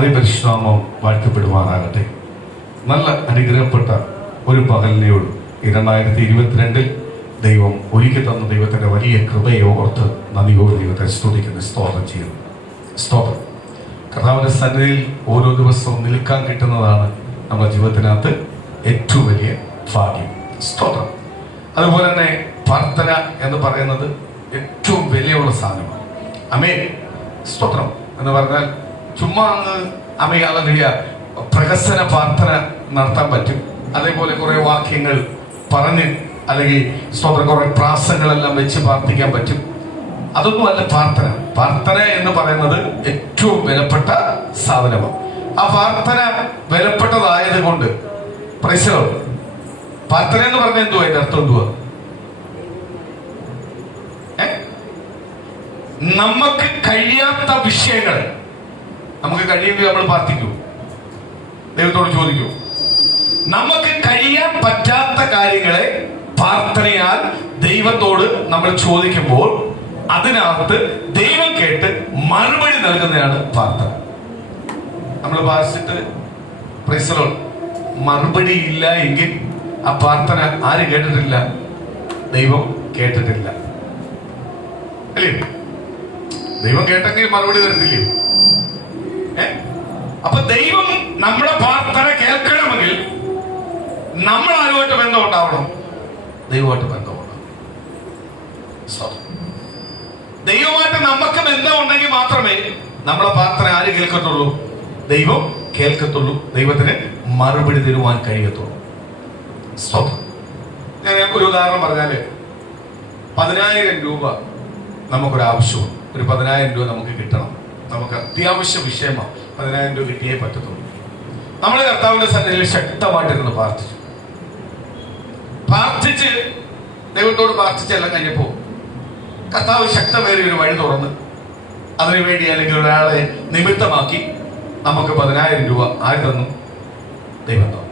അതിപരിശുദ്ധനാമം വാഴ്ത്തപ്പെടുവാനാകട്ടെ. നല്ല അനുഗ്രഹപ്പെട്ട ഒരു പകലിനെയോട് 2022 ദൈവം ഒരുക്കി തന്ന ദൈവത്തിന്റെ വലിയ കൃപയെ ഓർത്ത് നന്ദിയോട് ദൈവത്തെ സ്തുതിക്കുന്ന സ്തോത്രം ചെയ്യുന്നു. സ്തോത്രം. കർത്താവിന്റെ സന്നിധിയിൽ ഓരോ ദിവസവും നിൽക്കാൻ കിട്ടുന്നതാണ് നമ്മുടെ ജീവിതത്തിനകത്ത് ഏറ്റവും വലിയ ഭാഗ്യം. സ്തോത്രം. അതുപോലെ തന്നെ പ്രാർത്ഥന എന്ന് പറയുന്നത് ഏറ്റവും വിലയുള്ള സാധനമാണ്. അമേൻ. സ്തോത്രം എന്ന് പറഞ്ഞാൽ ചുമ്മാ അങ്ങ് അമേയ പ്രഹസന പ്രാർത്ഥന നടത്താൻ പറ്റും. അതേപോലെ കുറെ വാക്യങ്ങൾ പറഞ്ഞ് അല്ലെങ്കിൽ സ്തോത്രം കുറെ പ്രാസങ്ങളെല്ലാം വെച്ച് പ്രാർത്ഥിക്കാൻ പറ്റും. അതൊന്നും അല്ല പ്രാർത്ഥന. പ്രാർത്ഥന എന്ന് പറയുന്നത് ഏറ്റവും വിലപ്പെട്ട സാധനമാണ്. ആ പ്രാർത്ഥന വിലപ്പെട്ടതായത് കൊണ്ട് പ്രാർത്ഥന എന്ന് പറഞ്ഞാൽ എന്തുവാ? അതിന്റെ അർത്ഥം എന്തുവാ? നമുക്ക് കഴിയാത്ത വിഷയങ്ങൾ നമുക്ക് കഴിയുമ്പോൾ നമ്മൾ പ്രാർത്ഥിക്കൂ, ദൈവത്തോട് ചോദിക്കൂ. നമുക്ക് കഴിയാൻ പറ്റാത്ത കാര്യങ്ങളെ പ്രാർത്ഥനയാൽ ദൈവത്തോട് നമ്മൾ ചോദിക്കുമ്പോൾ അതിനകത്ത് ദൈവം കേട്ട് മറുപടി നൽകുന്നതാണ് പ്രാർത്ഥന. നമ്മൾ പ്രാർത്ഥിച്ചിട്ട് മറുപടി ഇല്ല എങ്കിൽ ആ പ്രാർത്ഥന ആര് കേട്ടിട്ടില്ല? ദൈവം കേട്ടിട്ടില്ല, അല്ലേ? ദൈവം കേട്ടെങ്കിൽ മറുപടി തരത്തില്ലേ? അപ്പൊ ദൈവം നമ്മുടെ പ്രാർത്ഥന കേൾക്കണമെങ്കിൽ നമ്മൾ ആരുമായിട്ട് ബന്ധം ഉണ്ടാവണം? ദൈവമായിട്ട് ബന്ധമുണ്ടാവണം. ദൈവമായിട്ട് നമുക്ക് ബന്ധമുണ്ടെങ്കിൽ മാത്രമേ നമ്മളെ പ്രാർത്ഥന ആര് കേൾക്കത്തുള്ളൂ? ദൈവം കേൾക്കത്തുള്ളൂ. ദൈവത്തിന് മറുപടി തരുവാൻ കഴിയത്തുള്ളൂ. ഞാൻ ഒരു ഉദാഹരണം പറഞ്ഞാല് 10,000 രൂപ നമുക്കൊരു ആവശ്യമുണ്ട്. ഒരു 10,000 രൂപ നമുക്ക് കിട്ടണം. നമുക്ക് അത്യാവശ്യ വിഷയമാണ്. 10,000 രൂപ കിട്ടിയേ പറ്റത്തുള്ളൂ. നമ്മൾ കർത്താവിന്റെ സന്നിധിയിൽ ശക്തമായിട്ടിരുന്ന് പ്രാർത്ഥിച്ച് ദൈവത്തോട് പ്രാർത്ഥിച്ചെല്ലാം കഴിഞ്ഞപ്പോ കർത്താവ് ശക്തമേറിയ ഒരു വഴി തുറന്ന് അതിനുവേണ്ടി അല്ലെങ്കിൽ ഒരാളെ നിമിത്തമാക്കി നമുക്ക് 10,000 രൂപ ആര് തന്നു? ദൈവം തന്നു.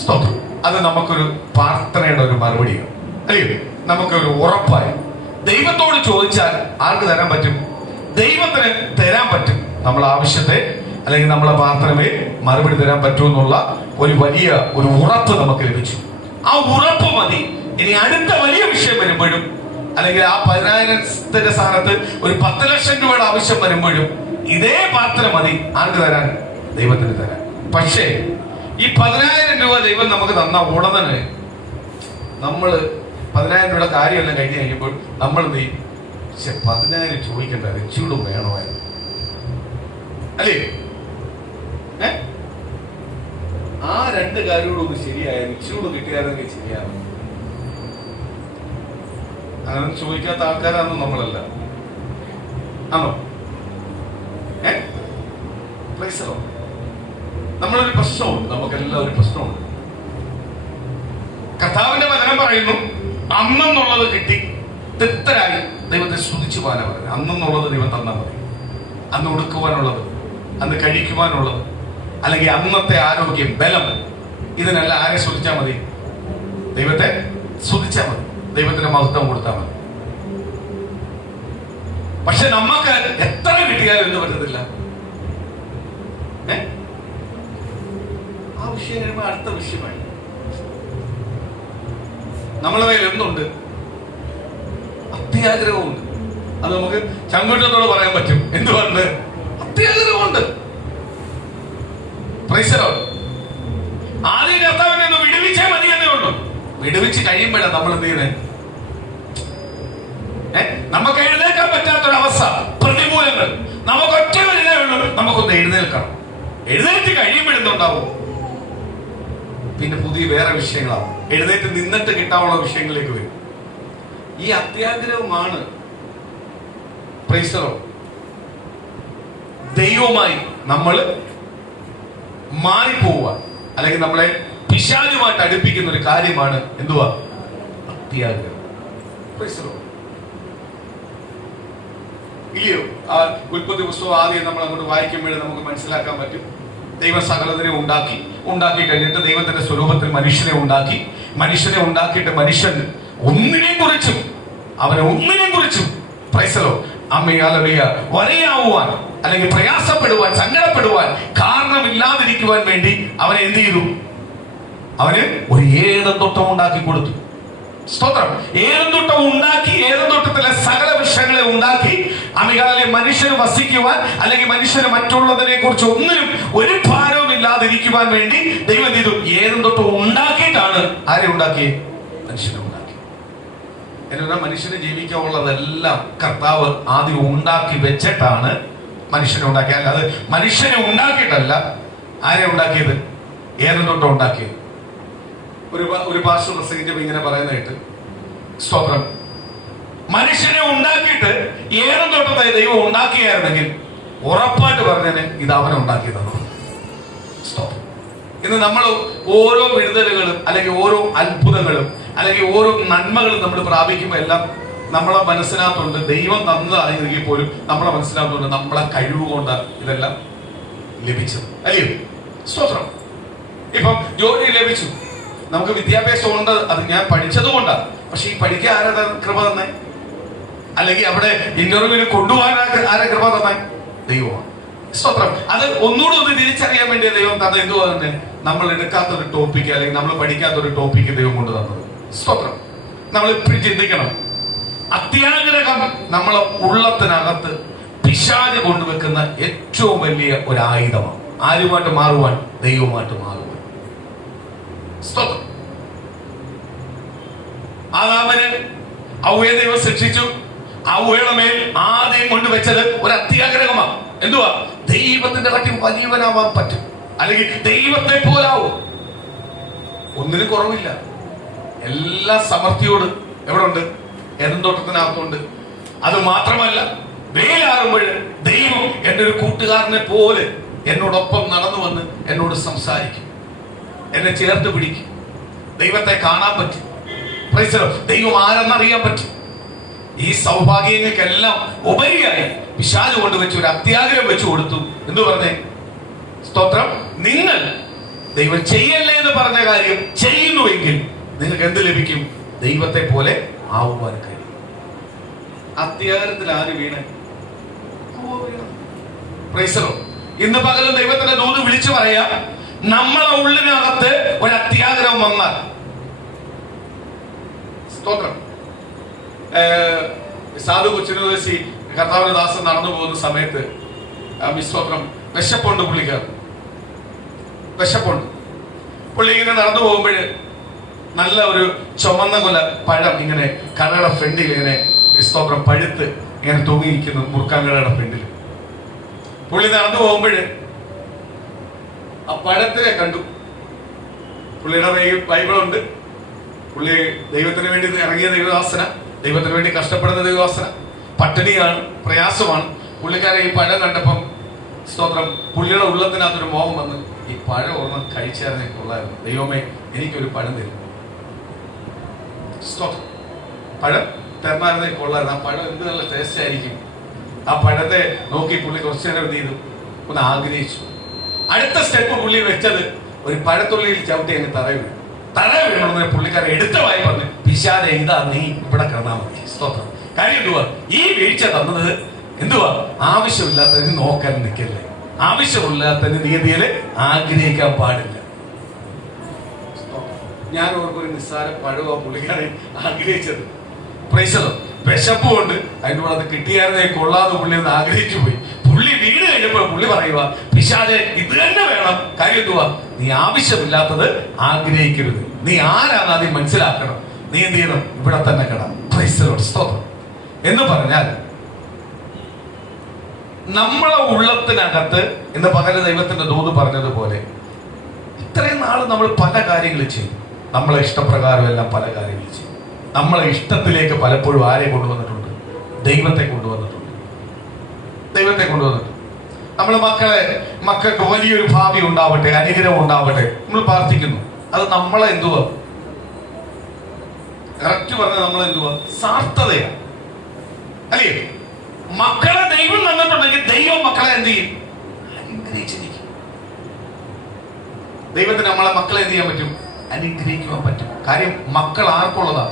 സ്തോത്രം. അത് നമുക്കൊരു പ്രാർത്ഥനയുടെ ഒരു മറുപടിയാണ്, അല്ലയോ? നമുക്കൊരു ഉറപ്പായി ദൈവത്തോട് ചോദിച്ചാൽ ആർക്ക് തരാൻ പറ്റും? ദൈവത്തിന് തരാൻ പറ്റും. നമ്മളെ ആവശ്യത്തെ അല്ലെങ്കിൽ നമ്മളെ പ്രാർത്ഥനയെ മറുപടി തരാൻ പറ്റുമെന്നുള്ള ഒരു വലിയ ഒരു ഉറപ്പ് നമുക്ക് ലഭിച്ചു. ആ ഉറപ്പ് മതി ഇനി അടുത്ത വലിയ വിഷയം വരുമ്പോഴും, അല്ലെങ്കിൽ ആ 10,000ത്തിന്റെ സ്ഥാനത്ത് ഒരു 10 ലക്ഷം രൂപയുടെ ആവശ്യം വരുമ്പോഴും ഇതേ പ്രാർത്ഥന മതി ആർക്ക് തരാൻ? ദൈവത്തിന് തരാൻ. പക്ഷേ ഈ 10,000 രൂപ ദൈവം നമുക്ക് തന്ന ഉടനെ നമ്മള് 10,000 രൂപയുടെ കാര്യമെല്ലാം കഴിഞ്ഞ് കഴിയുമ്പോൾ നമ്മൾ 10,000 ചോദിക്കേണ്ട ഇച്ചിരി വേണമായിരുന്നു, അല്ലേ? ആ 2 കാര്യങ്ങളും ഒന്ന് ശരിയായാലും ഇച്ചിരി കിട്ടിയാലെങ്കിൽ ശരിയാകും. അങ്ങനെ ചോദിക്കാത്ത ആൾക്കാരാണെന്നും നമ്മളല്ല, ആണോ? നമ്മളൊരു പ്രശ്നമുണ്ട്, നമുക്കെല്ലാം ഒരു പ്രശ്നമുണ്ട്. കർത്താവിന്റെ വചനം പറയുന്നു, അന്നെന്നുള്ളത് കിട്ടി തൃപ്തരായി ദൈവത്തെ സ്തുതിച്ചു പോകാനാ പറയുന്നത്. അന്നെന്നുള്ളത് ദൈവം തന്നാൽ മതി. അന്ന് ഉടുക്കുവാനുള്ളത്, അന്ന് കഴിക്കുവാനുള്ളത്, അല്ലെങ്കിൽ അന്നത്തെ ആരോഗ്യം, ബലം, ഇതിനെല്ലാം ആരെ സ്തുതിച്ചാൽ മതി? ദൈവത്തെ സ്തുതിച്ചാൽ മതി. ദൈവത്തിന്റെ മഹത്വം കൊടുത്താൽ മതി. പക്ഷെ നമുക്ക് എത്ര കിട്ടിയാലും എന്ത് പറ്റത്തില്ല. ആ വിഷയം കഴിയുമ്പോൾ അടുത്ത വിഷയമായി. നമ്മളെ കയ്യിൽ എന്തുണ്ട്? അത്യാഗ്രഹമുണ്ട്. അത് നമുക്ക് ചങ്കൂറ്റത്തോട് പറയാൻ പറ്റും. എന്തുകൊണ്ട്? അത്യാഗ്രഹമുണ്ട്. ആദ്യം കർത്താവിനെ ഒന്ന് വിടുവിച്ചേ മതി എന്നേ ഉള്ളൂ. വിടുവിച്ച് കഴിയുമ്പോഴാണ് നമ്മൾ എന്ത് ചെയ്യുന്നത്? നമുക്ക് എഴുന്നേൽക്കാൻ പറ്റാത്തൊരവസ്ഥ, പ്രതികൂലങ്ങൾ, നമുക്ക് ഒറ്റ വരുന്നേ ഉള്ളൂ. നമുക്കൊന്ന് എഴുന്നേൽക്കണം. എഴുന്നേറ്റ് കഴിയുമ്പോഴെന്തുണ്ടാവും? പിന്നെ പുതിയ വേറെ വിഷയങ്ങളാവും. എഴുന്നേറ്റ് നിന്നിട്ട് കിട്ടാനുള്ള വിഷയങ്ങളിലേക്ക് വരും. ഈ അത്യാഗ്രഹമാണ് ദൈവവുമായി നമ്മൾ മാറിപ്പോവാൻ, അല്ലെങ്കിൽ നമ്മളെ പിശാചുമായിട്ട് അടുപ്പിക്കുന്ന ഒരു കാര്യമാണ് എന്തുവാ? അത്യാഗ്രഹം. ഇല്ലയോ? ആ ഉൽപ്പത്തി പുസ്തകം ആദ്യം നമ്മൾ അങ്ങോട്ട് വായിക്കുമ്പോഴേ നമുക്ക് മനസ്സിലാക്കാൻ പറ്റും. ദൈവം സകലതിനെ ഉണ്ടാക്കി കഴിഞ്ഞിട്ട് ദൈവത്തിന്റെ സ്വരൂപത്തിൽ മനുഷ്യനെ ഉണ്ടാക്കിയിട്ട് മനുഷ്യൻ ഒന്നിനെ കുറിച്ചും അമ്മയാലറിയ വരയാവുവാൻ അല്ലെങ്കിൽ പ്രയാസപ്പെടുവാൻ, സങ്കടപ്പെടുവാൻ കാരണമില്ലാതിരിക്കുവാൻ വേണ്ടി അവനെ എന്ത് ചെയ്തു? അവന് ഒരു ഏദൻ തോട്ടം ഉണ്ടാക്കി കൊടുത്തു. സ്തോത്രം. ഏദൻ തോട്ടം ഉണ്ടാക്കി, ഏദൻ തോട്ടത്തിലെ സകല വൃക്ഷങ്ങളെ ഉണ്ടാക്കി അമികാലെ മനുഷ്യന് വസിക്കുവാൻ അല്ലെങ്കിൽ മനുഷ്യന് മറ്റുള്ളതിനെ കുറിച്ച് ഒന്നിനും ഒരു ഭാരവും ഇല്ലാതിരിക്കുവാൻ വേണ്ടി ദൈവം ചെയ്തു ഏദൻ തോട്ടം ഉണ്ടാക്കിയിട്ടാണ് ആരെ ഉണ്ടാക്കിയത്? മനുഷ്യനെ ഉണ്ടാക്കി. എന്നാൽ മനുഷ്യന് ജീവിക്കാനുള്ളതെല്ലാം കർത്താവ് ആദ്യം ഉണ്ടാക്കി വെച്ചിട്ടാണ് മനുഷ്യനെ ഉണ്ടാക്കിയത്. അല്ലാതെ മനുഷ്യനെ ഉണ്ടാക്കിയിട്ടല്ല. ആരെ ഉണ്ടാക്കിയത്? ഏദൻ തോട്ടം ഉണ്ടാക്കിയത്. ഒരു പാസ്റ്റർ പ്രസംഗിച്ചപ്പോൾ ഇങ്ങനെ പറയുന്നതായിട്ട്, സ്തോത്രം, മനുഷ്യനെ ഉണ്ടാക്കിയിട്ട് ഏദൻ തോട്ടത്തെ ദൈവം ഉണ്ടാക്കിയായിരുന്നെങ്കിൽ ഉറപ്പായിട്ട് പറഞ്ഞതിന് ഇത് അവനെ ഉണ്ടാക്കിയതാണ്. സ്തോത്രം. ഇന്ന് നമ്മൾ ഓരോ വിടുതലുകളും അല്ലെങ്കിൽ ഓരോ അത്ഭുതങ്ങളും അല്ലെങ്കിൽ ഓരോ നന്മകളും നമ്മൾ പ്രാപിക്കുമ്പോൾ എല്ലാം നമ്മളെ മനസ്സിനകത്തുണ്ട് ദൈവം തന്നതാണെങ്കിൽ പോലും നമ്മളെ മനസ്സിനകത്തുണ്ട് നമ്മളെ കഴിവുകൊണ്ട് ഇതെല്ലാം ലഭിച്ചത്. അല്ലയോ? സ്തോത്രം. ഇപ്പം ജോലി ലഭിച്ചു, നമുക്ക് വിദ്യാഭ്യാസം ഉണ്ട്, അത് ഞാൻ പഠിച്ചത് കൊണ്ടാണ്. പക്ഷെ ഈ പഠിക്കാൻ ആരാ കൃപ തന്നെ? അല്ലെങ്കിൽ അവിടെ ഇന്റർവ്യൂവിന് കൊണ്ടുപോകാൻ ആരാ കൃപ തന്നെ? ദൈവമാണ്. സ്തോത്രം. അത് ഒന്നുകൂടെ ഒന്ന് തിരിച്ചറിയാൻ വേണ്ടിയ ദൈവം തന്നത് എന്തുവാ തന്നെ? നമ്മൾ എടുക്കാത്തൊരു ടോപ്പിക്ക് അല്ലെങ്കിൽ നമ്മൾ പഠിക്കാത്തൊരു ടോപ്പിക്ക് ദൈവം കൊണ്ട് തന്നത്. സ്തോത്രം. നമ്മൾ ഇപ്പോഴും ചിന്തിക്കണം, അത്യാഗ്രഹം നമ്മളെ ഉള്ളത്തിനകത്ത് പിശാച് കൊണ്ടുവെക്കുന്ന ഏറ്റവും വലിയ ഒരു ആയുധമാണ്. ആരുമായിട്ട് മാറുവാൻ? ദൈവമായിട്ട് മാറുവാൻ. സ്തോത്രം. ആദാമിനെ ഔവ്വയെ ദൈവം ശിക്ഷിച്ചു. ഔവ്വയുടെ മേൽ ആദ്യം കൊണ്ടുവച്ചത് ഒരു അത്യാഗ്രഹമാണ്. എന്തുവാ? ദൈവത്തിന്റെ കാട്ടി വലിയവനാവാൻ പറ്റും, അല്ലെങ്കിൽ ദൈവത്തെ പോലാവും. ഒന്നിനും കുറവില്ല. എല്ലാ സമൃദ്ധിയോട് എവിടെ ഉണ്ട്? ഏദൻ തോട്ടത്തിനകത്തുണ്ട്. അത് മാത്രമല്ല, വെയിലാറുമ്പോൾ ദൈവം എന്റെ ഒരു കൂട്ടുകാരനെ പോലെ എന്നോടൊപ്പം നടന്നു വന്ന് എന്നോട് സംസാരിക്കും, എന്നെ ചേർത്ത് പിടിക്കും, ദൈവത്തെ കാണാൻ പറ്റും. ദൈവം ആരെന്നറിയാൻ പറ്റും. ഈ സൗഭാഗ്യങ്ങൾക്കെല്ലാം ഉപരിയായി പിശാച് കൊണ്ടുവച്ച് ഒരു അത്യാഗ്രഹം വെച്ചു കൊടുത്തു. എന്തു പറഞ്ഞേ? സ്തോത്രം. നിങ്ങൾ ദൈവം ചെയ്യല്ലേ എന്ന് പറഞ്ഞ കാര്യം ചെയ്യുന്നുവെങ്കിൽ നിങ്ങൾക്ക് എന്ത് ലഭിക്കും? ദൈവത്തെ പോലെ ആവുവാൻ കഴിയും. അത്യാഗ്രഹത്തിൽ ആര് വീണേ? ഇന്ന് പകലും ദൈവത്തിന്റെ ദൂത് വിളിച്ചു പറയാ, നമ്മളെ ഉള്ളിനകത്ത് ഒരു അത്യാഗ്രഹം വന്നാൽ, സ്തോത്രം, സാധു കൊച്ചിനുദേശി കർത്താവിന്റെ ദാസൻ നടന്നു പോകുന്ന സമയത്ത് സ്തോത്രം വിശപ്പുണ്ട്. പുള്ളിക്കാർ വിശപ്പുണ്ട്. പുള്ളി ഇങ്ങനെ നടന്നു പോകുമ്പോൾ നല്ല ഒരു ചുമന്ന കൊല പഴം ഇങ്ങനെ കടയുടെ ഫ്രണ്ടിൽ ഇങ്ങനെ സ്തോത്രം പഴുത്ത് ഇങ്ങനെ തൂങ്ങിയിരിക്കുന്നു മുറുക്കാൻ കടയുടെ ഫ്രണ്ടിൽ. പുള്ളി നടന്നു പോകുമ്പോൾ ആ പഴത്തിനെ കണ്ടു. പുള്ളിയുടെ ബൈബിളുണ്ട്. പുള്ളി ദൈവത്തിന് വേണ്ടി ഇറങ്ങിയ ദൈവദാസന, ദൈവത്തിന് വേണ്ടി കഷ്ടപ്പെടുന്ന ദൈവദാസന. പട്ടിണിയാണ്, പ്രയാസമാണ്. പുള്ളിക്കാരെ ഈ പഴം കണ്ടപ്പം സ്തോത്രം പുള്ളിയുടെ ഉള്ളത്തിനകത്തൊരു മോഹം വന്ന് ഈ പഴം ഒരെണ്ണം കഴിച്ചായിരുന്നേ കൊള്ളായിരുന്നു, ദൈവമേ എനിക്കൊരു പഴം തരും. സ്തോത്രം. പഴം തരുമായിരുന്നേ കൊള്ളായിരുന്നു. ആ പഴം എന്ത് നല്ല ടേസ്റ്റ് ആയിരിക്കും. ആ പഴത്തെ നോക്കി പുള്ളി കുറച്ചു നേരം എന്ത് ചെയ്തു? ഒന്ന് ആഗ്രഹിച്ചു. അടുത്ത സ്റ്റെപ്പ് പുള്ളി വെച്ചത് ഒരു പഴത്തുള്ളിയിൽ ചവിട്ടി അങ്ങ് തറ വീണെന്ന് പുള്ളിക്കാരെ എടുത്തമായി പറഞ്ഞു, പിശാചേ ഇതാ നീ ഇവിടെ കിടന്നാ മതി. സ്തോത്രം. കാര്യം എന്തുവാ? ഈ വീഴ്ച തന്നത് എന്തുവാ? ആവശ്യമില്ലാത്തതിന് നോക്കാൻ നിൽക്കല്ലേ, ആവശ്യമില്ലാത്തതിന് നീതിയില് ആഗ്രഹിക്കാൻ പാടില്ല. ഞാൻ ഓർക്കൊരു നിസ്സാര പഴവാ പുള്ളിക്കാരെ ആഗ്രഹിച്ചത്. പ്രൈസലോ. വിശപ്പ് കൊണ്ട് അതിന്റെ കൂടെ അത് കിട്ടിയായിരുന്നേ കൊള്ളാതെ പുള്ളി ഒന്ന് ആഗ്രഹിച്ചു പോയി. പുള്ളി വീട് കഴിഞ്ഞപ്പോൾ പുള്ളി പറയുക, പിശാചേ ഇത് തന്നെ വേണം. കാര്യം എന്തുവാ? നീ ആവശ്യമില്ലാത്തത് ആഗ്രഹിക്കരുത്. നീ ആരാന്ന് ആദ്യം മനസ്സിലാക്കണം. നീ എന്ത് ചെയ്യണം? ഇവിടെ തന്നെ കിടാം. സ്തോത്രം. എന്ന് പറഞ്ഞാൽ നമ്മളെ ഉള്ളത്തിനകത്ത് ഇന്ന് പകല് ദൈവത്തിന്റെ ദൂത് പറഞ്ഞതുപോലെ ഇത്രയും നാള് നമ്മൾ പല കാര്യങ്ങൾ ചെയ്യും. നമ്മളെ ഇഷ്ടപ്രകാരം എല്ലാം പല കാര്യങ്ങൾ ചെയ്യും. നമ്മളെ ഇഷ്ടത്തിലേക്ക് പലപ്പോഴും ആരെ കൊണ്ടുവന്നിട്ടുണ്ട്? ദൈവത്തെ കൊണ്ടുവന്നിട്ടുണ്ട്. ദൈവത്തെ കൊണ്ടുവന്നിട്ടുണ്ട്. നമ്മൾ മക്കൾക്ക് വലിയൊരു ഭാവി ഉണ്ടാവട്ടെ, അനുഗ്രഹം ഉണ്ടാവട്ടെ നമ്മൾ പ്രാർത്ഥിക്കുന്നു. അത് നമ്മളെ എന്തുവാ? കറക്റ്റ് പറഞ്ഞാൽ നമ്മളെന്തുവാ? സാർത്ഥതയാണ്. അല്ലേ? മക്കളെ ദൈവം തന്നിട്ടുണ്ടെങ്കിൽ ദൈവം മക്കളെ എന്ത് ചെയ്യും? അനുഗ്രഹിച്ചിരിക്കും. ദൈവത്തിന് നമ്മളെ മക്കളെ എന്ത് ചെയ്യാൻ പറ്റും? അനുഗ്രഹിക്കുവാൻ പറ്റും. കാര്യം മക്കൾ ആർക്കുള്ളതാ?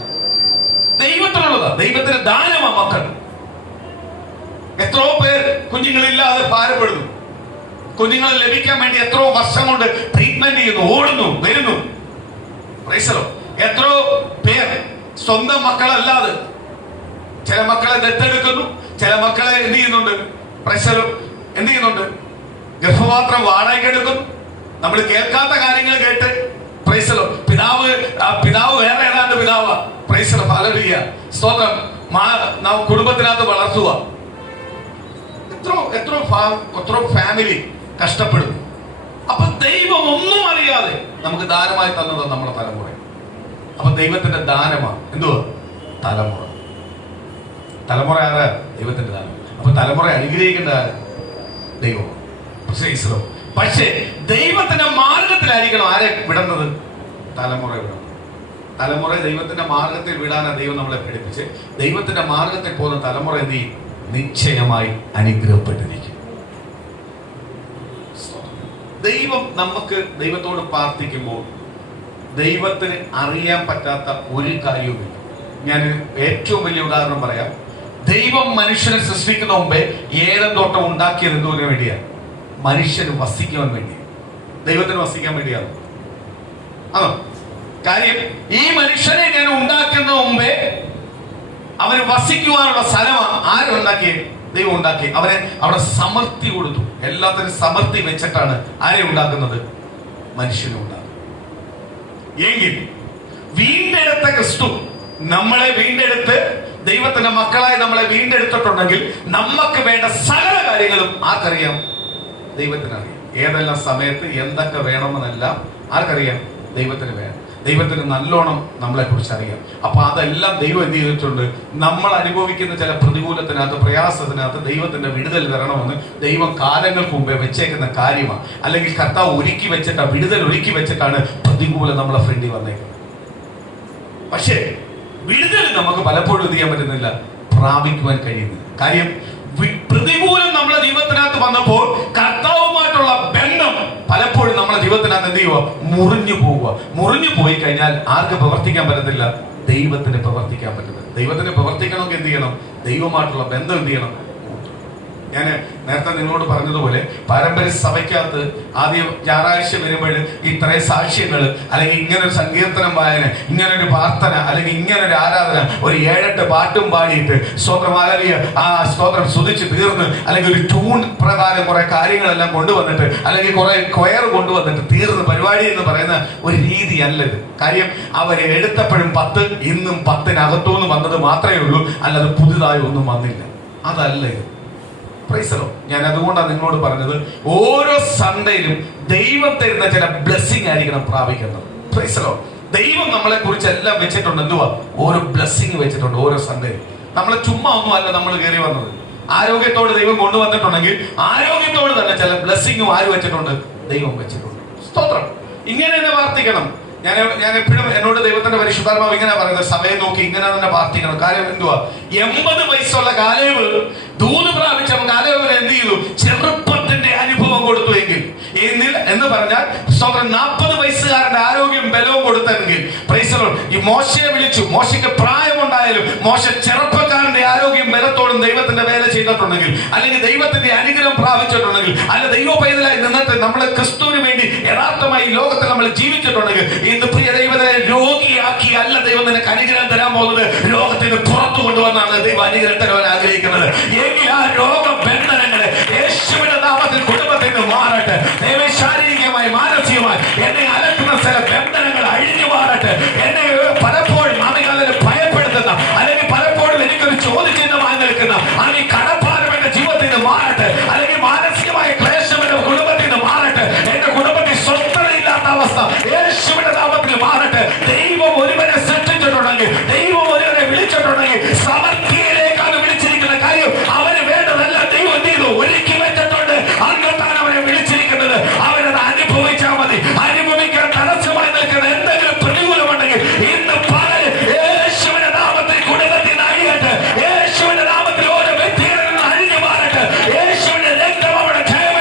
ദൈവത്തിനുള്ളതാ. ദൈവത്തിന്റെ ദാനമാ മക്കൾ. എത്രയോ പേർ കുഞ്ഞുങ്ങളില്ലാതെ ഭാരപ്പെടുന്നു. കുഞ്ഞുങ്ങളെ ലഭിക്കാൻ വേണ്ടി എത്രയോ വർഷം കൊണ്ട് ട്രീറ്റ്മെന്റ് ചെയ്യുന്നു, ഓടുന്നു, വരുന്നു. എത്രയോ പേർ സ്വന്തം മക്കളല്ലാതെ ചില മക്കളെ ദത്തെടുക്കുന്നു, ചില മക്കളെ എന്ത് ചെയ്യുന്നുണ്ട്, എന്ത് ചെയ്യുന്നുണ്ട്, ഗർഭപാത്രം വാടകയ്ക്ക് എടുക്കുന്നു. നമ്മൾ കേൾക്കാത്ത കാര്യങ്ങൾ കേട്ട് പിതാവ് വേറെ ഏതാണ്ട് പിതാവാ. സ്തോത്രം. കുടുംബത്തിനകത്ത് വളർത്തുക. എത്രയോ ഫാമിലി കഷ്ടപ്പെടുന്നു. അപ്പൊ ദൈവം ഒന്നും അറിയാതെ നമുക്ക് ദാനമായി തന്നത് നമ്മുടെ തലമുറ. അപ്പൊ ദൈവത്തിന്റെ ദാനമാണ് എന്തുവാ? തലമുറ. തലമുറ ആരാ? ദൈവത്തിന്റെ ദാനം. അപ്പൊ തലമുറ അനുഗ്രഹിക്കേണ്ട ദൈവം. പക്ഷേ ദൈവത്തിന്റെ മാർഗത്തിലായിരിക്കണം ആരെ വിടുന്നത്? തലമുറ വിടണം. തലമുറ ദൈവത്തിന്റെ മാർഗത്തിൽ വിടാനാണ് ദൈവം നമ്മളെ പഠിപ്പിച്ച്. ദൈവത്തിന്റെ മാർഗത്തിൽ പോകുന്ന തലമുറ എന്ത് ചെയ്യും? നിശ്ചയമായി അനുഗ്രഹപ്പെട്ടിരിക്കും. ദൈവം നമുക്ക് ദൈവത്തോട് പ്രാർത്ഥിക്കുമ്പോൾ ദൈവത്തിന് അറിയാൻ പറ്റാത്ത ഒരു കാര്യവുമില്ല. ഞാൻ ഏറ്റവും വലിയ ഉദാഹരണം പറയാം. ദൈവം മനുഷ്യനെ സൃഷ്ടിക്കുന്ന മുമ്പേ ഏദൻ തോട്ടം ഉണ്ടാക്കിയത് എന്തുവിന് വേണ്ടിയാണ്? മനുഷ്യന് വസിക്കുവാൻ വേണ്ടി. ദൈവത്തിന് വസിക്കാൻ വേണ്ടിയാണ്. ആണോ? കാര്യം ഈ മനുഷ്യനെ ഞാൻ ഉണ്ടാക്കുന്ന മുമ്പേ അവന് വസിക്കുവാനുള്ള സ്ഥലമാണ് ആരുണ്ടാക്കിയത്? ദൈവം ഉണ്ടാക്കി. അവനെ അവിടെ സമൃദ്ധി കൊടുത്തു. എല്ലാത്തിനും സമൃദ്ധി വെച്ചിട്ടാണ് ആരെ ഉണ്ടാക്കുന്നത്? മനുഷ്യനെ ഉണ്ടാക്കുന്നത്. എങ്കിൽ വീണ്ടെടുത്ത ക്രിസ്തു നമ്മളെ വീണ്ടെടുത്ത് ദൈവത്തിന്റെ മക്കളായി നമ്മളെ വീണ്ടെടുത്തിട്ടുണ്ടെങ്കിൽ നമുക്ക് വേണ്ട സകല കാര്യങ്ങളും ആർക്കറിയാം? ദൈവത്തിനറിയാം. ഏതെല്ലാം സമയത്ത് എന്തൊക്കെ വേണമെന്നെല്ലാം ആർക്കറിയാം? ദൈവത്തിന് വേണം. ദൈവത്തിന് നല്ലോണം നമ്മളെ കുറിച്ച് അറിയാം. അപ്പൊ അതെല്ലാം ദൈവം എന്ത് ചെയ്തിട്ടുണ്ട്? നമ്മൾ അനുഭവിക്കുന്ന ചില പ്രതികൂലത്തിനകത്ത്, പ്രയാസത്തിനകത്ത് ദൈവത്തിന്റെ വിടുതൽ വരണമെന്ന് ദൈവം കാലങ്ങൾക്ക് മുമ്പേ വെച്ചേക്കുന്ന കാര്യമാണ്. അല്ലെങ്കിൽ കർത്താവ് ഒരുക്കി വെച്ചിട്ടാണ്, വിടുതൽ ഒരുക്കി വെച്ചിട്ടാണ് പ്രതികൂലം നമ്മളെ ഫ്രണ്ടിൽ വന്നേക്കുന്നത്. പക്ഷേ വിടുതൽ നമുക്ക് പലപ്പോഴും എന്ത് ചെയ്യാൻ പറ്റുന്നില്ല, പ്രാപിക്കുവാൻ കഴിയുന്നില്ല. കാര്യം പ്രതികൂലം നമ്മളെ ജീവിതത്തിനകത്ത് വന്നപ്പോൾ കർത്താവുമായിട്ടുള്ള ബന്ധം പലപ്പോഴും നമ്മളെ ജീവിതത്തിനകത്ത് എന്ത് ചെയ്യുക? മുറിഞ്ഞു പോവുക. മുറിഞ്ഞു പോയി കഴിഞ്ഞാൽ ആർക്ക് പ്രവർത്തിക്കാൻ പറ്റത്തില്ല? ദൈവത്തിന് പ്രവർത്തിക്കാൻ പറ്റുന്നത്. ദൈവത്തിന് പ്രവർത്തിക്കണമെങ്കിൽ എന്ത് ചെയ്യണം? ദൈവമായിട്ടുള്ള ബന്ധം എന്ത് ചെയ്യണം? ഞാൻ നേരത്തെ നിങ്ങളോട് പറഞ്ഞതുപോലെ പാരമ്പര്യ സഭയ്ക്കകത്ത് ആദ്യം ഞായറാഴ്ച വരുമ്പോൾ ഇത്രയും സാക്ഷ്യങ്ങൾ, അല്ലെങ്കിൽ ഇങ്ങനൊരു സങ്കീർത്തനം വായന, ഇങ്ങനൊരു പ്രാർത്ഥന, അല്ലെങ്കിൽ ഇങ്ങനൊരു ആരാധന, ഒരു 7-8 പാട്ടും പാടിയിട്ട് സ്തോത്രം ആരാധിയ ആ സ്തോത്രം സ്തുതിച്ച് തീർന്ന്, അല്ലെങ്കിൽ ഒരു ട്യൂൺ പ്രകാരം കുറെ കാര്യങ്ങളെല്ലാം കൊണ്ടുവന്നിട്ട്, അല്ലെങ്കിൽ കുറെ കൊയർ കൊണ്ടുവന്നിട്ട് തീർന്ന് പരിപാടി എന്ന് പറയുന്ന ഒരു രീതിയല്ല ഇത്. കാര്യം അവർ എടുത്തപ്പോഴും 10, ഇന്നും 10-നകത്തുനിന്ന് വന്നത് മാത്രമേ ഉള്ളൂ, അല്ലാതെ പുതുതായി ഒന്നും വന്നില്ല. അതല്ല ഇത്. ഞാൻ അതുകൊണ്ടാണ് നിങ്ങളോട് പറഞ്ഞത്, ഓരോ സൺഡേയിലും ദൈവം തരുന്ന ചില ബ്ലെസ്സിങ് ആയിരിക്കണം പ്രാപിക്കുന്നത്. ദൈവം നമ്മളെ കുറിച്ച് എല്ലാം വെച്ചിട്ടുണ്ട്. എന്തുവാ? ഓരോ ബ്ലെസ്സിങ് വെച്ചിട്ടുണ്ട് ഓരോ സൺഡേയിലും. നമ്മളെ ചുമ്മാ ഒന്നും അല്ല നമ്മൾ കയറി വന്നത്. ആരോഗ്യത്തോട് ദൈവം കൊണ്ടുവന്നിട്ടുണ്ടെങ്കിൽ ആരോഗ്യത്തോട് തന്നെ ചില ബ്ലെസ്സിങ്ങും ആര് വെച്ചിട്ടുണ്ട്? ദൈവം വെച്ചിട്ടുണ്ട്. സ്തോത്രം. ഇങ്ങനെ തന്നെ പ്രാർത്ഥിക്കണം. ഞാൻ എപ്പോഴും എന്നോട് ദൈവത്തിന്റെ പരിശുദ്ധാത്മാവ് ഇങ്ങനെ പറയുന്നത്, സഭയെ നോക്കി ഇങ്ങനെ തന്നെ പ്രാർത്ഥിക്കണം. കാര്യം എന്തുവാ? 80 വയസ്സുള്ള കാലേബ് ദൂത് പ്രാപിച്ച കാലേബിന് എന്ത് ചെയ്തു? ചെറുപ്പത്തിന്റെ അനുഭവം കൊടുത്തു. എങ്കിൽ എന്ന് പറഞ്ഞാൽ 40 വയസ്സുകാരന്റെ ആരോഗ്യം ബലവും കൊടുത്തെങ്കിൽ ഈ മോശയെ വിളിച്ചു. മോശയ്ക്ക് പ്രായമുണ്ടായാലും മോശ ചെറുപ്പക്കാരന്റെ ആരോഗ്യം ബലത്തോടും ദൈവത്തിന്റെ വേല ചെയ്തിട്ടുണ്ടെങ്കിൽ, അല്ലെങ്കിൽ ദൈവത്തിന്റെ അനുഗ്രഹം പ്രാപിച്ചിട്ടുണ്ടെങ്കിൽ, അല്ല ദൈവ പൈതലായി നിന്നിട്ട് നമ്മളെ ക്രിസ്തുവിന് വേണ്ടി യഥാർത്ഥമായി ലോകത്തിൽ നമ്മൾ ജീവിച്ചിട്ടുണ്ടെങ്കിൽ, ഇന്ന് പ്രിയ ദൈവത്തെ രോഗിയാക്കി അല്ല ദൈവം നിനക്ക് അനുഗ്രഹം തരാൻ പോകുന്നത്, രോഗത്തിന് പുറത്തു കൊണ്ടുവന്നാണ് ദൈവം അനുഗ്രഹം തരാൻ ആഗ്രഹിക്കുന്നത്. എങ്കിൽ ആ രോഗബന്ധനങ്ങളെ യേശുവിന്റെ നാമത്തിൽ കുടുംബത്തിൽ നിന്ന് മാറട്ടെ. ദൈവം ശാരീരികമായി മാനസികമായി എന്നെ അലക്കുന്ന ചില ബന്ധനങ്ങൾ അഴിഞ്ഞു മാറട്ടെ. എന്നെ പലപ്പോഴും ആളുകളെ ഭയപ്പെടുത്തുന്ന, അല്ലെങ്കിൽ പലപ്പോഴും എനിക്കൊരു ചോദ്യചിഹ്നമായി നിൽക്കുന്ന ഈ കടപ്പാടും എന്റെ ജീവിതത്തിൽ നിന്ന് മാറട്ടെ. അല്ലെങ്കിൽ മാനസികമായ ക്ലേശം എന്റെ കുടുംബത്തിൽ നിന്ന് മാറട്ടെ. എന്റെ കുടുംബത്തിൽ സ്വസ്ഥതയില്ലാത്ത അവസ്ഥ യേശുവിന്റെ നാമത്തിൽ മാറട്ടെ. ദൈവം ഒരുവനെ സൃഷ്ടിച്ചിട്ടുണ്ടെങ്കിൽ, ദൈവം ഒരുവനെ വിളിച്ചിട്ടുണ്ടെങ്കിൽ, സമൃദ്ധിയിലേക്കാണ് വിളിച്ചിരിക്കുന്ന. കാര്യം അവന് വേണ്ടതല്ല ദൈവം എന്ത് ചെയ്തു? ഒരുക്കി വെച്ചിട്ടുണ്ട്. അങ്ങോട്ടാണ് അവനെ വിളിച്ചിരിക്കുന്നത്. അവനത് അനുഭവിച്ചാൽ മതി. അനുഭവിക്കാൻ തടസ്സമായി നിൽക്കുന്ന എന്തെങ്കിലും പ്രതികൂലമുണ്ടെങ്കിൽ ഇന്ന് പകല് യേശുവിന്റെ നാമത്തിൽ കുടുംബത്തിൽ നിന്ന് അഴിയട്ടെ. യേശുവിന്റെ നാമത്തിൽ ഓരോ വ്യക്തികളിൽ നിന്ന് അഴിഞ്ഞു മാറട്ടെ. യേശുവിന്റെ രക്തം അവിടെ ജയം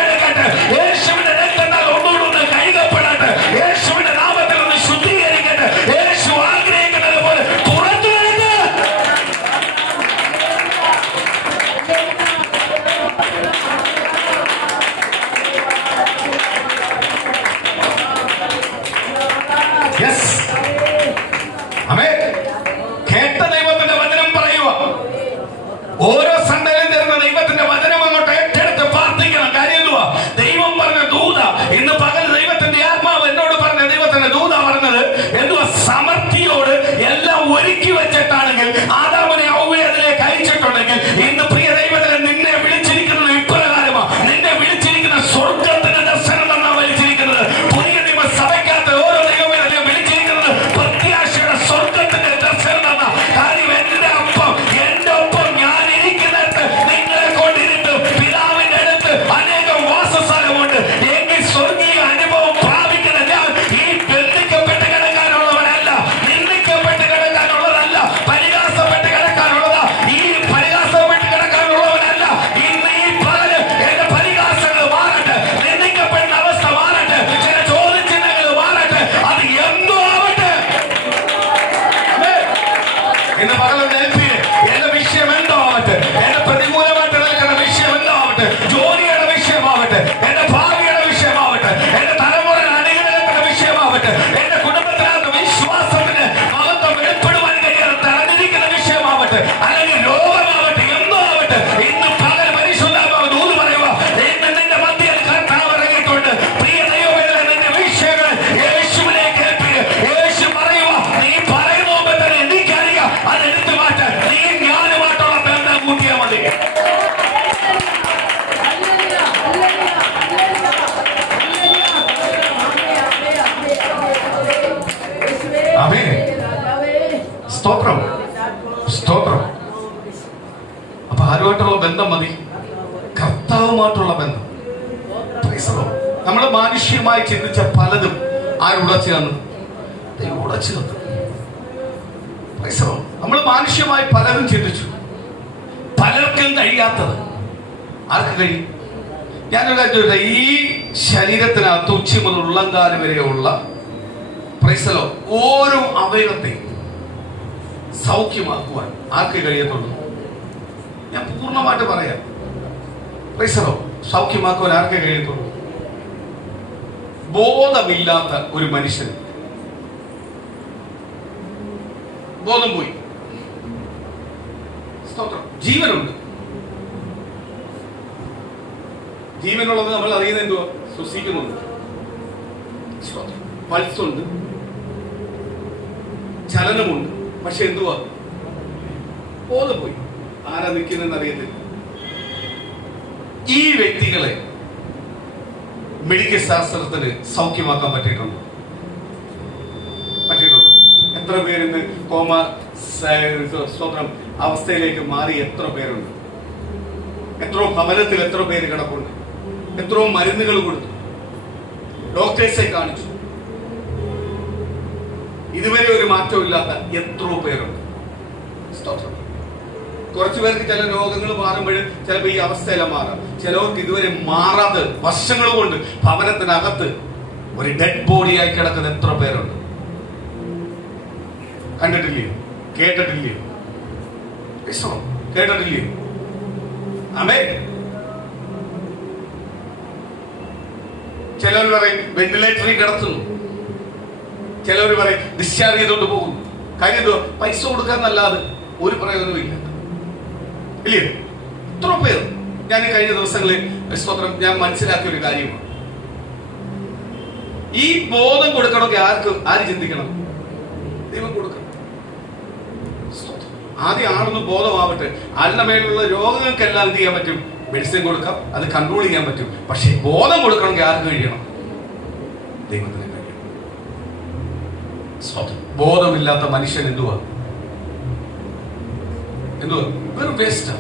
വിഷയമാവട്ടെ, ജോലിയുടെ വിഷയമാവട്ടെ, എന്റെ ഭാവിയുടെ വിഷയമാവട്ടെ, എന്റെ തലമുറ അണികളുടെ വിഷയമാവട്ടെ, എന്റെ കുടുംബത്തിനകത്ത് വിശ്വാസത്തിന് മഹത്വം വെളിപ്പെടുവാൻ കഴിയാതെ തടഞ്ഞിരിക്കുന്ന വിഷയമാവട്ടെ, അല്ലെങ്കിൽ രോഗമാവട്ടെ, എന്തോ ആവട്ടെ, ഇന്ന് പകൽ പരിശുദ്ധാത്മാവ് ദൂത് പറയുക, ഇന്ന് നിന്റെ മധ്യത്തിൽ കർത്താവ് ഇറങ്ങിയിട്ടുണ്ട്. പ്രിയ ദൈവമേ, നിന്റെ വിഷയങ്ങൾ യേശുവിലേക്ക് ഏൽപ്പിക്കുക. യേശു പറയുക, നീ പറയുന്ന മുമ്പ് തന്നെ എനിക്കറിയാം, അതെടുത്തു മാറ്റാൻ നീ ഞാനുമായിട്ടുള്ള ബന്ധം കൂട്ടിയാൽ മതി. ആമേൻ. സ്തോത്രം, സ്തോത്രം. അപ്പൊ ആരുമായിട്ടുള്ള ബന്ധം മതി? കർത്താവുമായിട്ടുള്ള ബന്ധം. നമ്മൾ മാനുഷ്യമായി ചിന്തിച്ച പലതും ആരുടച്ചു തന്നു? ദൈവം ഉടച്ചു തന്നു. നമ്മൾ മാനുഷ്യമായി പലതും ചിന്തിച്ചു, പലർക്കും കഴിയാത്തത് ആർക്ക് കഴിയും? ഞാനൊരു കാര്യം ചോദിച്ചാൽ, ഈ ശരീരത്തിനകത്ത് ഉച്ച മുതൽ ഉള്ളംകാലം വരെയുള്ള ഓരോ അവയവത്തെയും സൗഖ്യമാക്കുവാൻ ആർക്ക് കഴിയത്തുള്ളൂ? ഞാൻ പൂർണ്ണമായിട്ട് പറയാം. സൗഖ്യമാക്കുവാൻ ആർക്ക് കഴിയത്തുള്ളൂ? ബോധമില്ലാത്ത ഒരു മനുഷ്യൻ, ബോധം പോയി, ജീവനുണ്ട്. ജീവനുള്ളത് നമ്മൾ അറിയുന്നത് എന്തുവാ? ശ്വസിക്കുന്നുണ്ട്, പൾസുണ്ട്, ചലനമുണ്ട്. പക്ഷെ എന്തുവാ? ബോധം പോയി. ആരാ നിൽക്കുന്നതെന്ന് അറിയത്തില്ല. ഈ വ്യക്തികളെ മെഡിക്കൽ ശാസ്ത്രത്തിന് സൗഖ്യമാക്കാൻ പറ്റിയിട്ടുണ്ടോ? എത്ര പേരിന്ന് കോമ സ്വന്തം അവസ്ഥയിലേക്ക് മാറി എത്ര പേരുണ്ട്? എത്രയോ ഭവനത്തിൽ എത്ര പേര് കിടപ്പുണ്ട്? എത്രയോ മരുന്നുകൾ കൊടുത്തു, ഡോക്ടേഴ്സെ കാണിച്ചു, ഇതുവരെ ഒരു മാറ്റവും ഇല്ലാത്ത എത്രയോ പേരുണ്ട്. കുറച്ചു പേർക്ക് ചില രോഗങ്ങൾ മാറുമ്പോഴും ചിലപ്പോൾ ഈ അവസ്ഥയെല്ലാം മാറാം. ചിലവർക്ക് ഇതുവരെ മാറാതെ വർഷങ്ങൾ കൊണ്ട് ഭവനത്തിനകത്ത് ഒരു ഡെഡ് ബോഡിയായി കിടക്കുന്ന എത്ര പേരുണ്ട്? കണ്ടിട്ടില്ലയോ? കേട്ടിട്ടില്ലയോ? കേട്ടിട്ടില്ലയോ? ആമേൻ. ചിലവർ പറയും വെന്റിലേറ്ററിൽ കിടത്തുന്നു, ചിലവർ പറയും ഡിസ്ചാർജ് ചെയ്തോണ്ട് പോകുന്നു. കാര്യം എന്തോ? പൈസ കൊടുക്കാന്നല്ലാതെ ഒരു പ്രയോജനമില്ല. ഇല്ലേ? എത്ര പേർ ഞാൻ ഈ കഴിഞ്ഞ ദിവസങ്ങളിൽ ഞാൻ മനസ്സിലാക്കിയ ഒരു കാര്യമാണ്. ഈ ബോധം കൊടുക്കണമെങ്കിൽ ആര് ചിന്തിക്കണം? ദൈവം കൊടുക്കണം. ആദ്യം ആളൊന്ന് ബോധമാവട്ടെ. ആളിന്റെ മേലുള്ള രോഗങ്ങൾക്കെല്ലാം എന്ത് ചെയ്യാൻ പറ്റും? മെഡിസിൻ കൊടുക്കാം, അത് കൺട്രോൾ ചെയ്യാൻ പറ്റും. പക്ഷെ ബോധം കൊടുക്കണമെങ്കിൽ ആർക്ക് കഴിയണം? ദൈവത്തിന് കഴിയണം. ബോധമില്ലാത്ത മനുഷ്യൻ എന്തുവാ? വെറും വേസ്റ്റ്,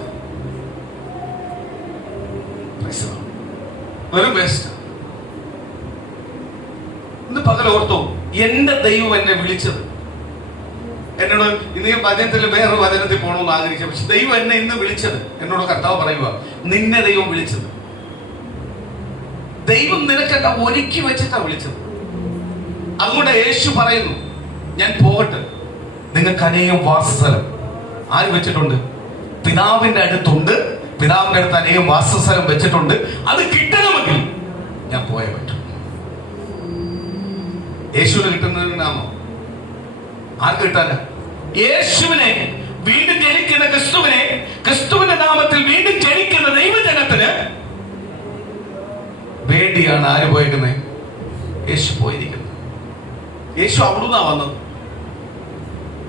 വെറും വേസ്റ്റ്. ഇന്ന് പകൽ ഓർത്തോ, എന്റെ ദൈവം എന്നെ വിളിച്ചത്. എന്നോട് ഇന്ന് ഈ വചനത്തിൽ വേറൊരു വചനത്തിൽ പോകണമെന്ന് ആഗ്രഹിച്ചു. പക്ഷെ ദൈവം എന്നെ ഇന്ന് വിളിച്ചത്, എന്നോട് കർത്താവ് പറയുക, നിന്നെ ദൈവം വിളിച്ചത്. ദൈവം നിനക്കെല്ലാം ഒരുക്കി വെച്ചിട്ടാ വിളിച്ചത്. അതുകൊണ്ട് യേശു പറയുന്നു, ഞാൻ പോകട്ടെ, നിങ്ങൾക്ക് അനേകം വാസസ്ഥലം ആര് വെച്ചിട്ടുണ്ട്? പിതാവിന്റെ അടുത്തുണ്ട്. പിതാവിന്റെ അടുത്ത് അനേകം വാസസ്ഥലം വെച്ചിട്ടുണ്ട്. അത് കിട്ടണമെങ്കിൽ ഞാൻ പോയേ പറ്റും. യേശുവിന് കിട്ടുന്നതിനാണോ? ആർക്ക് കിട്ടാന? യേശുവിനെ വീണ്ടും ജനിക്കുന്ന ക്രിസ്തുവിനെ, ക്രിസ്തുവിന്റെ നാമത്തിൽ വീണ്ടും ജനിക്കുന്ന ദൈവജനത്തിന് വേണ്ടിയാണ് ആര് പോയേക്കുന്നത്? യേശു പോയിരിക്കുന്നത്. യേശു അവിടുന്നാ വന്നത്.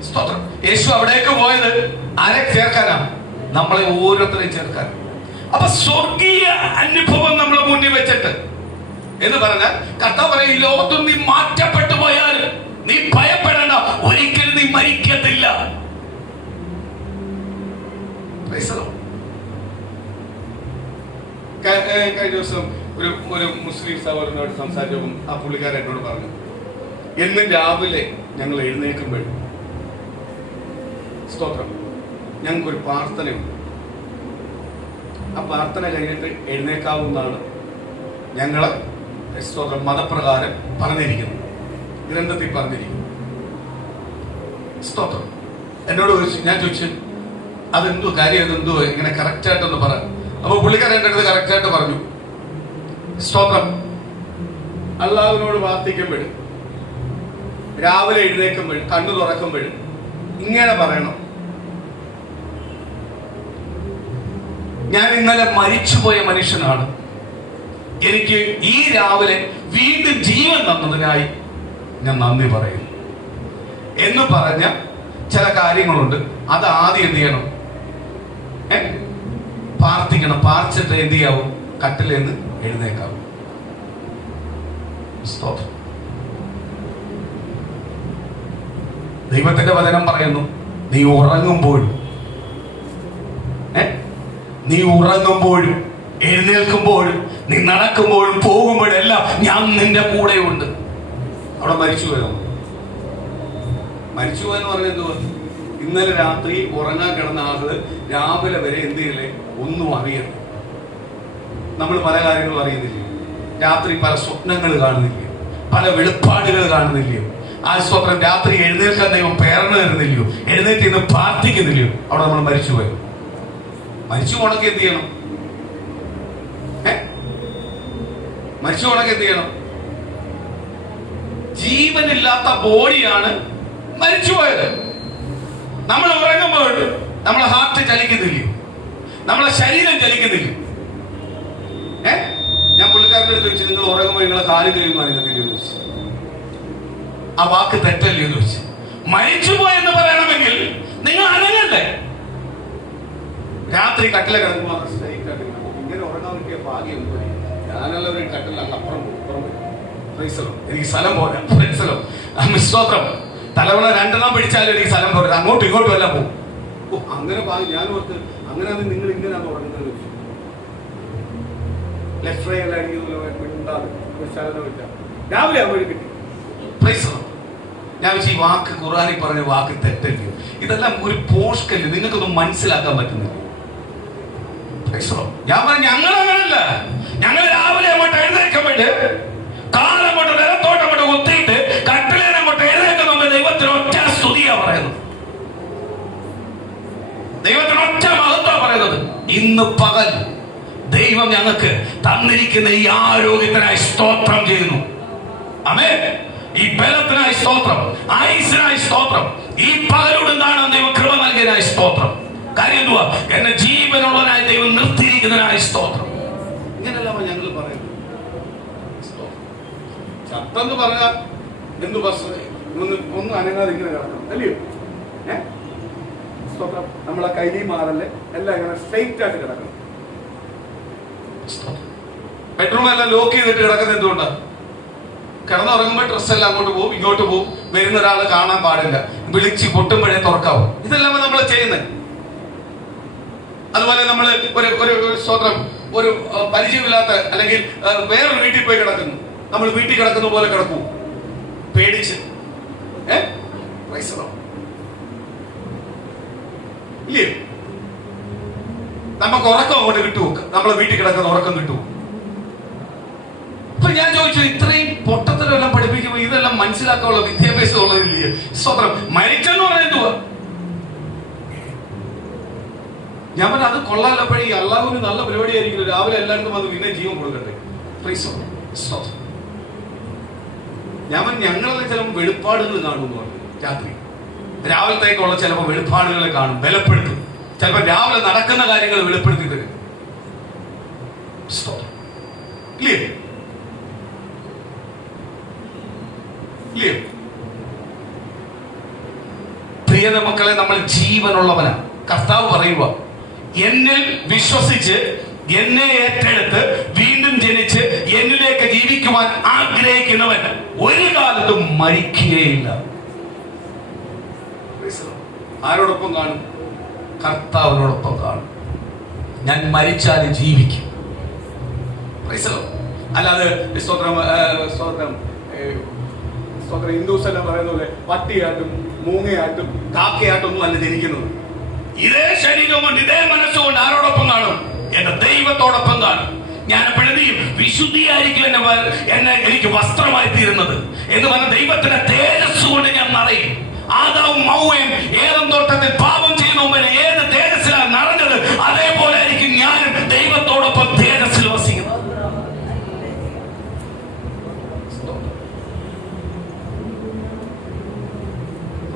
സ്തോത്രം. യേശു അവിടേക്ക് പോയത് ആരെ ചേർക്കാനാ? നമ്മളെ ഓരോരുത്തരെയും ചേർക്കാൻ. അപ്പൊ സ്വർഗീയ അനുഭവം നമ്മളെ മുന്നിൽ വെച്ചിട്ട് എന്ന് പറഞ്ഞാൽ കർത്താവ് പറയും, ഈ ലോകത്തിൽ നീ മാറ്റപ്പെട്ടു പോയാൽ നീ ഭയപ്പെടേണ്ട, ഒരിക്കലും നീ മരിക്കത്തില്ല. കഴിഞ്ഞ ദിവസം ഒരു മുസ്ലിം സഹോദരനോട് സംസാരിച്ചപ്പോൾ ആ പുള്ളിക്കാരൻ എന്നോട് പറഞ്ഞു, എന്നും രാവിലെ ഞങ്ങൾ എഴുന്നേൽക്കുമ്പോഴും സ്തോത്രം ഞങ്ങൾക്കൊരു പ്രാർത്ഥനയുണ്ട്. ആ പ്രാർത്ഥന കഴിഞ്ഞിട്ട് എഴുന്നേക്കാവുന്നതാണ് ഞങ്ങള് സ്തോത്രം മതപ്രകാരം പറഞ്ഞിരിക്കുന്നത്, ഗ്രന്ഥത്തിൽ പറഞ്ഞിരിക്കുന്നു. സ്തോത്രം. എന്നോട് ചോദിച്ചു, ഞാൻ ചോദിച്ചു അതെന്തോ കാര്യം, അതെന്തോ ഇങ്ങനെ കറക്റ്റായിട്ടൊന്ന് പറ. അപ്പൊ പുള്ളിക്കാരൻ എൻ്റെ അടുത്ത് കറക്റ്റായിട്ട് പറഞ്ഞു, സ്തോത്രം, അള്ളാഹുവിനോട് പ്രാർത്ഥിക്കുമ്പോഴും രാവിലെ എഴുന്നേൽക്കുമ്പോഴും കണ്ണു തുറക്കുമ്പോഴും ഇങ്ങനെ പറയണം, ഞാൻ ഇന്നലെ മരിച്ചുപോയ മനുഷ്യനാണ്, എനിക്ക് ഈ രാവിലെ വീണ്ടും ജീവൻ തന്നതിനായി ഞാൻ നന്ദി പറയുന്നു എന്ന് പറഞ്ഞ ചില കാര്യങ്ങളുണ്ട്. അത് ആദ്യം എന്ത് ചെയ്യണം? പ്രാർത്ഥിക്കണം. പ്രാർത്ഥിച്ചിട്ട് എന്ത് ചെയ്യാവും? കട്ടിലേന്ന് എഴുന്നേക്കാവും. ദൈവത്തിന്റെ വചനം പറയുന്നു, നീ ഉറങ്ങുമ്പോഴും എഴുന്നേൽക്കുമ്പോഴും നീ നടക്കുമ്പോഴും പോകുമ്പോഴും എല്ലാം ഞാൻ നിന്റെ കൂടെയുണ്ട്. അവിടെ മരിച്ചുപോയെന്ന് പറഞ്ഞ എന്തുവാ? ഇന്നലെ രാത്രി ഉറങ്ങാൻ കിടന്ന ആള് രാവിലെ വരെ എന്ത് ചെയ്യില്ലേ? ഒന്നും അറിയണം. നമ്മൾ പല കാര്യങ്ങളും അറിയുന്നില്ലേ? രാത്രി പല സ്വപ്നങ്ങൾ കാണുന്നില്ലയോ? പല വെളിപ്പാടുകൾ കാണുന്നില്ലയോ? ആ സ്വപ്നം രാത്രി എഴുന്നേൽക്കാൻ ദൈവം പ്രേരണ തരുന്നില്ലയോ? എഴുന്നേറ്റ് ഇന്ന് പ്രാർത്ഥിക്കുന്നില്ലയോ? അവിടെ നമ്മൾ മരിച്ചുപോയി. മരിച്ചു പോണക്ക് എന്ത് ചെയ്യണം? മരിച്ചു പോണക്ക് എന്ത് ചെയ്യണം? ജീവനില്ലാത്ത ബോഡിയാണ് മരിച്ചുപോയത്. നമ്മൾ ഉറങ്ങുമ്പോൾ നമ്മളെ ഹാർട്ട് ചലിക്കുന്നില്ലയോ? നമ്മളെ ശരീരം ചലിക്കുന്നില്ലയോ? ഞാൻ പുള്ളിക്കാരൻ്റെ അടുത്ത് ചോദിച്ചു, നിങ്ങൾ ഉറങ്ങുമ്പോൾ നിങ്ങളെ കാല് കഴിയുമ്പോൾ അറിയത്തില്ലയോ എന്ന് ചോദിച്ചു. ആ വാക്ക് തെറ്റല്ലേ എന്ന് ചോദിച്ചു. മരിച്ചുപോയെന്ന് പറയണമെങ്കിൽ നിങ്ങൾ അനങ്ങണ്ടേ? രാത്രി കട്ടിലെ കിടക്കുമ്പോൾ ഇങ്ങനെ ഉറങ്ങാൻ കിട്ടിയ ഭാഗ്യം ഒന്നും ഞാനുള്ള ഒരു കട്ടിലല്ല, അപ്പുറം എനിക്ക് സ്ഥലം പോരാ. സ്തോത്രം. തലവണ 2 പിടിച്ചാലും എനിക്ക് സ്ഥലം പോരാ, അങ്ങോട്ടും ഇങ്ങോട്ടും എല്ലാം പോകും. അങ്ങനെ ഭാഗ്യം. ഞാൻ ഓർത്ത് അങ്ങനെ നിങ്ങൾ ഇങ്ങനെയാണ് ഉറങ്ങുന്നത്. ലെഫ്റ്റ് റൈ എല്ലാം അടിക്കുന്നില്ല, രാവിലെ ആകുമ്പോൾ കിട്ടി. ഞാൻ ഈ വാക്ക് ഖുർആനിൽ പറഞ്ഞ വാക്ക് തെറ്റല്ലേ? ഇതെല്ലാം ഒരു പോഷ്കല്ലേ? നിങ്ങൾക്കൊന്നും മനസ്സിലാക്കാൻ പറ്റുന്നില്ല. ഞാൻ പറഞ്ഞു, ഞങ്ങൾ അങ്ങനല്ല. ഞങ്ങൾ രാവിലെ അങ്ങോട്ട് എഴുന്നേൽക്കുമ്പോട്ട് കാലങ്ങോട്ട് നിലത്തോട്ടങ്ങോട്ട് കുത്തിയിട്ട് കട്ടിലേനങ്ങോട്ട് എഴുന്നേൽക്കുന്ന ദൈവത്തിന് ഒറ്റ സ്തുതിയാ പറയുന്നത്. ദൈവത്തിന് ഒറ്റ മഹത്വം പറയുന്നത്. ഇന്ന് പകൽ ദൈവം ഞങ്ങൾക്ക് തന്നിരിക്കുന്ന ഈ ആരോഗ്യത്തിനായി സ്തോത്രം ചെയ്യുന്നു. ആമേൻ. ഈ ബലത്തിനായി സ്തോത്രം, ആയുസ്സിനായി സ്തോത്രം, ഈ പകലുണ്ടാണ് ദൈവം കൃപ നൽകിയതിനായി സ്തോത്രം. കാര്യം എന്തുവാ? എന്നെ ജീവനുള്ളതിനായി ദൈവം നിർത്തിയിരിക്കുന്നതിനായി സ്തോത്രം. ഇങ്ങനെയല്ല ഞങ്ങൾ പറയുന്നത്. ചത്തെന്ന് പറഞ്ഞാൽ എന്തു ഒന്നും അനങ്ങാതെ ഇങ്ങനെ കിടക്കണം അല്ലയോ? സ്തോത്രം. നമ്മളെ കൈലി മാറല്ലേ, എല്ലാം ഇങ്ങനെ സ്ട്രെയിറ്റ് ആയിട്ട് കിടക്കണം. ബെഡ്റൂം എല്ലാം ലോക്ക് ചെയ്തിട്ട് കിടക്കുന്നത് എന്തുകൊണ്ടാണ്? കിടന്നുറങ്ങുമ്പോൾ ഡ്രസ്സ് എല്ലാം അങ്ങോട്ട് പോകും, ഇങ്ങോട്ട് പോകും. വരുന്ന ഒരാൾ കാണാൻ പാടില്ല, വിളിച്ച് പൊട്ടുമ്പോഴേ തുറക്കാവും. ഇതെല്ലാം നമ്മൾ ചെയ്യുന്നത്. അതുപോലെ നമ്മൾ ഒരു സ്വതന്ത്രം ഒരു പരിചയമില്ലാത്ത അല്ലെങ്കിൽ വേറൊരു വീട്ടിൽ പോയി കിടക്കുന്നു. നമ്മൾ വീട്ടിൽ കിടക്കുന്ന പോലെ കിടക്കൂ, പേടിച്ച്. ഇല്ലേ? നമുക്ക് ഉറക്കം അങ്ങോട്ട് കിട്ടുമോ? നമ്മളെ വീട്ടിൽ കിടക്കുന്ന ഉറക്കം കിട്ടുമോ? അപ്പൊ ഞാൻ ചോദിച്ചു, ഇത്രയും പൊട്ടത്തരെല്ലാം പഠിപ്പിക്കുമ്പോൾ ഇതെല്ലാം മനസ്സിലാക്കാനുള്ള വിദ്യാഭ്യാസം ഉള്ളതില്ലേ? സ്വതന്ത്രം. മരിച്ചെന്ന് പറഞ്ഞാൽ എന്തുവാ? ഞാൻ പറഞ്ഞ അത് കൊള്ളാല്ലപ്പോഴേ ഈ അള്ളാഹുവിന് നല്ല പരിപാടിയായിരിക്കും. രാവിലെ എല്ലാവർക്കും വന്ന് പിന്നെ ജീവൻ കൊടുക്കട്ടെ. ഞാൻ പറഞ്ഞു, ഞങ്ങളെ ചിലപ്പോൾ വെളിപ്പാടുകൾ കാണുമെന്ന് പറഞ്ഞു. രാത്രി രാവിലത്തേക്കുള്ള ചിലപ്പോൾ വെളിപ്പാടുകളെ കാണും, ബലപ്പെടുത്തും. ചിലപ്പോൾ രാവിലെ നടക്കുന്ന കാര്യങ്ങൾ വെളിപ്പെടുത്തി തരും. ഇല്ലേ? ഇല്ലേ? പ്രിയ മക്കളെ, നമ്മൾ ജീവനുള്ളവനാണ്. കർത്താവ് പറയുക, എന്നിൽ വിശ്വസിച്ച് എന്നെ ഏറ്റെടുത്ത് വീണ്ടും ജനിച്ച് എന്നിലേക്ക് ജീവിക്കുവാൻ ആഗ്രഹിക്കുന്നവൻ ഒരു കാലത്തും മരിക്കുകയില്ല. ആരോടൊപ്പം കാണും? കർത്താവിനോടൊപ്പം കാണും. ഞാൻ മരിച്ചാലും ജീവിക്കും. അല്ലാതെ ഹിന്ദുസ് എല്ലാം പറയുന്ന പോലെ പട്ടിയാട്ടും മൂങ്ങയാട്ടും കാക്കയാട്ടും ഒന്നും അല്ല ജനിക്കുന്നത്. ഇതേ ശരീരം കൊണ്ട് ഇതേ മനസ്സുകൊണ്ട് ആരോടൊപ്പം കാണും? എന്റെ ദൈവത്തോടൊപ്പം കാണും. ഞാൻ എപ്പോഴും വിശുദ്ധിയായിരിക്കും എന്നെ എനിക്ക് വസ്ത്രമായി തീരുന്നത് എന്ന് പറഞ്ഞ ദൈവത്തിന്റെ തേജസ് കൊണ്ട് ഞാൻ നിറയും. ആദാവും ഹവ്വയും ഏദൻ തോട്ടത്തിൽ പാപം ചെയ്യുന്ന മുമ്പ് ഏത് തേജസ്സിലാണ് നിറഞ്ഞത്, അതേപോലെ ആയിരിക്കും ഞാനും ദൈവ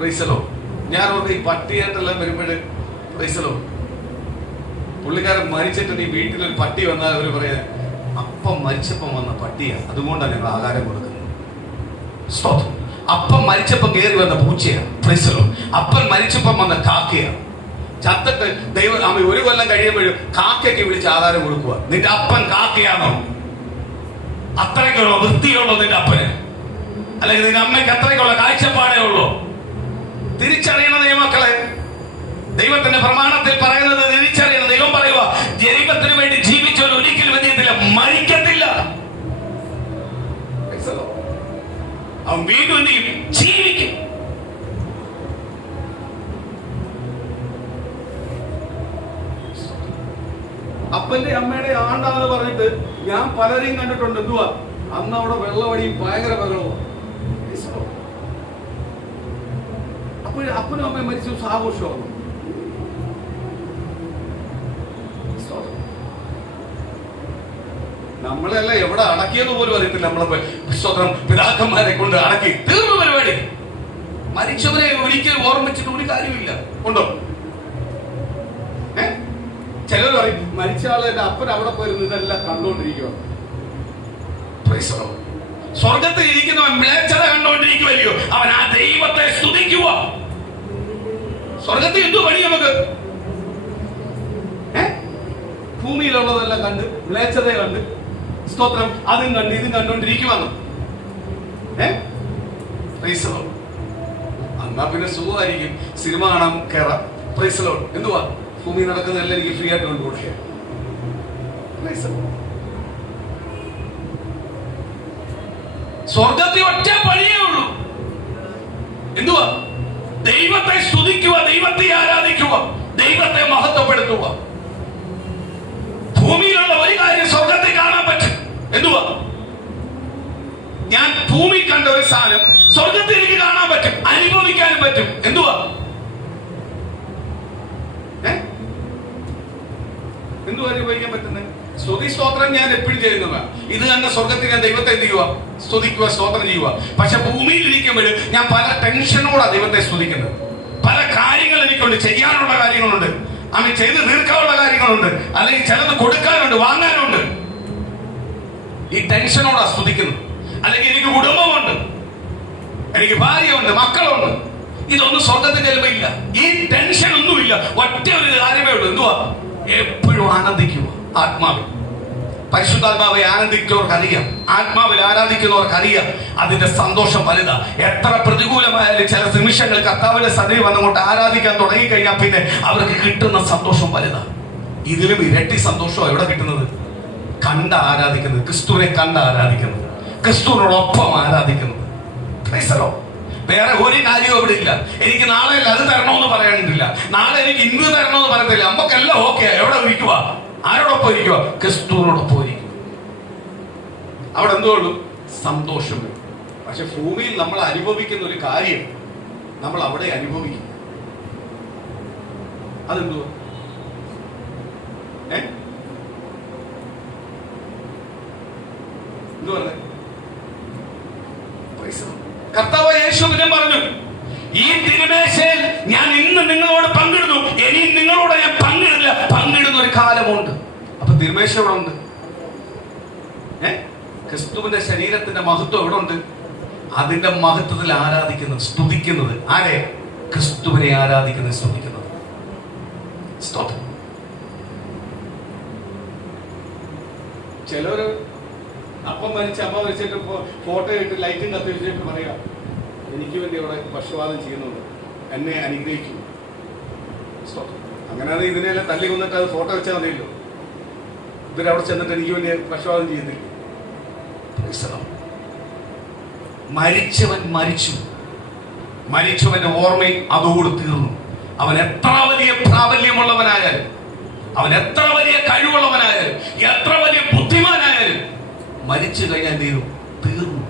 പ്രൈസലോ. ഞാൻ ഓർത്ത് ഈ പട്ടിയായിട്ടെല്ലാം വരുമ്പോൾ പ്രൈസലോ, പുള്ളിക്കാരൻ മരിച്ചിട്ട് ഈ വീട്ടിലൊരു പട്ടി വന്നാൽ അവർ പറയാ അപ്പം മരിച്ചപ്പം വന്ന പട്ടിയാ, അതുകൊണ്ടാണ് ഞങ്ങൾ ആഹാരം കൊടുക്കുന്നത്. സ്തോത്രം. അപ്പം മരിച്ചപ്പം കയറി വന്ന പൂച്ചയാ. പ്രൈസലോ. അപ്പൻ മരിച്ചപ്പം വന്ന കാക്കയാ. ചത്തിട്ട് ദൈവം അമ്മ ഒരു കൊല്ലം കഴിയുമ്പോഴും കാക്കയ്ക്ക് വിളിച്ച് ആഹാരം കൊടുക്കുക. നിന്റെ അപ്പൻ കാക്കയാണോ? അത്രയ്ക്കുള്ള വൃത്തിയുള്ളൂ നിന്റെ അപ്പന്? അല്ലെങ്കിൽ നിന്റെ അമ്മയ്ക്ക് അത്രയ്ക്കുള്ള കാഴ്ചപ്പാടേ ഉള്ളൂ? തിരിച്ചറിയണം ദൈവമക്കളെ. ദൈവത്തിന്റെ പ്രമാണത്തിൽ പറയുന്നത് തിരിച്ചറിയണം. ദൈവം പറയുക, ദൈവത്തിന് വേണ്ടി ജീവിച്ചവർ ഒരിക്കലും എന്ത് ചെയ്യത്തില്ല? മരിക്കത്തില്ല. അവൻ വീണ്ടും എന്ത് ചെയ്യും? ജീവിക്കും. അപ്പന്റെ അമ്മയുടെ ആണ്ടാന്ന് പറഞ്ഞിട്ട് ഞാൻ പലരെയും കണ്ടിട്ടുണ്ട്. എന്തുവാ, അന്ന് അവിടെ വെള്ളവടിയും ഭയങ്കര ബഹളവും. അപ്പോഴും അപ്പനും അമ്മയും മരിച്ചു ആഘോഷമാകും. നമ്മളെല്ലാം എവിടെ അടക്കിയെന്ന് പോലും അറിയത്തില്ല. നമ്മളെ സ്വന്തം പിതാക്കന്മാരെ കൊണ്ട് അടക്കി തീർന്നു പരിപാടി. മരിച്ചവരെ ഒരിക്കലും ഓർമ്മിച്ചിട്ട് ഒരു കാര്യമില്ല. ഉണ്ടോ? ചിലർ പറയും മരിച്ച ആളുടെ അപ്പൻ അവിടെ പോയിരുന്നു ഇതെല്ലാം കണ്ടുകൊണ്ടിരിക്കുക. സ്വർഗത്തിൽ ഇരിക്കുന്നവൻ മ്ലേച്ഛത കണ്ടുകൊണ്ടിരിക്കുമല്ലയോ? അവൻ ആ ദൈവത്തെ സ്തുതിക്കുക. സ്വർഗത്തിൽ എന്തു പണി നമുക്ക്? ഭൂമിയിലുള്ളതെല്ലാം കണ്ട് മ്ലേച്ഛതയെ കണ്ട് സ്തോത്രം അതും കണ്ട് ഇതും കണ്ടുകൊണ്ടിരിക്കുവാന്ന്. എന്നാ പിന്നെ സുഖമായിരിക്കും. സിനിമ കാണാൻ കയറാം. പ്രൈസലോ. എന്തുവാ ഭൂമി നടക്കുന്നതെല്ലാം എനിക്ക് ഫ്രീ ആയിട്ട് കൊണ്ടുപോകേ. സ്വർഗത്തിൽ ഒറ്റ പണിയേ ഉള്ളൂ. എന്തുവാ? ദൈവത്തെ സ്തുതിക്കുക, ദൈവത്തെ ആരാധിക്കുക, ദൈവത്തെ മഹത്വപ്പെടുത്തുക. ഭൂമിയിലുള്ള ഒരു കാര്യം സ്വർഗത്തിൽ കാണാൻ പറ്റും. എന്തുവാ? ഞാൻ ഭൂമി കണ്ട ഒരു സാധനം സ്വർഗത്തിൽ എനിക്ക് കാണാൻ പറ്റും, അനുഭവിക്കാനും പറ്റും. എന്തുവാ? എന്തു അനുഭവിക്കാൻ പറ്റുന്നത്? സ്തുതി സ്തോത്രം ഞാൻ എപ്പോഴും ചെയ്യുന്നതാണ്. ഇത് തന്നെ സ്വർഗത്തിൽ ഞാൻ ദൈവത്തെ എന്ത് ചെയ്യുക? സ്തുതിക്കുക, സ്തോത്രം ചെയ്യുക. പക്ഷെ ഭൂമിയിൽ ഇരിക്കുമ്പോൾ ഞാൻ പല ടെൻഷനോടാണ് ദൈവത്തെ സ്തുതിക്കുന്നത്. പല കാര്യങ്ങൾ എനിക്കുണ്ട്, ചെയ്യാനുള്ള കാര്യങ്ങളുണ്ട്, അങ്ങനെ ചെയ്ത് തീർക്കാനുള്ള കാര്യങ്ങളുണ്ട്, അല്ലെങ്കിൽ ചിലത് കൊടുക്കാനുണ്ട്, വാങ്ങാനുണ്ട്. ഈ ടെൻഷനോടാ സ്തുതിക്കുന്നത്. അല്ലെങ്കിൽ എനിക്ക് കുടുംബമുണ്ട്, എനിക്ക് ഭാര്യയുണ്ട്, മക്കളുണ്ട്. ഇതൊന്നും സ്വർഗത്തിൽ ചെല്ലുമ്പോ ഇല്ല. ഈ ടെൻഷൻ ഒന്നുമില്ല. ഒറ്റ ഒരു കാര്യമേ ഉള്ളൂ. എന്തുവാ? എപ്പോഴും ആനന്ദിക്കുക ആത്മാവിൽ. പരിശുദ്ധാത്മാവെ ആനന്ദിക്കുന്നവർക്ക് അറിയാം, ആത്മാവിൽ ആരാധിക്കുന്നവർക്ക് അറിയാം അതിന്റെ സന്തോഷം വലുതാ. എത്ര പ്രതികൂലമായാലും ചില നിമിഷങ്ങൾ കർത്താവിന്റെ സന്നിധി വന്നുകൊണ്ട് ആരാധിക്കാൻ തുടങ്ങിക്കഴിഞ്ഞാൽ പിന്നെ അവർക്ക് കിട്ടുന്ന സന്തോഷം വലുതാ. ഇതിലും ഇരട്ടി സന്തോഷം എവിടെ കിട്ടുന്നത്? കണ്ട ആരാധിക്കുന്നത്, ക്രിസ്തുവിനെ കണ്ട ആരാധിക്കുന്നത്, ക്രിസ്തുവിനോടൊപ്പം ആരാധിക്കുന്നത്. വേറെ ഒരു കാര്യവും ഇവിടെ ഇല്ല. എനിക്ക് നാളെ അത് തരണമെന്ന് പറയാനില്ല, നാളെ എനിക്ക് ഇന്ന് തരണമെന്ന് പറയത്തില്ല. നമുക്കെല്ലാം ഓക്കെ. എവിടെ ഇരിക്കുക? ആരോടൊപ്പം ഇരിക്കുക? ക്രിസ്തുവിനോടൊപ്പം ഇരിക്കുക. അവിടെ എന്തുകൊള്ളു? സന്തോഷം. പക്ഷെ ഭൂമിയിൽ നമ്മൾ അനുഭവിക്കുന്ന ഒരു കാര്യം നമ്മൾ അവിടെ അനുഭവിക്കും. അതെന്തുവാ? എന്തു പറഞ്ഞേ? കർത്താവ് യേശു പറഞ്ഞു, ഈ തിരുമേശയിൽ ഞാൻ ഇന്ന് നിങ്ങളോട് പങ്കിടുന്നു, ഇനി നിങ്ങളോട് ഞാൻ പങ്കിടില്ല. പങ്കിടുന്ന ഒരു കാലമുണ്ട്. അപ്പൊ തിരുമേശ എവിടെ ഉണ്ട്? ക്രിസ്തുവിന്റെ ശരീരത്തിന്റെ മഹത്വം എവിടെ ഉണ്ട്? അതിന്റെ മഹത്വത്തിൽ ആരാധിക്കുന്നത്, സ്തുതിക്കുന്നത് ആരെ? ക്രിസ്തുവിനെ ആരാധിക്കുന്നത്, സ്തുതിക്കുന്നത്. ചിലര് അപ്പം മരിച്ച് അമ്മ മരിച്ചിട്ട് ഫോട്ടോ ഇട്ട് ലൈറ്റും കത്തി വെച്ചിട്ട് പറയാ, എനിക്ക് വേണ്ടി അവിടെ പക്ഷപാതം ചെയ്യുന്നുണ്ട്, എന്നെ അനുഗ്രഹിക്കും. അങ്ങനെയാണ് ഇതിനെല്ലാം തല്ലി കൊന്നിട്ട് അത് ഫോട്ടോ വെച്ചാൽ മതിയല്ലോ. ഇവരവിടെ ചെന്നിട്ട് എനിക്ക് വേണ്ടി പക്ഷപാതം ചെയ്യുന്നില്ല. മരിച്ചവൻ മരിച്ചു, മരിച്ചവന്റെ ഓർമ്മയും അതോട് തീർന്നു. അവൻ എത്ര വലിയ പ്രാബല്യമുള്ളവനായാലും, അവൻ എത്ര വലിയ കഴിവുള്ളവനായാലും, എത്ര വലിയ ബുദ്ധിമാനായാലും മരിച്ചു കഴിഞ്ഞാൽ തീർന്നു.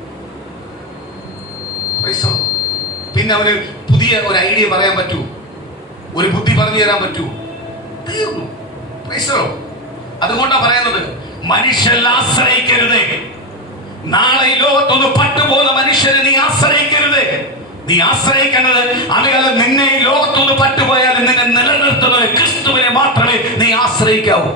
പിന്നെ അവന് പുതിയ ഒരു ഐഡിയ പറയാൻ പറ്റൂ, ഒരു ബുദ്ധി പറഞ്ഞു തരാൻ പറ്റൂ? തീർന്നു. അതുകൊണ്ടാണ് പറയുന്നത്, മനുഷ്യൻ ആശ്രയിക്കരുതേ. നാളെ ഈ ലോകത്തൊന്ന് പട്ടുപോകുന്ന മനുഷ്യനെ നീ ആശ്രയിക്കരുതേ. നീ ആശ്രയിക്കേണ്ടത് അതുകാല നിന്നെ ഈ ലോകത്തുനിന്ന് പറ്റുപോയാലും നിന്നെ നിലനിർത്തുന്നത് ക്രിസ്തുവിനെ മാത്രമേ നീ ആശ്രയിക്കാവൂ.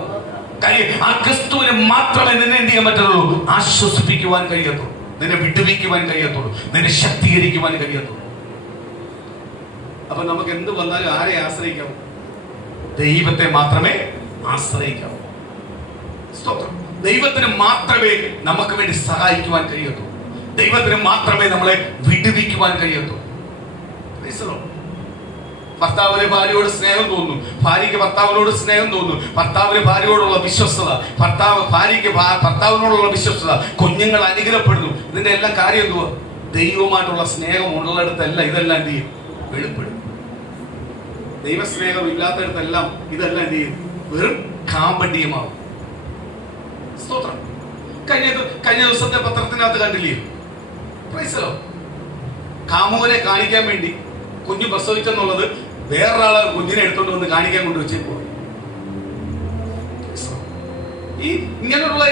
കാര്യം ആ ക്രിസ്തുവിനെ മാത്രമേ നിന്നെ എന്ത് ചെയ്യാൻ പറ്റുള്ളൂ? ആശ്വസിപ്പിക്കുവാൻ കഴിയത്തുള്ളൂ, നിന്നെ വിടുവിക്കുവാൻ കഴിയത്തുള്ളൂ, നിന്നെ ശക്തീകരിക്കുവാൻ കഴിയത്തുള്ളൂ. അപ്പൊ നമുക്ക് എന്ത് വന്നാലും ആരെ ആശ്രയിക്കാം? ദൈവത്തെ മാത്രമേ ആശ്രയിക്കാവൂ. സ്തോത്രം. ദൈവത്തിന് മാത്രമേ നമുക്ക് വേണ്ടി സഹായിക്കുവാൻ കഴിയത്തുള്ളൂ. ദൈവത്തിന് മാത്രമേ നമ്മളെ വിടുവിക്കുവാൻ കഴിയത്തുള്ളൂ. ഭർത്താവിന് ഭാര്യയോട് സ്നേഹം തോന്നുന്നു, ഭാര്യയ്ക്ക് ഭർത്താവിനോട് സ്നേഹം തോന്നുന്നു, ഭർത്താവിന് ഭാര്യയോടുള്ള വിശ്വസ്തത, ഭാര്യയ്ക്ക് ഭർത്താവിനോടുള്ള വിശ്വസ്തത, കുഞ്ഞുങ്ങൾ അനുഗ്രഹപ്പെടുന്നു. ഇതിന്റെ എല്ലാം കാര്യം എന്തുവാ? ദൈവമായിട്ടുള്ള സ്നേഹം ഉള്ളിടത്തല്ല ഇതെല്ലാം എന്ത് ചെയ്യും? വെളിപ്പെടും. ദൈവസ്നേഹം ഇല്ലാത്തടത്തെല്ലാം ഇതെല്ലാം എന്ത് ചെയ്യും? വെറും കാപട്യമാവും. സ്തോത്രം. കഴിഞ്ഞ ദിവസത്തെ പത്രത്തിനകത്ത് കണ്ടില്ലേ? കാമുകനെ കാണിക്കാൻ വേണ്ടി കുഞ്ഞു പ്രസവിച്ചെന്നുള്ളത് വേറൊരാളെ കുഞ്ഞിനെ എടുത്തോണ്ട് വന്ന് കാണിക്കാൻ കൊണ്ടുവച്ചേക്കോ. ഈ ഇങ്ങനെയുള്ള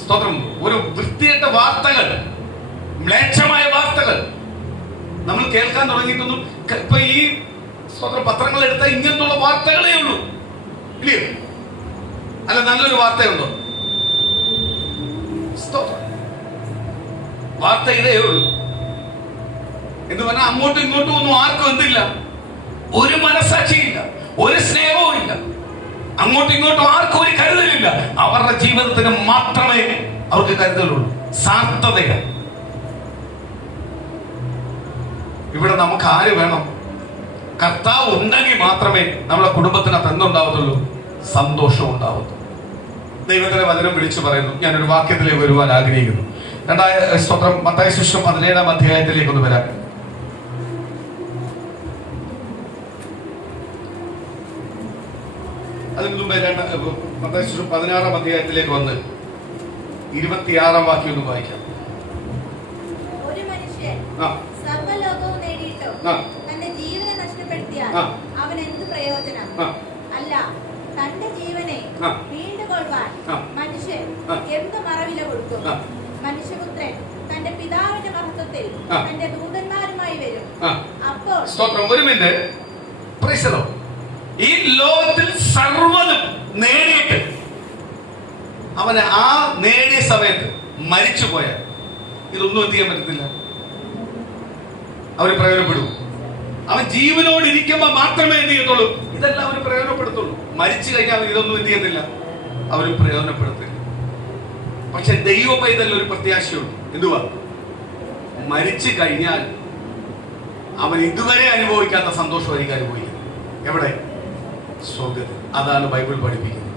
സ്തോത്രം ഒരു വൃത്തികെട്ട വാർത്തകൾ, മ്ലേച്ഛമായ വാർത്തകൾ നമ്മൾ കേൾക്കാൻ തുടങ്ങിയിട്ടൊന്നും ഇപ്പൊ ഈ പത്രങ്ങൾ എടുത്താൽ ഇങ്ങനത്തുള്ള വാർത്തകളേ ഉള്ളൂ, ഇല്ലയോ? അല്ല, നല്ലൊരു വാർത്തയുണ്ടോ? വാർത്ത ഇതേ ഉള്ളൂ. എന്ന് പറഞ്ഞാൽ അങ്ങോട്ടും ഇങ്ങോട്ടും ഒന്നും ആർക്കും എന്തില്ല, ഒരു മനസാക്ഷിയില്ല, ഒരു സ്നേഹവും ഇല്ല, അങ്ങോട്ടും ഇങ്ങോട്ടും ആർക്കും ഒരു കരുതലില്ല. അവരുടെ ജീവിതത്തിന് മാത്രമേ അവർക്ക് കരുതലുള്ളൂ, സാർത്ഥതയാണ്. ഇവിടെ നമുക്ക് ആര് വേണം? കർത്താവ് ഉണ്ടെങ്കിൽ മാത്രമേ നമ്മുടെ കുടുംബത്തിനകത്ത് എന്തുണ്ടാവത്തുള്ളൂ? സന്തോഷം ഉണ്ടാവത്തുള്ളൂ. ദൈവത്തിന്റെ വചനം വിളിച്ചു പറയുന്നു. ഞാനൊരു വാക്യത്തിലേക്ക് വരുവാൻ ആഗ്രഹിക്കുന്നു. സ്തോത്രം. മത്തായി സുവിശേഷം 17-ാം അധ്യായത്തിലേക്ക് ഒന്ന് വരാം. അതിന് മുമ്പ് മത്തായി സുവിശേഷം 16-ാം അധ്യായത്തിലേക്ക് വന്ന് 26-ാം വാക്യം ഒന്ന് വായിക്കാം. ഒരു മനുഷ്യൻ സർവ്വലോകവും നേടിയിട്ടും തന്റെ ജീവനെ നഷ്ടപ്പെടുത്തിയാൽ അവൻ എന്ത് പ്രയോജനം? അല്ല, തന്റെ ജീവനെ വീണ്ടുകൊള്ളുവാൻ മനുഷ്യൻ എന്ത് മറവില കൊടുക്കും? മനുഷ്യപുത്രൻ തന്റെ പിതാവിന്റെ മഹത്വത്തിൽ തന്റെ ദൂതന്മാരുമായി വരും. അപ്പോൾ ഒരു മിനിറ്റ്. ഈ ലോകത്തിൽ സർവ്വതും നേടിയിട്ട് അവന് ആ നേടിയ സമയത്ത് മരിച്ചു പോയാൽ ഇതൊന്നും എന്ത് ചെയ്യാൻ പറ്റത്തില്ല, അവന് പ്രയോജനപ്പെടും. അവൻ ജീവനോട് ഇരിക്കുമ്പോൾ മാത്രമേ എന്ത് ചെയ്യത്തുള്ളൂ, ഇതെല്ലാം അവന് പ്രയോജനപ്പെടുത്തുള്ളൂ. മരിച്ചു കഴിഞ്ഞാൽ ഇതൊന്നും എന്ത് ചെയ്യത്തില്ല, അവന് പ്രയോജനപ്പെടുത്തില്ല. പക്ഷെ ദൈവ പൈതൽ ഒരു പ്രത്യാശയുണ്ട്. എന്തുവാ? മരിച്ചു കഴിഞ്ഞാൽ അവൻ ഇതുവരെ അനുഭവിക്കാത്ത സന്തോഷമായിരിക്കും അനുഭവിക്കുന്നത്. എവിടെ? സ്വർഗ്ഗത്തിൽ. അതാണ് ബൈബിൾ പഠിപ്പിക്കുന്നത്.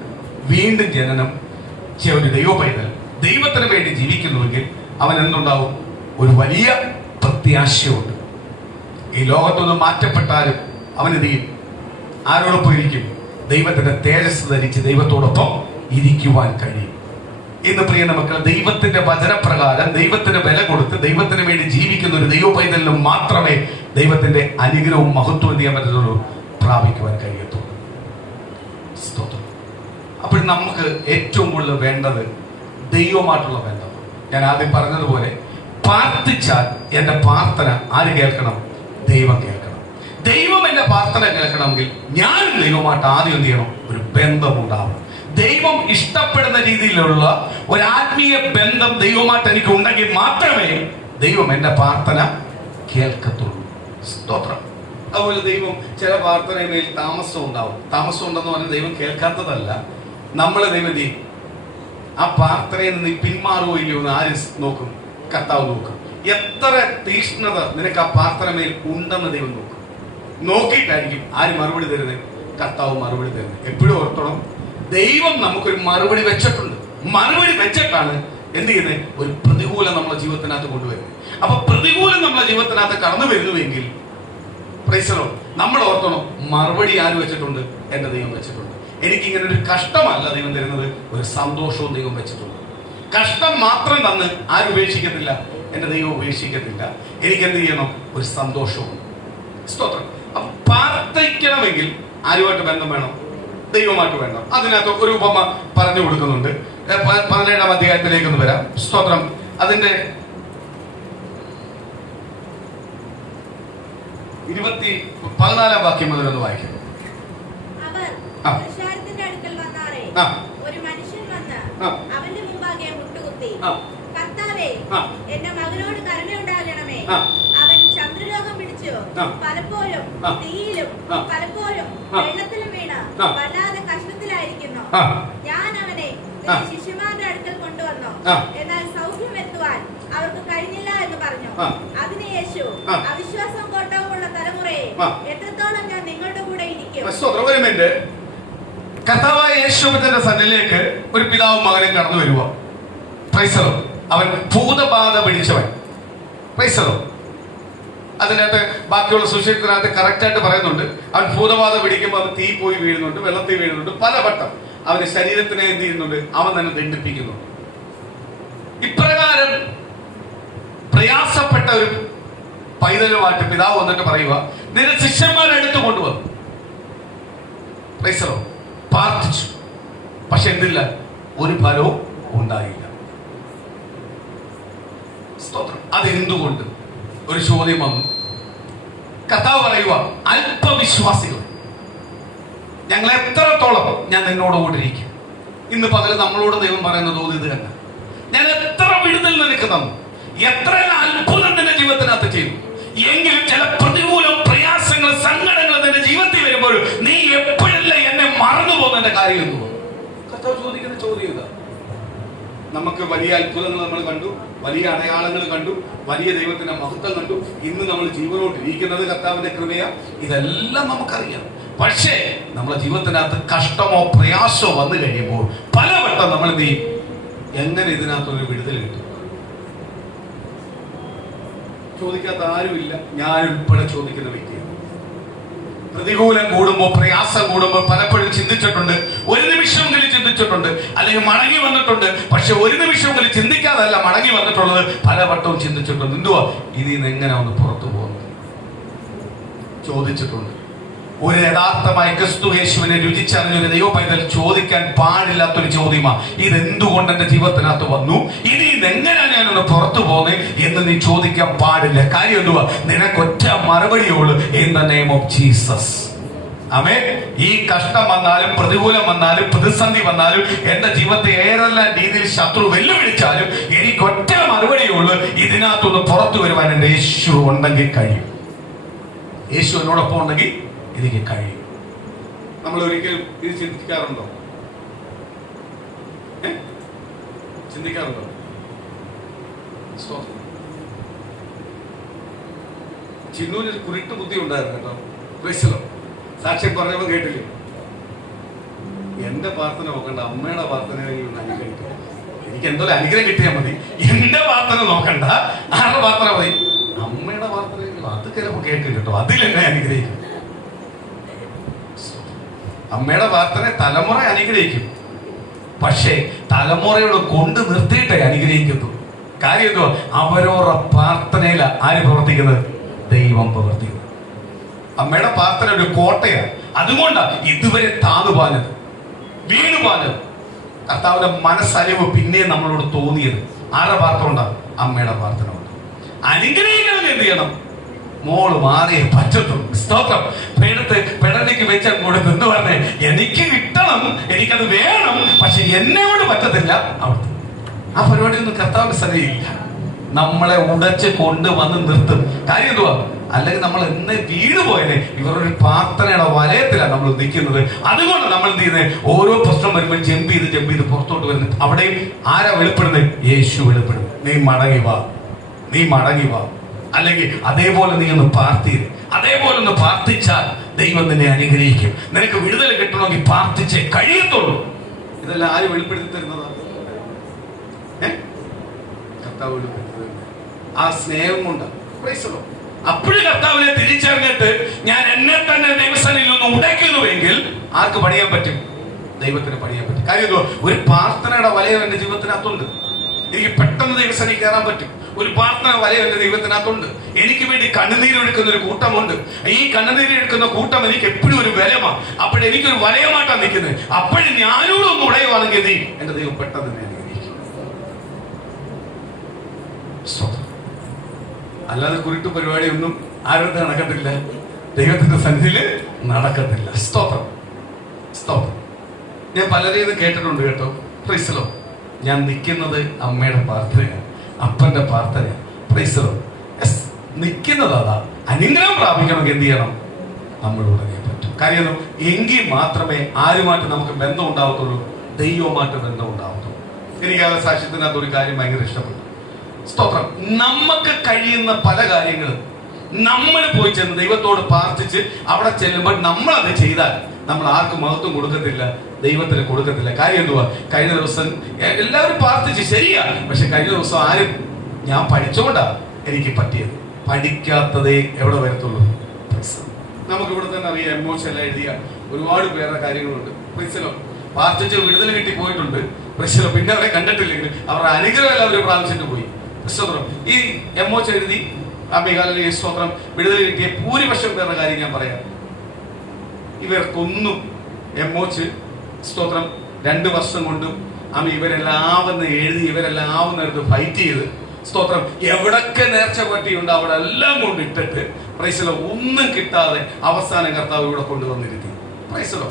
വീണ്ടും ജനനം. ഒരു ദൈവ പൈതൽ ദൈവത്തിന് വേണ്ടി ജീവിക്കുന്നുവെങ്കിൽ അവൻ എന്തുണ്ടാവും? ഒരു വലിയ പ്രത്യാശയുണ്ട്. ഈ ലോകത്തൊന്ന് മാറ്റപ്പെട്ടാലും അവൻ എന്ത് ചെയ്യും? ആരോടൊപ്പം ഇരിക്കും? ദൈവത്തിന്റെ തേജസ് ധരിച്ച് ദൈവത്തോടൊപ്പം ഇരിക്കുവാൻ കഴിയും. ഇന്ന് പ്രിയ മക്കൾ, ദൈവത്തിന്റെ വചനപ്രകാരം ദൈവത്തിന് വില കൊടുത്ത് ദൈവത്തിന് വേണ്ടി ജീവിക്കുന്ന ഒരു ദൈവ പൈതലിന് മാത്രമേ ദൈവത്തിന്റെ അനുഗ്രഹവും മഹത്വം എന്ത് ചെയ്യാൻ പറ്റത്തുള്ളൂ, പ്രാപിക്കുവാൻ കഴിയത്തുള്ളൂ. അപ്പോൾ നമുക്ക് ഏറ്റവും കൂടുതൽ വേണ്ടത് ദൈവമായിട്ടുള്ള ബന്ധം. ഞാൻ ആദ്യം പറഞ്ഞതുപോലെ പ്രാർത്ഥിച്ചാൽ എന്റെ പ്രാർത്ഥന ആര് കേൾക്കണം? ദൈവം കേൾക്കണം. ദൈവം എന്റെ പ്രാർത്ഥന കേൾക്കണമെങ്കിൽ ഞാൻ ദൈവമായിട്ട് ആദ്യം എന്ത് ചെയ്യണം? ഒരു ബന്ധമുണ്ടാവണം. ദൈവം ഇഷ്ടപ്പെടുന്ന രീതിയിലുള്ള ഒരു ആത്മീയ ബന്ധം ദൈവമായിട്ട് എനിക്ക് ഉണ്ടെങ്കിൽ മാത്രമേ ദൈവം എന്റെ പ്രാർത്ഥന കേൾക്കത്തുള്ളൂ. സ്തോത്രം. അതുപോലെ ദൈവം ചില പ്രാർത്ഥനയിൽ താമസം ഉണ്ടാവും. താമസം ഉണ്ടെന്ന് പറഞ്ഞാൽ ദൈവം കേൾക്കാത്തതല്ല, നമ്മളെ ദൈവം ആ പ്രാർത്ഥനയിൽ നിന്ന് പിന്മാറുകയില്ലോ എന്ന് ആര് നോക്കും? കർത്താവ് നോക്കും. എത്ര തീഷ്ണത നിനക്ക് ആ പ്രാർത്ഥന മേൽ ഉണ്ടെന്ന് ദൈവം നോക്കും. നോക്കിയിട്ടായിരിക്കും ആര് മറുപടി തരുന്നത്? കർത്താവ് മറുപടി തരുന്നത്. എപ്പോഴും ഓർത്തോണം, ദൈവം നമുക്കൊരു മറുപടി വെച്ചിട്ടുണ്ട്. മറുപടി വെച്ചിട്ടാണ് എന്ത് ചെയ്യുന്നത്? ഒരു പ്രതികൂലം നമ്മളെ ജീവിതത്തിനകത്ത് കൊണ്ടുവരുന്നത്. അപ്പൊ പ്രതികൂലം നമ്മളെ ജീവിതത്തിനകത്ത് കടന്നു വരുന്നുവെങ്കിൽ നമ്മൾ ഓർക്കണം, മറുപടി ആര് വെച്ചിട്ടുണ്ട്? എന്റെ ദൈവം വെച്ചിട്ടുണ്ട്. എനിക്കിങ്ങനെ ഒരു കഷ്ടമല്ല ദൈവം തരുന്നത്, ഒരു സന്തോഷവും ദൈവം വെച്ചിട്ടുണ്ട്. കഷ്ടം മാത്രം തന്ന് ആരും ഉപേക്ഷിക്കത്തില്ല, എന്റെ ദൈവം ഉപേക്ഷിക്കത്തില്ല. എനിക്ക് എന്ത് ചെയ്യണം? ഒരു സന്തോഷവും. സ്തോത്രം. അപ്പൊ പ്രാർത്ഥിക്കണമെങ്കിൽ ആരുമായിട്ട് ബന്ധം വേണം? ദൈവമായിട്ട് വേണം. അതിനകത്ത് ഒരു ഉപമ പറഞ്ഞു കൊടുക്കുന്നുണ്ട്. 17-ാം അധ്യായത്തിലേക്ക് ഒന്ന് വരാം. സ്തോത്രം. അതിന്റെ 14 വാക്യം മുതലൊന്ന് വായിക്കും. അവർ ആ. പുരുഷാരത്തിന്റെ അടുക്കൽ വന്നാറേ ആ. ഒരു മനുഷ്യൻ വന്ന് ആ. അവന്റെ മുമ്പാകെ മുട്ടുകുത്തി, ആ. കർത്താവേ, ആ. എന്റെ മകനോട് കരുണയുണ്ടാകണമേ. ആ. അവൻ ചന്ദ്രലോകം പിടിച്ചു ആ. പലപ്പോഴും ആ. തീയിലും ആ. പലപ്പോഴും ആ. വെള്ളത്തിലും വീണ് ആ. വല്ലാതെ കഷ്ടത്തിലായിരിക്കുന്നു. ആ. ഞാൻ അവനെ ആ. നിന്റെ ശിഷ്യന്മാരുടെ അടുക്കൽ കൊണ്ടുവന്നു, ആ. എന്നാൽ സൗഖ്യം വരുത്തുവാൻ അവർക്ക് കഴിഞ്ഞില്ല എന്ന് പറഞ്ഞു. ആ. അതിന് യേശു, ആ. അവിശ്വാസം കോട്ടവുമുള്ള തലമുറയെ, ആ. എത്രത്തോളം ഞാൻ നിങ്ങളുടെ കൂടെ ഇരിക്കും. ഒരു മിനിറ്റ്. കർത്താവായ യേശുവിന്റെ സന്നിധിയിലേക്ക് ഒരു പിതാവും മകനും കടന്നു വരുക. പ്രൈസറോ, അവൻ ഭൂതബാധ പിടിച്ചവൻ. പ്രൈസറോ, അതിനകത്ത് ബാക്കിയുള്ള സുവിശേഷത്തിനകത്ത് കറക്റ്റായിട്ട് പറയുന്നുണ്ട്. അവൻ ഭൂതബാധ പിടിക്കുമ്പോൾ അവൻ തീ പോയി വീഴുന്നുണ്ട്, വെള്ളത്തിൽ വീഴുന്നുണ്ട്, പലവട്ടം അവന്റെ ശരീരത്തിനെ എന്ത് ചെയ്യുന്നുണ്ട്, അവൻ തന്നെ ദണ്ഡിപ്പിക്കുന്നു. ഇപ്രകാരം പ്രയാസപ്പെട്ട ഒരു പൈതലുമായിട്ട് പിതാവ് വന്നിട്ട് പറയുക, നിന്റെ ശിഷ്യന്മാരെ അടുത്ത് കൊണ്ടുവന്നു. പ്രൈസറോ, പ്രാർത്ഥിച്ചു. പക്ഷെ എന്തില്ല, ഒരു ഫലവും ഉണ്ടായില്ല. സ്തോത്രം. അതെന്തുകൊണ്ട്? ഒരു ചോദ്യം വന്നു. കർത്താവ് പറയുക, അല്പവിശ്വാസികൾ, ഞങ്ങൾ എത്രത്തോളം ഞാൻ നിന്നോട് കൂടിയിരിക്കും. ഇന്ന് പകൽ നമ്മളോട് ദൈവം പറയുന്ന തോന്നി ഇത് തന്നെ. ഞാൻ എത്ര വിടുതൽ നിനക്ക് തന്നു, എത്ര അത്ഭുതം നിന്റെ ജീവിതത്തിനകത്ത് ചെയ്തു, എങ്കിൽ ചില പ്രതികൂലം, പ്രയാസങ്ങൾ, സങ്കടങ്ങൾ നിന്റെ ജീവിതത്തിൽ വരുമ്പോൾ നീ എപ്പോഴല്ല എന്നെ മറന്നു പോകുന്നതിന്റെ കാര്യം എന്ന് പോകും. കർത്താവ് ചോദിക്കുന്ന ചോദ്യം ഇതാ. നമുക്ക് വലിയ അത്ഭുതങ്ങൾ നമ്മൾ കണ്ടു, വലിയ അടയാളങ്ങൾ കണ്ടു, വലിയ ദൈവത്തിന്റെ മഹത്വം കണ്ടു. ഇന്ന് നമ്മൾ ജീവനോട്ട് ഇരിക്കുന്നത് കർത്താവിന്റെ കൃപയാ. ഇതെല്ലാം നമുക്കറിയാം. പക്ഷേ നമ്മുടെ ജീവിതത്തിനകത്ത് കഷ്ടമോ പ്രയാസമോ വന്നു കഴിയുമ്പോൾ പലവട്ടം നമ്മൾ എന്ത് ചെയ്യും? എങ്ങനെ ഇതിനകത്തൊരു വിടുതൽ കിട്ടും? ചോദിക്കാത്ത ആരുമില്ല. ഞാൻ ഉൾപ്പെടെ ചോദിക്കുന്ന വ്യക്തിയാണ്. പ്രതികൂലം കൂടുമ്പോൾ, പ്രയാസം കൂടുമ്പോൾ പലപ്പോഴും ചിന്തിച്ചിട്ടുണ്ട്. ഒരു നിമിഷമെങ്കിലും ചിന്തിച്ചിട്ടുണ്ട്, അല്ലെങ്കിൽ മടങ്ങി വന്നിട്ടുണ്ട്. പക്ഷെ ഒരു നിമിഷമെങ്കിലും ചിന്തിക്കാതല്ല മടങ്ങി വന്നിട്ടുള്ളത്, പലവട്ടവും ചിന്തിച്ചിട്ടുണ്ട്. എന്തുവാ ഇതിൽ നിന്ന് എങ്ങനെ ഒന്ന് പുറത്തു പോകുന്നത് ചോദിച്ചിട്ടുണ്ട്. ഒരു യഥാർത്ഥമായ ക്രിസ്തു യേശുവിനെ രുചിച്ചറിഞ്ഞൊരു ദൈവ പൈതൽ ചോദിക്കാൻ പാടില്ലാത്തൊരു ചോദ്യമാണ്, ഇതെന്തുകൊണ്ട് എന്റെ ജീവിതത്തിനകത്ത് വന്നു, ഇനി ഇതെങ്ങനെയാണ് ഞാനൊന്ന് പുറത്തു പോകുന്നത് എന്ന് നീ ചോദിക്കാൻ പാടില്ല. കാര്യം എന്തുവാ? നിനക്കൊറ്റ മറുപടിയുള്ളൂ, in the name of Jesus. ആമേൻ. ഈ കഷ്ടം വന്നാലും, പ്രതികൂലം വന്നാലും, പ്രതിസന്ധി വന്നാലും, എന്റെ ജീവിതത്തെ ഏതെല്ലാം രീതിയിൽ ശത്രു വെല്ലുവിളിച്ചാലും എനിക്കൊറ്റ മറുപടിയുള്ളൂ, ഇതിനകത്തൊന്ന് പുറത്തു വരുവാൻ എന്റെ യേശു ഉണ്ടെങ്കിൽ കഴിയും. യേശു എന്നോടൊപ്പം ഉണ്ടെങ്കിൽ എനിക്ക് കഴിയും. നമ്മൾ ഒരിക്കലും ഇത് ചിന്തിക്കാറുണ്ടോ? ചിന്തിക്കാറുണ്ടോ? ചിന്നൂരിൽ കുരുട്ട് ബുദ്ധി ഉണ്ടായിരുന്നു കേട്ടോ. പ്രൈസലോ, സാക്ഷ്യം പറഞ്ഞപ്പോൾ കേട്ടില്ലേ? എന്റെ പ്രാർത്ഥന നോക്കണ്ട, അമ്മയുടെ പ്രാർത്ഥന അനുഗ്രഹിക്കുക. എനിക്ക് എന്തോ അനുഗ്രഹം കിട്ടിയാൽ മതി. എന്റെ പ്രാർത്ഥന നോക്കണ്ട, ആരുടെ പ്രാർത്ഥന മതി? അമ്മയുടെ പ്രാർത്ഥന. അത് ചിലപ്പോൾ കേൾക്കും കേട്ടോ, അതിലെന്നെ അനുഗ്രഹിക്കും. അമ്മയുടെ പ്രാർത്ഥന തലമുറ അനുഗ്രഹിക്കും, പക്ഷേ തലമുറയോട് കൊണ്ട് നിർത്തിയിട്ടേ അനുഗ്രഹിക്കുന്നു. കാര്യം എന്തോ? അവരോരുടെ പ്രാർത്ഥനയിൽ ആര് പ്രവർത്തിക്കുന്നത്? ദൈവം പ്രവർത്തിക്കുന്നത്. അമ്മയുടെ പ്രാർത്ഥന ഒരു കോട്ടയാണ്. അതുകൊണ്ടാണ് ഇതുവരെ താന്നുപാനത്, വീണുപാനത്. കർത്താവിന്റെ മനസ്സലിവ് പിന്നെ നമ്മളോട് തോന്നിയത് ആരുടെ പ്രാർത്ഥന കൊണ്ടാണ്? അമ്മയുടെ പ്രാർത്ഥന കൊണ്ട്. അനുഗ്രഹിക്കണം എന്ത് ചെയ്യണം? മോള് മാറിയേ പറ്റത്തുള്ളൂ. സ്തോത്രം. പെടലേക്ക് വെച്ച കൊടുത്ത് എന്ത് പറഞ്ഞേ? എനിക്ക് കിട്ടണം, എനിക്കത് വേണം, പക്ഷെ എന്നോട് പറ്റത്തില്ല. അവിടുത്തെ ആ പരിപാടി ഒന്നും കർത്താവിന്റെ സന്നിധിയില്ല. നമ്മളെ ഉടച്ച് കൊണ്ടുവന്ന് നിർത്തും. കാര്യം എന്തുവാ? അല്ലെങ്കിൽ നമ്മൾ എന്നെ വീണുപോയനെ ഇവരൊരു പ്രാർത്ഥനയുടെ വലയത്തിലാണ് നമ്മൾ നിൽക്കുന്നത്. അതുകൊണ്ട് നമ്മൾ എന്ത് ചെയ്യുന്നത്? ഓരോ പ്രശ്നം വരുമ്പോൾ ജമ്പ് ചെയ്ത് പുറത്തോട്ട് വരുന്നത്. അവിടെയും ആരാ വെളിപ്പെടുന്നത്? യേശു വെളിപ്പെടുന്നു. നീ മടങ്ങി വാ, നീ മടങ്ങി വാ. അല്ലെങ്കിൽ അതേപോലെ നീ ഒന്ന് പ്രാർത്ഥിക്കും. അതേപോലെ ഒന്ന് പ്രാർത്ഥിച്ചാൽ ദൈവം നിന്നെ അനുഗ്രഹിക്കും. നിനക്ക് വിടുതൽ കിട്ടണമെങ്കിൽ പ്രാർത്ഥിച്ചേ കഴിയത്തുള്ളൂ. ഇതെല്ലാം ആര് വെളിപ്പെടുത്തി തരുന്നതാണ്? കർത്താവ് വെളിപ്പെടുത്തി തരുന്നത്. ആ സ്നേഹം കൊണ്ട് അപ്പോഴും കർത്താവിനെ തിരിച്ചറിഞ്ഞിട്ട് ഞാൻ എന്നെ തന്നെ ദൈവസന്നിധിയിൽ ഒന്ന് ഉടയ്ക്കുന്നുവെങ്കിൽ ആർക്ക് പണിയാൻ പറ്റും? ദൈവത്തിന് പണിയാൻ പറ്റും. കാര്യം ഒരു പ്രാർത്ഥനയുടെ വലയം എന്റെ ജീവിതത്തിനകത്തുണ്ട്. എനിക്ക് പെട്ടെന്ന് ദൈവസന്നിധിയിൽ കയറാൻ പറ്റും. ഒരു പ്രാർത്ഥന വലയം എന്റെ ദൈവത്തിനകത്തുണ്ട്. എനിക്ക് വേണ്ടി കണ്ണുനീരെടുക്കുന്ന ഒരു കൂട്ടമുണ്ട്. ഈ കണ്ണുനീരെടുക്കുന്ന കൂട്ടം എനിക്ക് എപ്പോഴും ഒരു വലയമാണ്. അപ്പോഴെനിക്കൊരു വലയമായിട്ടാണ് നിൽക്കുന്നത്. അപ്പോഴും ഞാനോട് ഒന്ന് ഉടയുവാണെങ്കിൽ നീ എന്റെ ദൈവം പെട്ടെന്ന് തന്നെ അനുഗ്രഹിക്കും. അല്ലാതെ കുരുട്ട് പരിപാടിയൊന്നും ആരുടെ നടക്കത്തില്ല. ദൈവത്തിന്റെ സന്നിധിയിൽ നടക്കത്തില്ല. സ്തോത്രം, സ്തോത്രം. ഞാൻ പലരെയും ഇത് കേട്ടിട്ടുണ്ട് കേട്ടോ. പ്രൈസലോ, ഞാൻ നിൽക്കുന്നത് അമ്മയുടെ പ്രാർത്ഥനയാണ്, അപ്പന്റെ പ്രാർത്ഥനയാണ്. പ്രൈസലോ, നിൽക്കുന്നത് അതാ. അനുഗ്രഹം പ്രാപിക്കണമെങ്കിൽ എന്ത് ചെയ്യണം? നമ്മൾ ഉടനെ പറ്റും. കാര്യം എങ്കിൽ മാത്രമേ ആരുമായിട്ട് നമുക്ക് ബന്ധം ഉണ്ടാവത്തുള്ളൂ, ദൈവവുമായിട്ട് ബന്ധം ഉണ്ടാവത്തുള്ളൂ. എനിക്ക് ആ സാക്ഷ്യത്തിനകത്ത് ഒരു കാര്യം ഭയങ്കര ഇഷ്ടപ്പെട്ടു. സ്തോത്രം. നമുക്ക് കഴിയുന്ന പല കാര്യങ്ങളും നമ്മൾ പോയി ചെന്ന് ദൈവത്തോട് പ്രാർത്ഥിച്ച് അവിടെ ചെല്ലുമ്പോൾ നമ്മളത് ചെയ്താൽ നമ്മൾ ആർക്കും മഹത്വം കൊടുക്കത്തില്ല, ദൈവത്തിന് കൊടുക്കത്തില്ല. കാര്യം എന്തുവാ? കഴിഞ്ഞ ദിവസം എല്ലാവരും പ്രാർത്ഥിച്ച് ശരിയാണ്, പക്ഷെ കഴിഞ്ഞ ദിവസം ആരും ഞാൻ പഠിച്ചോണ്ടാ എനിക്ക് പറ്റിയത്. പഠിക്കാത്തതേ എവിടെ വരത്തുള്ളൂ. നമുക്ക് ഇവിടെ തന്നെ അറിയാം, എമോഷൻ എഴുതിയ ഒരുപാട് പേരുടെ കാര്യങ്ങളുണ്ട്. പ്രിൻസിലോ പ്രാർത്ഥിച്ച് വിടുതൽ കിട്ടി പോയിട്ടുണ്ട്. പ്രിൻസിലോ പിന്നെ അവരെ കണ്ടിട്ടില്ലെങ്കിൽ അവരുടെ അനുഗ്രഹം എല്ലാവരും പ്രാർത്ഥിച്ചിട്ട് പോയി. സ്തോത്രം. ഈ എമോച്ച് എഴുതി അമ്മികാലിലെ സ്തോത്രം വിടുതൽ കിട്ടിയ ഭൂരിപക്ഷം പേരുടെ കാര്യം ഞാൻ പറയാം. ഇവർക്കൊന്നും എമോച്ച് സ്തോത്രം 2 വർഷം കൊണ്ടും ഇവരെല്ലാം എഴുതി ഇവരെല്ലാം എടുത്ത് ഫൈറ്റ് ചെയ്ത് സ്തോത്രം എവിടൊക്കെ നേർച്ച പറ്റിയുണ്ട് അവിടെ എല്ലാം കൊണ്ടിട്ടിട്ട് പ്രൈസലോ ഒന്നും കിട്ടാതെ അവസാനം കർത്താവ് ഇവിടെ കൊണ്ടുവന്നിരുത്തി. പ്രൈസലോ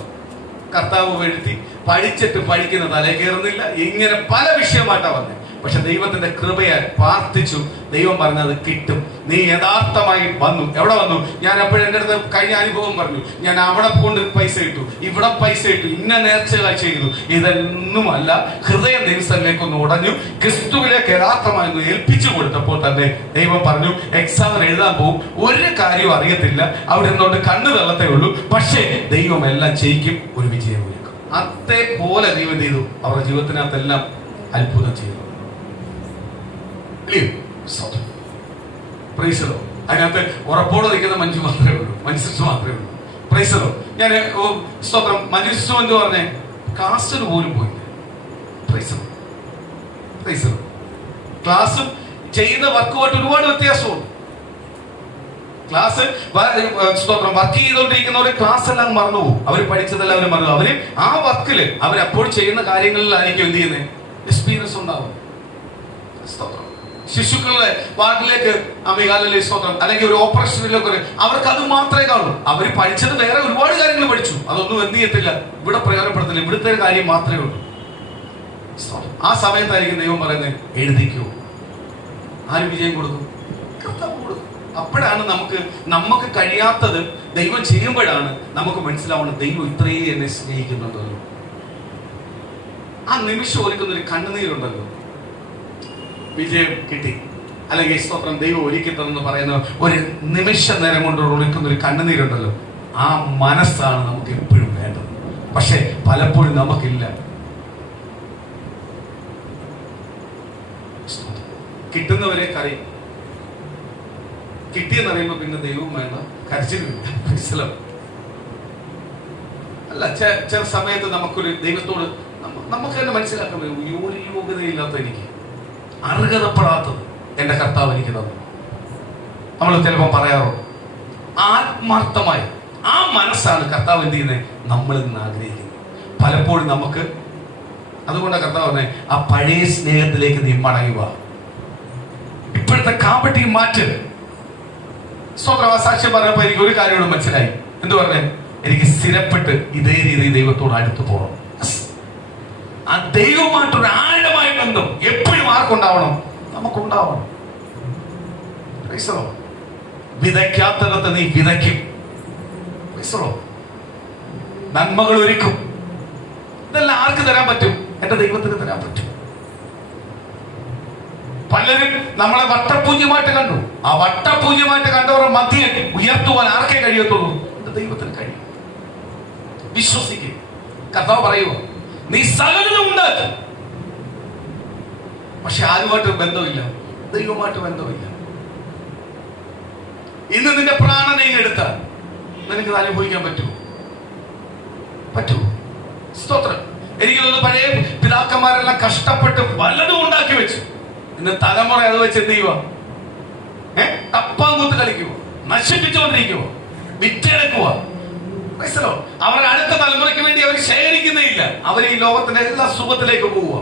കർത്താവ് എഴുതി പഠിച്ചിട്ട് പഠിക്കുന്ന തലേ കയറുന്നില്ല. ഇങ്ങനെ പല വിഷയമായിട്ടാണ് വന്നത്. പക്ഷെ ദൈവത്തിന്റെ കൃപയാൽ പ്രാർത്ഥിച്ചു, ദൈവം പറഞ്ഞത് കിട്ടും. നീ യഥാർത്ഥമായി വന്നു. എവിടെ വന്നു? ഞാൻ അപ്പോഴും എൻ്റെ അടുത്ത് കഴിഞ്ഞ അനുഭവം പറഞ്ഞു. ഞാൻ അവിടെ കൊണ്ട് പൈസ ഇട്ടു, ഇവിടെ പൈസ ഇട്ടു, ഇന്ന നേർച്ചകൾ ചെയ്തു. ഇതൊന്നുമല്ല, ഹൃദയം ദൈവത്തിലേക്കൊന്ന് ഉടഞ്ഞു, ക്രിസ്തുവിലേക്ക് യഥാർത്ഥമായി ഏൽപ്പിച്ചു കൊടുത്തപ്പോൾ തന്നെ ദൈവം പറഞ്ഞു, എക്സാമിന് എഴുതാൻ പോകും, ഒരു കാര്യവും അറിയത്തില്ല, അവിടെ നിന്നോണ്ട് കണ്ണു തള്ളത്തേ ഉള്ളൂ, പക്ഷേ ദൈവം എല്ലാം ചെയ്യിക്കും, ഒരു വിജയം ഒരുക്കും. അതേപോലെ ദൈവം ചെയ്തു. അവരുടെ ജീവിതത്തിനകത്തെല്ലാം അത്ഭുതം ചെയ്തു. പ്രൈസലോ. അതിനകത്ത് ഉറപ്പോടെ നിൽക്കുന്ന മഞ്ജു മാത്രമേ ഉള്ളൂ, മനുഷ്യസ് മാത്രമേ ഉള്ളൂ. പ്രൈസലോ. ഞാൻ സ്തോത്രം മനുഷ്യസ് എന്ന് പറഞ്ഞേ ക്ലാസ്സിന് പോലും പോയില്ല. പ്രൈസലോ, പ്രൈസലോ. ക്ലാസ്സും ചെയ്യുന്ന വർക്കുമായിട്ട് ഒരുപാട് വ്യത്യാസമുണ്ട്. ക്ലാസ് സ്തോത്രം വർക്ക് ചെയ്തുകൊണ്ടിരിക്കുന്നവര് ക്ലാസ് എല്ലാം മറന്നുപോകും. അവർ പഠിച്ചതെല്ലാം അവർ മറന്നു. അവര് ആ വർക്കില് അവരപ്പോൾ ചെയ്യുന്ന കാര്യങ്ങളിലായിരിക്കും എന്ത് ചെയ്യുന്നത്, എക്സ്പീരിയൻസ് ഉണ്ടാവും. സ്തോത്രം. ശിശുക്കളുടെ വാർഡിലേക്ക് അമ്മികാലിലെ സ്തോത്രം അല്ലെങ്കിൽ ഒരു ഓപ്പറേഷനിലേക്ക് അവർക്ക് അത് മാത്രമേ കാണൂ. അവർ പഠിച്ചത് വേറെ ഒരുപാട് കാര്യങ്ങൾ പഠിച്ചു, അതൊന്നും എന്ത് ചെയ്യത്തില്ല, ഇവിടെ പ്രയോജനപ്പെടുത്തില്ല. ഇവിടുത്തെ കാര്യം മാത്രമേ ഉള്ളൂ. ആ സമയത്തായിരിക്കും ദൈവം പറയുന്നത്, എഴുതിക്കൂ. ആര് വിജയം കൊടുക്കും? കർത്താവ് കൊടുക്കും. അപ്പോഴാണ് നമുക്ക് കഴിയാത്തത് ദൈവം ചെയ്യുമ്പോഴാണ് നമുക്ക് മനസ്സിലാവുന്നത് ദൈവം ഇത്രയും എന്നെ സ്നേഹിക്കുന്നുണ്ടല്ലോ. ആ നിമിഷം ഒരുക്കുന്നൊരു കണ്ണുനീരുണ്ടല്ലോ. വിജയം കിട്ടി അല്ലെങ്കിൽ സ്തോത്രം ദൈവം ഒരുക്കി തന്നെന്ന് പറയുന്ന ഒരു നിമിഷ നേരം കൊണ്ട് ഒളിക്കുന്ന ഒരു കണ്ണുനീരുണ്ടല്ലോ. ആ മനസ്സാണ് നമുക്ക് എപ്പോഴും വേണ്ടത്. പക്ഷെ പലപ്പോഴും നമുക്കില്ല. കിട്ടുന്നവരെ കരയും. കിട്ടിയെന്നറിയുമ്പോ പിന്നെ ദൈവവും വേണ്ട, കരച്ചിലുമില്ല. അല്ല, ചില സമയത്ത് നമുക്കൊരു ദൈവത്തോട് നമുക്ക് തന്നെ മനസ്സിലാക്കാൻ പറ്റും, ഒരു യോഗ്യതയില്ലാത്ത എനിക്ക്, അർഹതപ്പെടാത്തത് എന്റെ കർത്താവ് എനിക്ക് തന്നു. നമ്മൾ ചിലപ്പോൾ പറയാറുണ്ട്. ആത്മാർത്ഥമായി ആ മനസ്സാണ് കർത്താവ് എന്ത് ചെയ്യുന്നത്, നമ്മളിൽ നിന്ന് ആഗ്രഹിക്കുന്നത്. പലപ്പോഴും നമുക്ക് അതുകൊണ്ടാണ് കർത്താവ് പറഞ്ഞത്, ആ പഴയ സ്നേഹത്തിലേക്ക് നീ മടങ്ങുക, ഇപ്പോഴത്തെ കാപട്യം മാറ്റ്. സ്വന്തം സാക്ഷ്യം പറഞ്ഞപ്പോൾ എനിക്ക് ഒരു കാര്യം മനസ്സിലായി. എന്ത് പറഞ്ഞേ? എനിക്ക് സ്ഥിരപ്പെട്ട് ഇതേ രീതി ദൈവത്തോട് അടുത്ത് പോകണം. ആ ദൈവമായിട്ടൊരു ആഴമായ ബന്ധം എപ്പോഴും ആർക്കുണ്ടാവണം? നമുക്കുണ്ടാവണം. വിതയ്ക്കാത്തിടത്ത് നീ വിതയ്ക്കും. നന്മകൾ ഒരുക്കും. ഇതെല്ലാം ആർക്ക് തരാൻ പറ്റും? എന്റെ ദൈവത്തിന് തരാൻ പറ്റും. പലരും നമ്മളെ വട്ടപൂജ്യമായിട്ട് കണ്ടു. ആ വട്ടപൂജ്യമായിട്ട് കണ്ടവർ മധ്യേ ഉയർത്തുവാൻ ആർക്കേ കഴിയത്തുള്ളൂ? എന്റെ ദൈവത്തിന് കഴിയും. വിശ്വസിക്കും. കർത്താവ് പറയുമോ, നീ സകലതും ഉണ്ടാക്കും, പക്ഷെ ആരുമായിട്ട് ബന്ധമില്ല, ദൈവമായിട്ട് ബന്ധമില്ല. ഇന്ന് നിന്റെ പ്രാണനെ എടുത്താൽ നിനക്ക് അനുഭവിക്കാൻ പറ്റുമോ? പറ്റുമോ? സ്തോത്രം. എനിക്ക് തോന്നുന്നു പഴയ പിതാക്കന്മാരെല്ലാം കഷ്ടപ്പെട്ട് പലതും ഉണ്ടാക്കി വെച്ചു. ഇന്ന് തലമുറ അത് വെച്ച് എന്ത് ചെയ്യുക? തപ്പാങ്കൂത്ത് കളിക്കുവോ? നശിപ്പിച്ചുകൊണ്ടിരിക്കുവോ? വിറ്റെടുക്കുക. അവർ അടുത്ത തലമുറയ്ക്ക് വേണ്ടി അവർ ശേഖരിക്കുന്നേ ഇല്ല. അവർ ഈ ലോകത്തിന്റെ എല്ലാ സുഖത്തിലേക്ക് പോവുക.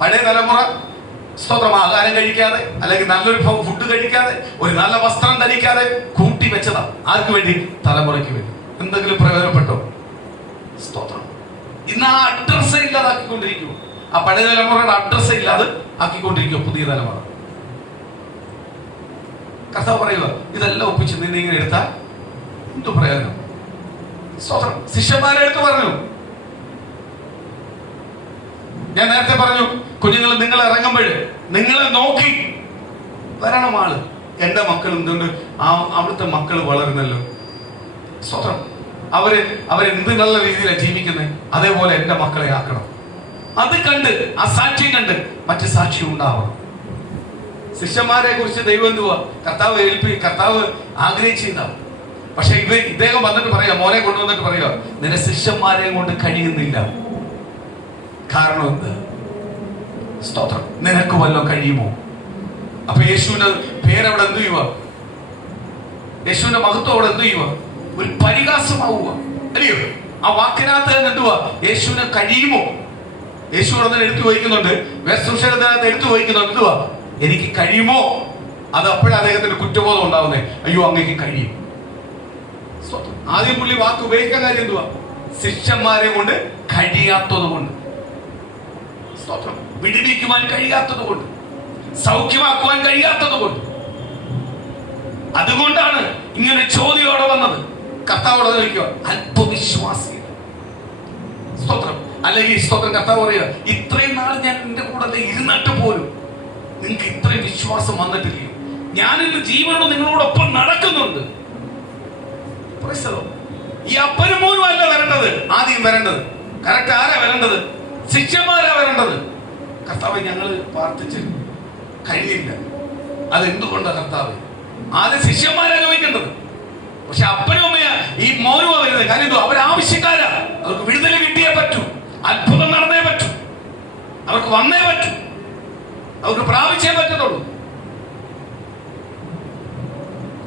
പഴയ തലമുറ സ്തോത്രം, ആഹാരം കഴിക്കാതെ അല്ലെങ്കിൽ നല്ലൊരു ഫുഡ് കഴിക്കാതെ ഒരു നല്ല വസ്ത്രം ധരിക്കാതെ കൂട്ടി വെച്ചതാ. ആർക്ക് വേണ്ടി? തലമുറയ്ക്ക് വേണ്ടി. എന്തെങ്കിലും പ്രയോജനപ്പെട്ടോ? സ്തോത്രം. ഇന്ന് ആ അഡ്രസ് ഇല്ലാതാക്കിക്കൊണ്ടിരിക്കും. ആ പഴയ തലമുറയുടെ അഡ്രസ് ഇല്ലാതെ ആക്കിക്കൊണ്ടിരിക്കും പുതിയ തലമുറ. കർത്താവ് പറയുക, ഇതെല്ലാം ഒപ്പിച്ച് നിന്നെ ഇങ്ങനെ എടുത്താൽ എന്തു പ്രയോജനം? സ്തോത്രം. ശിഷ്യന്മാരെ എടുത്ത് പറഞ്ഞു. ഞാൻ നേരത്തെ പറഞ്ഞു, കുഞ്ഞുങ്ങൾ നിങ്ങൾ ഇറങ്ങുമ്പോൾ നിങ്ങളെ നോക്കി വരണം ആള്. എന്റെ മക്കൾ എന്തുകൊണ്ട് അവിടുത്തെ മക്കൾ വളരുന്നല്ലോ. സ്തോത്രം. അവരെന്ത് നല്ല രീതിയിലാണ് ജീവിക്കുന്നത്, അതേപോലെ എന്റെ മക്കളെ ആക്കണം. അത് കണ്ട്, ആ സാക്ഷ്യം കണ്ട് മറ്റു സാക്ഷി ഉണ്ടാവണം. ശിഷ്യന്മാരെ കുറിച്ച് ദൈവം എന്തുവാ കർത്താവ് ആഗ്രഹിച്ചിരുന്നാണ്. പക്ഷെ ഇദ്ദേഹം വന്നിട്ട് പറയാ, മോനെ കൊണ്ടുവന്നിട്ട് പറയാ, നിന്റെ ശിഷ്യന്മാരെ കൊണ്ട് കഴിയുന്നില്ല. കാരണം എന്ത്? സ്തോത്രം. നിനക്ക് വല്ലോ കഴിയുമോ? അപ്പൊ യേശുവിന്റെ പേരവിടെ എന്ത് ചെയ്യുക? യേശുവിന്റെ മഹത്വം അവിടെ എന്ത് ചെയ്യുക? ഒരു പരിഹാസമാവുക, അല്ലയോ? ആ വാക്കിനകത്ത് തന്നെ എന്തുവാ? യേശുവിന് കഴിയുമോ? യേശു അവിടെ എടുത്തു വഹിക്കുന്നുണ്ട്, വേദപുസ്തകത്തിനകത്ത് എടുത്തു വഹിക്കുന്നുണ്ട്. എന്തുവാ? എനിക്ക് കഴിയുമോ? അത് അപ്പോഴാണ് അദ്ദേഹത്തിന് കുറ്റബോധം ഉണ്ടാവുന്നേ. അയ്യോ, അങ്ങേക്ക് കഴിയും. ആദ്യം പുള്ളി വാക്ക് ഉപയോഗിക്കാൻ കാര്യം എന്തുവാ? ശിഷ്യന്മാരെ കൊണ്ട് കഴിയാത്തത് കൊണ്ട്. സ്തോത്രം. വിടുവിക്കുവാൻ കഴിയാത്തത് കൊണ്ട്, സൗഖ്യമാക്കുവാൻ കഴിയാത്തത് കൊണ്ട്. അതുകൊണ്ടാണ് ഇങ്ങനെ ചോദ്യോടെ വന്നത്. കർത്താവോടെ ചോദിക്കുക, അല്പവിശ്വാസി. സ്തോത്രം. അല്ലെങ്കിൽ സ്തോത്രം, കർത്താവ് പറയുക, ഇത്രയും നാൾ ഞാൻ എന്റെ കൂടെ ഇരുന്നിട്ട് പോലും നിങ്ങൾക്ക് ഇത്രയും വിശ്വാസം വന്നിട്ടില്ലയോ? ഞാൻ എന്റെ ജീവനോട് നിങ്ങളോടൊപ്പം നടക്കുന്നുണ്ട്. ഈ അപ്പനും മോനും അല്ല വരേണ്ടത്, ആദ്യം വരേണ്ടത്. കറക്റ്റ് ആരാ വരേണ്ടത്? ശിഷ്യന്മാരാ വരേണ്ടത്. കർത്താവ്, ഞങ്ങൾ പ്രാർത്ഥിച്ച് കഴിയില്ല. അതെന്തുകൊണ്ടാണ് കർത്താവ്? ആദ്യം ശിഷ്യന്മാരാ ചോദിക്കേണ്ടത്. പക്ഷെ അപ്പനും അമ്മയാ ഈ മോനുമാ വരുന്നത്. കാര്യം എന്തോ? അവരാവശ്യക്കാരാ. അവർക്ക് വിടുതൽ കിട്ടിയേ പറ്റൂ, അത്ഭുതം നടന്നേ പറ്റൂ, അവർക്ക് വന്നേ പറ്റൂ, അവർക്ക് പ്രാപിച്ചേ പറ്റത്തുള്ളൂ.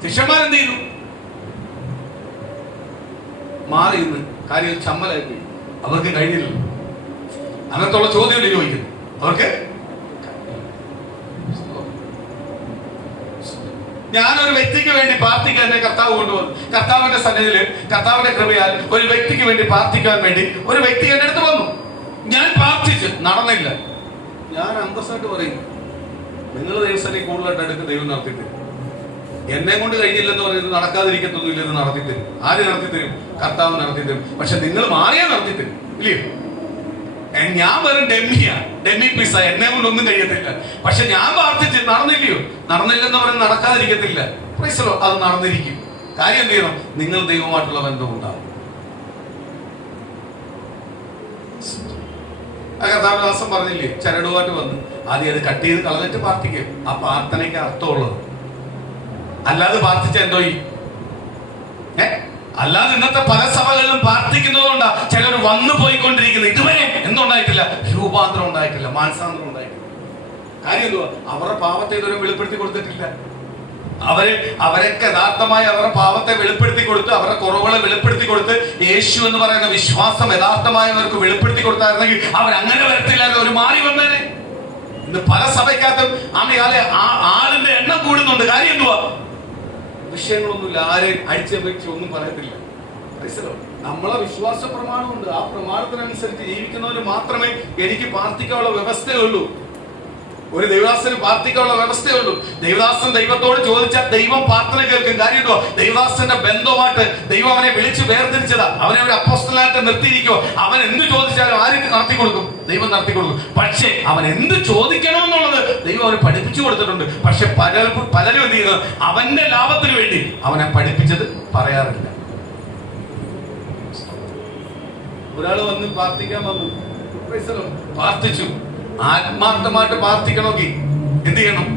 ശിഷ്യന്മാരെന്ത് ചെയ്തു? മാറി ഇന്ന് കാര്യം ചമ്മലായി പോയി. അവർക്ക് കഴിഞ്ഞില്ലല്ലോ. അങ്ങനത്തുള്ള ചോദ്യം ചോദിക്കുന്നു അവർക്ക്. ഞാനൊരു വ്യക്തിക്ക് വേണ്ടി പ്രാർത്ഥിക്കാൻ എന്നെ കർത്താവ് കൊണ്ടുവന്നു. കർത്താവിന്റെ സന്നിധിയിൽ കർത്താവിന്റെ കൃപയാൽ ഒരു വ്യക്തിക്ക് വേണ്ടി പ്രാർത്ഥിക്കാൻ വേണ്ടി ഒരു വ്യക്തി എന്റെ അടുത്ത് വന്നു. ഞാൻ പ്രാർത്ഥിച്ചു, നടന്നില്ല. ഞാൻ അന്തസ്സായിട്ട് പറയും, നിങ്ങൾ ദൈവസ്ഥനെ കൂടുതലായിട്ട് അടുക്ക് ദൈവം നടത്തിത്തരും. എന്നെ കൊണ്ട് കഴിഞ്ഞില്ലെന്ന് പറയുന്നത് നടക്കാതിരിക്കത്തൊന്നുമില്ലെന്ന് നടത്തിത്തരും. ആര് നടത്തിത്തരും? കർത്താവ് നടത്തിത്തരും. പക്ഷെ നിങ്ങൾ മാറിയാ നടത്തിത്തരും, ഇല്ലയോ? ഞാൻ വെറും ഡെമ്മി പീസ, എന്നെ കൊണ്ട് ഒന്നും കഴിയത്തില്ല. പക്ഷെ ഞാൻ പ്രാർത്ഥിച്ച് നടന്നില്ലയോ? നടന്നില്ലെന്ന് പറയുന്നത് നടക്കാതിരിക്കത്തില്ല. പ്രൈസലോ, അത് നടന്നിരിക്കും. കാര്യം എന്ത് ചെയ്യണം? നിങ്ങൾ ദൈവമായിട്ടുള്ള ബന്ധം ഉണ്ടാവും. ആ കർത്താവിന്റെ ദാസൻ പറഞ്ഞില്ലേ, ചരടുമായിട്ട് വന്ന് ആദ്യം അത് കട്ട് ചെയ്ത് കളഞ്ഞിട്ട് പ്രാർത്ഥിക്കും. ആ പ്രാർത്ഥനയ്ക്ക് അർത്ഥമുള്ളത്. അല്ലാതെ പ്രാർത്ഥിച്ച എന്തോ അല്ലാതെ ഇന്നത്തെ പല സഭകളിലും പ്രാർത്ഥിക്കുന്നതുകൊണ്ടാ ചിലർ വന്നു പോയിക്കൊണ്ടിരിക്കുന്നത്. ഇതുവരെ എന്തുണ്ടായിട്ടില്ല? രൂപാന്തരം ഉണ്ടായിട്ടില്ല, മാനസാന്തരം ഉണ്ടായിട്ടില്ല. കാര്യം എന്തുവാ? അവരുടെ പാപത്തെ ഇതുവരെ വെളിപ്പെടുത്തി കൊടുത്തിട്ടില്ല. അവരൊക്കെ യഥാർത്ഥമായി അവരുടെ പാപത്തെ വെളിപ്പെടുത്തി കൊടുത്ത്, അവരുടെ കുറവുകളെ വെളിപ്പെടുത്തി കൊടുത്ത്, യേശു എന്ന് പറയുന്ന വിശ്വാസം യഥാർത്ഥമായി അവർക്ക് വെളിപ്പെടുത്തി കൊടുത്തായിരുന്നെങ്കിൽ അവരങ്ങനെ വരത്തില്ലായിരുന്നു, ഒരു മാറി വന്നേനെ. ഇന്ന് പല സഭയ്ക്കകത്തും ആളിന്റെ എണ്ണം കൂടുന്നുണ്ട്. കാര്യം എന്തുവാ? വിഷയങ്ങളൊന്നുമില്ല, ആരെയും അടിച്ചേപ്പിച്ച് ഒന്നും പറയത്തില്ല. നമ്മളെ വിശ്വാസ പ്രമാണമുണ്ട്. ആ പ്രമാണത്തിനനുസരിച്ച് ജീവിക്കുന്നവര് മാത്രമേ എനിക്ക് പ്രാർത്ഥിക്കാനുള്ള വ്യവസ്ഥയുള്ളൂ. ഒരു ദൈവദാസന് പ്രാർത്ഥിക്കാനുള്ള വ്യവസ്ഥയുള്ളൂ. ദൈവദാസൻ ദൈവത്തോട് ചോദിച്ചാൽ ദൈവം പ്രാർത്ഥന കേൾക്കും. കാര്യം എന്തോ? ദൈവദാസന്റെ ബന്ധവുമായിട്ട് ദൈവം അവനെ വിളിച്ച് വേർതിരിച്ചതാ. അവനെ ഒരു അപ്പോസ്തലനായിട്ട് നിർത്തിയിരിക്കുവോ. അവൻ എന്ത് ചോദിച്ചാലും ആർക്ക് നടത്തി കൊടുക്കും? ദൈവം നടത്തി കൊടുക്കും. പക്ഷേ അവൻ എന്ത് ചോദിക്കണമെന്നുള്ളത് ദൈവം അവന് പഠിപ്പിച്ചു കൊടുത്തിട്ടുണ്ട്. പക്ഷെ പലരും എന്ത് ചെയ്യുന്നത്? അവന്റെ ലാഭത്തിന് വേണ്ടി അവനെ പഠിപ്പിച്ചത് പറയാറില്ല. ഒരാൾ വന്ന് പ്രാർത്ഥിക്കാൻ വന്നു, പ്രാർത്ഥിച്ചു. ആത്മാർത്ഥമായിട്ട് പ്രാർത്ഥിക്കണമെങ്കിൽ എന്ത് ചെയ്യണം?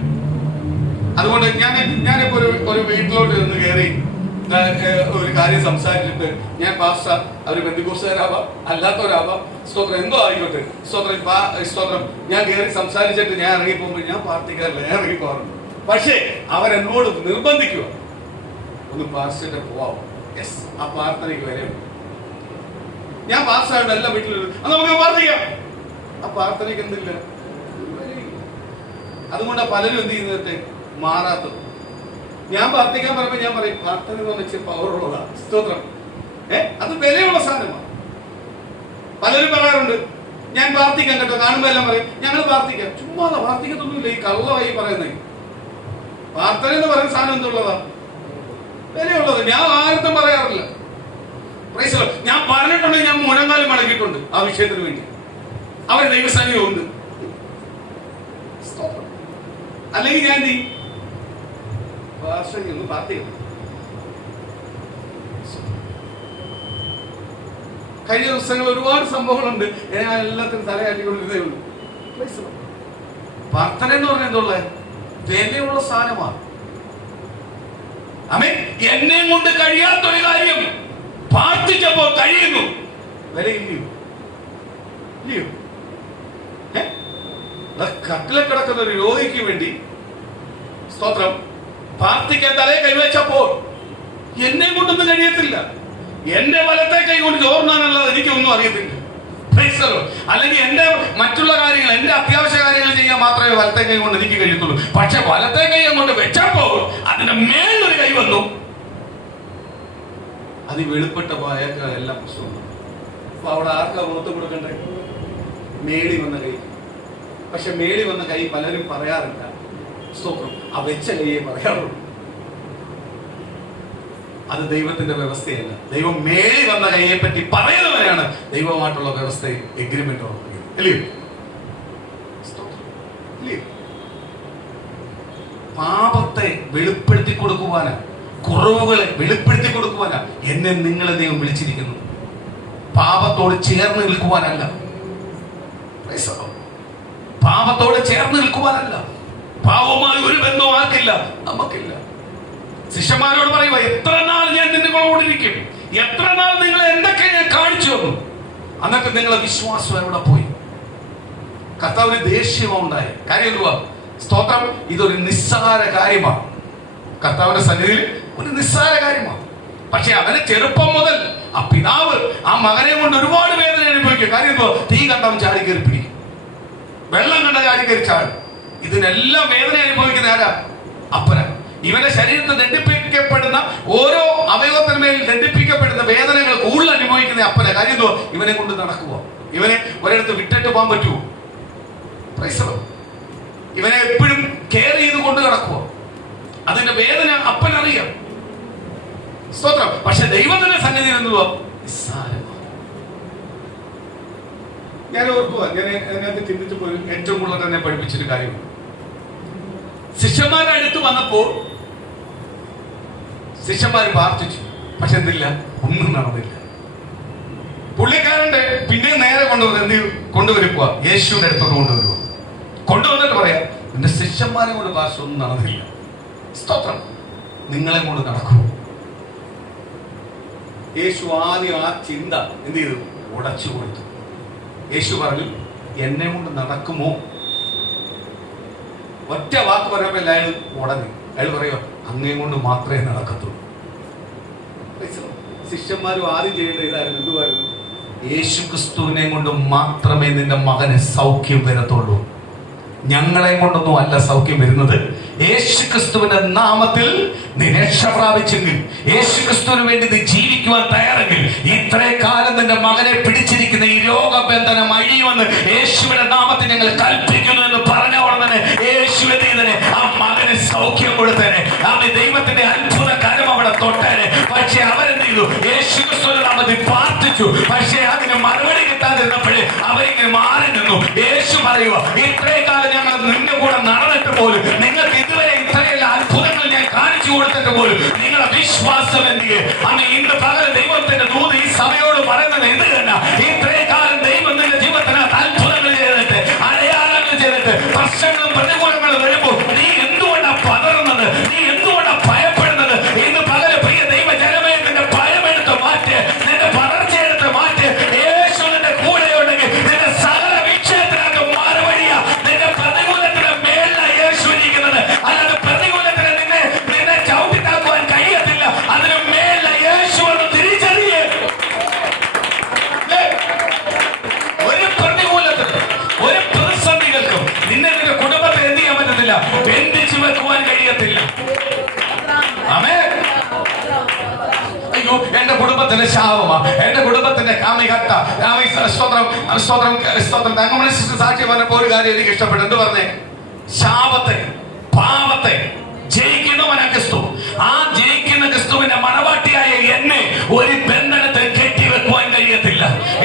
അതുകൊണ്ട് ഞാനിപ്പോ ഒരു വീട്ടിലോട്ട് നിന്ന് കയറി ഒരു കാര്യം സംസാരിച്ചിട്ട്, ഞാൻ പാസ്റ്റർ, അവർ ബന്ധുക്കോസുകാരാവാം, അല്ലാത്തവരാവാം, സ്തോത്രം എന്തോ ആയിക്കോട്ടെ, സ്തോത്രം ഞാൻ കയറി സംസാരിച്ചിട്ട് ഞാൻ ഇറങ്ങിപ്പോകുമ്പോൾ ഞാൻ പ്രാർത്ഥിക്കാറില്ല, ഞാൻ ഇറങ്ങിപ്പോകാറുണ്ട്. പക്ഷേ അവരെന്നോട് നിർബന്ധിക്കുക, ഒന്ന് പാസ്റ്ററിന്റെ പോവാം. യെസ്, ആ പ്രാർത്ഥനയ്ക്ക് വരെ ഞാൻ പാസ്റ്ററുടെ എല്ലാ വീട്ടിലും നമുക്ക് പ്രാർത്ഥിക്കാം. ആ പ്രാർത്ഥനയ്ക്ക് എന്തില്ല? അതുകൊണ്ടാണ് പലരും എന്ത് ചെയ്യുന്നത് മാറാത്തത്. ഞാൻ പ്രാർത്ഥിക്കാൻ പറയുമ്പോൾ ഞാൻ പറയും പ്രാർത്ഥന എന്ന് പറഞ്ഞാൽ പവറുള്ളതാണ്. സ്തോത്രം. അത് വിലയുള്ള സാധനമാണ്. പലരും പറയാറുണ്ട് ഞാൻ പ്രാർത്ഥിക്കാൻ കേട്ടോ, കാണുമ്പോൾ എല്ലാം പറയും ഞങ്ങൾ പ്രാർത്ഥിക്കാം. ചുമ്മാ പ്രാർത്ഥിക്കത്തൊന്നുമില്ല, ഈ കള്ളമായി പറയുന്നത്. പ്രാർത്ഥന എന്ന് പറയുന്ന സാധനം എന്തുള്ളതാ? വിലയുള്ളത്. ഞാൻ ആർക്കും പറയാറില്ല. ഞാൻ പറഞ്ഞിട്ടുണ്ടെങ്കിൽ ഞാൻ മുഴങ്കാലം മടക്കിയിട്ടുണ്ട് ആ വിഷയത്തിന് വേണ്ടി. അവർ ദൈവസന്നിധിയുണ്ട്. അല്ലെങ്കിൽ ഞാൻ എന്ത് ഭാഷയൊന്ന് പ്രാർത്ഥിക്കണം. കഴിഞ്ഞ ദിവസങ്ങൾ ഒരുപാട് സംഭവങ്ങളുണ്ട്. ഞാൻ എല്ലാത്തിനും തലയാട്ടിക്കൊണ്ടിരുന്നേ ഉള്ളൂ. പ്രാർത്ഥന എന്ന് പറഞ്ഞാൽ എന്തുള്ള വിലയുള്ള സാധനമാണ്. എന്നെ കൊണ്ട് കഴിയാത്തൊരു കാര്യം പ്രാർത്ഥിച്ചപ്പോ കഴിയുന്നു. വിലയില്ലയോ? ഇല്ലയോ? കട്ടിലെ കിടക്കുന്ന ഒരു രോഗിക്ക് വേണ്ടി സ്തോത്രം പ്രാർത്ഥിക്കാൻ തലയെ കൈവച്ചപ്പോൾ എന്നെ കൊണ്ടൊന്നും കഴിയത്തില്ല. എന്റെ വലത്തെ കൈ കൊണ്ട് ചോർന്നാനല്ലാതെ എനിക്കൊന്നും അറിയത്തില്ല. അല്ലെങ്കിൽ എന്റെ മറ്റുള്ള കാര്യങ്ങൾ, എന്റെ അത്യാവശ്യ കാര്യങ്ങൾ ചെയ്യാൻ മാത്രമേ വലത്തെ കൈ കൊണ്ട് എനിക്ക് കഴിയത്തുള്ളൂ. പക്ഷെ വലത്തെ കൈ കൊണ്ട് വെച്ചപ്പോൾ അതിന്റെ മേലൊരു കൈ വന്നു. അത് വെളിപ്പെട്ട പോയേക്കാൾ എല്ലാം പ്രശ്നമുണ്ട്. അപ്പൊ അവിടെ ആർക്കാ മുഖത്ത് കൊടുക്കണ്ടേ? മേളി വന്ന കൈ. പക്ഷെ മേളി വന്ന കൈ പലരും പറയാറില്ല. സ്തോത്രം. ആ വെച്ച കൈയെ പറയാറുള്ളൂ. അത് ദൈവത്തിന്റെ വ്യവസ്ഥയല്ല. ദൈവം മേളി വന്ന കൈയെ പറ്റി പറയുന്നവരെയാണ് ദൈവമായിട്ടുള്ള വ്യവസ്ഥയിൽ എഗ്രിമെന്റ് ഉറപ്പിക്കുന്നത്. അല്ലയോ? പാപത്തെ വെളിപ്പെടുത്തി കൊടുക്കുവാനാ, കുറവുകളെ വെളിപ്പെടുത്തി കൊടുക്കുവാനാ എന്നെ നിങ്ങളെ ദൈവം വിളിച്ചിരിക്കുന്നു. പാപത്തോട് ചേർന്ന് നിൽക്കുവാനല്ല. പാപത്തോട് ചേർന്ന് നിൽക്കുവാനല്ല. പാവമായി ഒരു ബന്ധവും ആർക്കില്ല, നമുക്കില്ല. ശിഷ്യന്മാരോട് പറയുക, എത്ര നാൾ ഞാൻ നിങ്ങളോടിരിക്കും? എത്ര നാൾ നിങ്ങളെ എന്തൊക്കെ ഞാൻ കാണിച്ചു തന്നു? എന്നിട്ട് നിങ്ങളെ വിശ്വാസം എവിടെ പോയി? കർത്താവിന് ദേഷ്യമാണ് ഉണ്ടായ കാര്യം എന്തുവാ? സ്തോത്രം. ഇതൊരു നിസ്സാര കാര്യമാണ്. കർത്താവിന്റെ സന്നിധിയിൽ ഒരു നിസ്സാര കാര്യമാണ്. പക്ഷെ അവന് ചെറുപ്പം മുതൽ ആ പിതാവ് ആ മകനെ കൊണ്ട് ഒരുപാട് വേദന അനുഭവിക്കും. കാര്യം എന്തുവാ? തീ കണ്ടവൻ ചാടി കയറി പിടിക്കും, വെള്ളം കണ്ട ചാടി കയറി ചാടും. ഇതിനെല്ലാം വേദന അനുഭവിക്കുന്ന ആരാ? അപ്പന. ഇവന്റെ ശരീരത്തിൽ ദണ്ഡിപ്പിക്കപ്പെടുന്ന ഓരോ അവയവത്തിന്മേൽ ദണ്ഡിപ്പിക്കപ്പെടുന്ന വേദനകൾ കൂടുതൽ അനുഭവിക്കുന്ന അപ്പന. കാര്യം എന്തുവാ? ഇവനെ കൊണ്ട് നടക്കുക. ഇവനെ ഒരിടത്ത് വിട്ടിട്ട് പോകാൻ പറ്റുമോ? ഇവനെ എപ്പോഴും കെയർ ചെയ്ത് കൊണ്ട് നടക്കുക. അതിന്റെ വേദന അപ്പനറിയാം. സ്തോത്രം. പക്ഷെ ദൈവത്തിന്റെ സന്നിധിയിൽ എന്തുവാ? ഞാൻ ഓർക്കുക, ഞാൻ അതിനകത്ത് ചിന്തിച്ചപ്പോൾ ഏറ്റവും കൂടുതൽ തന്നെ പഠിപ്പിച്ചൊരു കാര്യം, ശിഷ്യന്മാരുടെ അടുത്ത് വന്നപ്പോൾ ശിഷ്യന്മാർ പ്രാർത്ഥിച്ചു. പക്ഷെ എന്തില്ല, ഒന്നും നടന്നില്ല. പുള്ളിക്കാരന്റെ പിന്നെ നേരെ കൊണ്ടുവരുക, യേശുവിന്റെ അടുത്തോട്ട് കൊണ്ടുവന്നിട്ട് പറയാ, എന്റെ ശിഷ്യന്മാരെ കൊണ്ട് ഭാഷ ഒന്നും നടന്നില്ല. സ്തോത്രം. നിങ്ങളെ കൊണ്ട് നടക്കൂ. യേശു ആദ്യം ആ ചിന്ത എന്ത് ചെയ്തു? ഉടച്ചു കൊടുത്തു. യേശു പറഞ്ഞു, എന്നെ കൊണ്ട് നടക്കുമോ? ഒറ്റ വാക്ക് പറയുമ്പോൾ അയാൾ ഉടനെ അയാൾ പറയോ, അങ്ങേ കൊണ്ട് മാത്രമേ നടക്കത്തുള്ളൂ. ശിഷ്യന്മാരും ആദ്യം ചെയ്യേണ്ട ഇതായിരുന്നു. എന്തുവായിരുന്നു? യേശു ക്രിസ്തുവിനെ കൊണ്ട് മാത്രമേ നിന്റെ മകന് സൗഖ്യം വരത്തുള്ളൂ. ഞങ്ങളെ കൊണ്ടൊന്നും അല്ല സൗഖ്യം വരുന്നത്. യേശു ക്രിസ്തുവിന്റെ നാമത്തിൽ നീ രക്ഷ പ്രാപിച്ചെങ്കിൽ, യേശു ക്രിസ്തുവിന് വേണ്ടി നീ ജീവിക്കുവാൻ തയ്യാറെങ്കിൽ, ഇത്രേ കാലം നിന്റെ മകനെ പിടിച്ചിരിക്കുന്ന ഈ രോഗബന്ധനം അഴിയുമെന്ന് യേശുവിന്റെ നാമത്തിൽ ഞങ്ങൾ കൽപ്പിക്കുന്നു എന്ന് പറഞ്ഞ ഉടനെ യേശുവിനെ ആ മകന് സൗഖ്യം കൊടുത്തേനെ. അവന് ദൈവത്തിന്റെ അത്ഭുത കരം അവിടെ തൊട്ടേനെ. പക്ഷെ അവരെന്ത് ചെയ്തു? യേശു ക്രിസ്തുവിന്റെ നാമത്തിൽ പ്രാർത്ഥിച്ചു. പക്ഷെ അതിന് മറുപടി കിട്ടാതിരുന്നപ്പോഴേ അവരിങ്ങനെ മാറി നിന്നു. യേശു പറയുക, ഇത്രേ കാലം ഞങ്ങൾ നിന്റെ കൂടെ നടന്നിട്ട് പോലും, നിങ്ങൾക്ക് ഇതുവരെ ഇത്രയെല്ലാം അത്ഭുതങ്ങൾ ഞാൻ കാണിച്ചു കൊടുത്തിട്ട് പോലും നിങ്ങളുടെ വിശ്വാസം എന്തിയെ? അന്ന് ഇന്ന് പകരം ദൈവത്തിന്റെ ദൂത് ഈ സഭയോട് പറയുന്നത് എന്ത് തന്നെ? ഇത്രേ കാലം ദൈവം നിന്റെ ജീവിതത്തിനകത്ത് അത്ഭുതങ്ങൾ ചെയ്തിട്ട്, അടയാളങ്ങൾ ചെയ്തിട്ട്, പ്രശ്നങ്ങളും പ്രതികൂലങ്ങളും വരുമ്പോൾ നീ എന്തുകൊണ്ടാണ് പതറുന്നത്? നീ എന്തുകൊണ്ടാണ് ഭയപ്പെടുന്നത്? ഇന്ന് പകരം പ്രിയ ദൈവ ജനമേ, നിന്റെ ഭയമെടുത്ത് മാറ്റ്, നിന്റെ പതർച്ചയെടുത്ത് മാറ്റ്. യേശു നിന്റെ കൂടെ ഉണ്ടെങ്കിൽ നിന്റെ സകല വിഷയത്തിനകത്ത് മറുപടിയാ. നിന്റെ പ്രതികൂലത്തിന് മേല യേശു ഇരിക്കുന്നത്. അല്ലാതെ പ്രതികൂലത്തിന് നിന്നെ ചവിട്ടിത്താക്കുവാൻ കഴിയത്തില്ല. അതിന് മേല യേശു എന്ന് തിരിച്ചറിയേ. ഒരു പ്രതികൂലത്തിന്, ഒരു പ്രതിസന്ധികൾക്കും നിന്നെ നിന്റെ കുടുംബത്തെ എന്റെ കുടുംബത്തിന്റെ ശാപമാ, എന്റെ കുടുംബത്തിന്റെ കാമികട്ട സ്തോത്രം സ്തോത്രം സ്തോത്രം. തങ്കമണി സിസ്റ്റർ സാക്ഷി പറഞ്ഞപ്പോ ഒരു കാര്യം എനിക്ക് ഇഷ്ടപ്പെട്ടു. എന്ത് പറഞ്ഞേ? ശാപത്തെ പാപത്തെ ജയിക്കുന്നവനാ ക്രിസ്തു. ആ ജയിക്കുന്ന ക്രിസ്തുവിന്റെ മണവാട്ടിയായ എന്നെ ഒരു ബന്ധനത്തെ കെട്ടിവെക്കുവാൻ കഴിയത്തില്ല.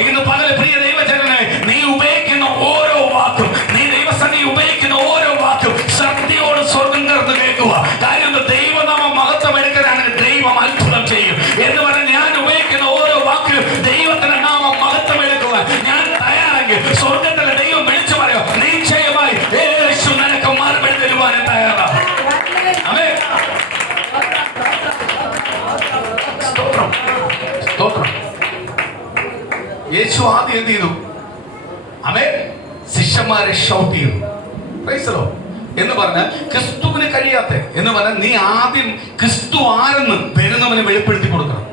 ഇന്ന് പകൽ പ്രിയ ദൈവജനനെ, നീ ഉപയോഗിക്കുന്ന ഓരോ വാക്കും, നീ ദൈവസന്നിധി ഉപയോഗിക്കുന്ന ഓരോ വാക്കും ശ്രദ്ധയോട് സ്വർഗം കയർന്ന് കേൾക്കുക. കാര്യം ദൈവനാമം മഹത്വം എടുക്കാനാണ് ദൈവം അത്ഭുതം ചെയ്യും എന്ന് പറഞ്ഞ് ഞാൻ ഉപയോഗിക്കുന്ന ഓരോ വാക്കിലും ദൈവത്തിന്റെ നാമം മഹത്വം എടുക്കുക ഞാൻ തയ്യാറെങ്കിൽ സ്വർഗത്തിലെ ദൈവം വിളിച്ചു പറയോ, നിശ്ചയമായി യേശു നിനക്ക് മറുപടി തരുവാനും തയ്യാറാണ്. ആമേൻ. സ്തോത്രം സ്തോത്രം. യേശു ആദ്യം എന്ത് ചെയ്തു? ആമേൻ. ശിഷ്യന്മാരെ ഷൗട്ട് ചെയ്തു. Praise the Lord. എന്ന് പറഞ്ഞാൽ ക്രിസ്തുവിന് കഴിയാത്ത എന്ന് പറഞ്ഞാൽ നീ ആദ്യം ക്രിസ്തു ആരെന്ന് വരുന്നവനെ വെളിപ്പെടുത്തി കൊടുക്കണം.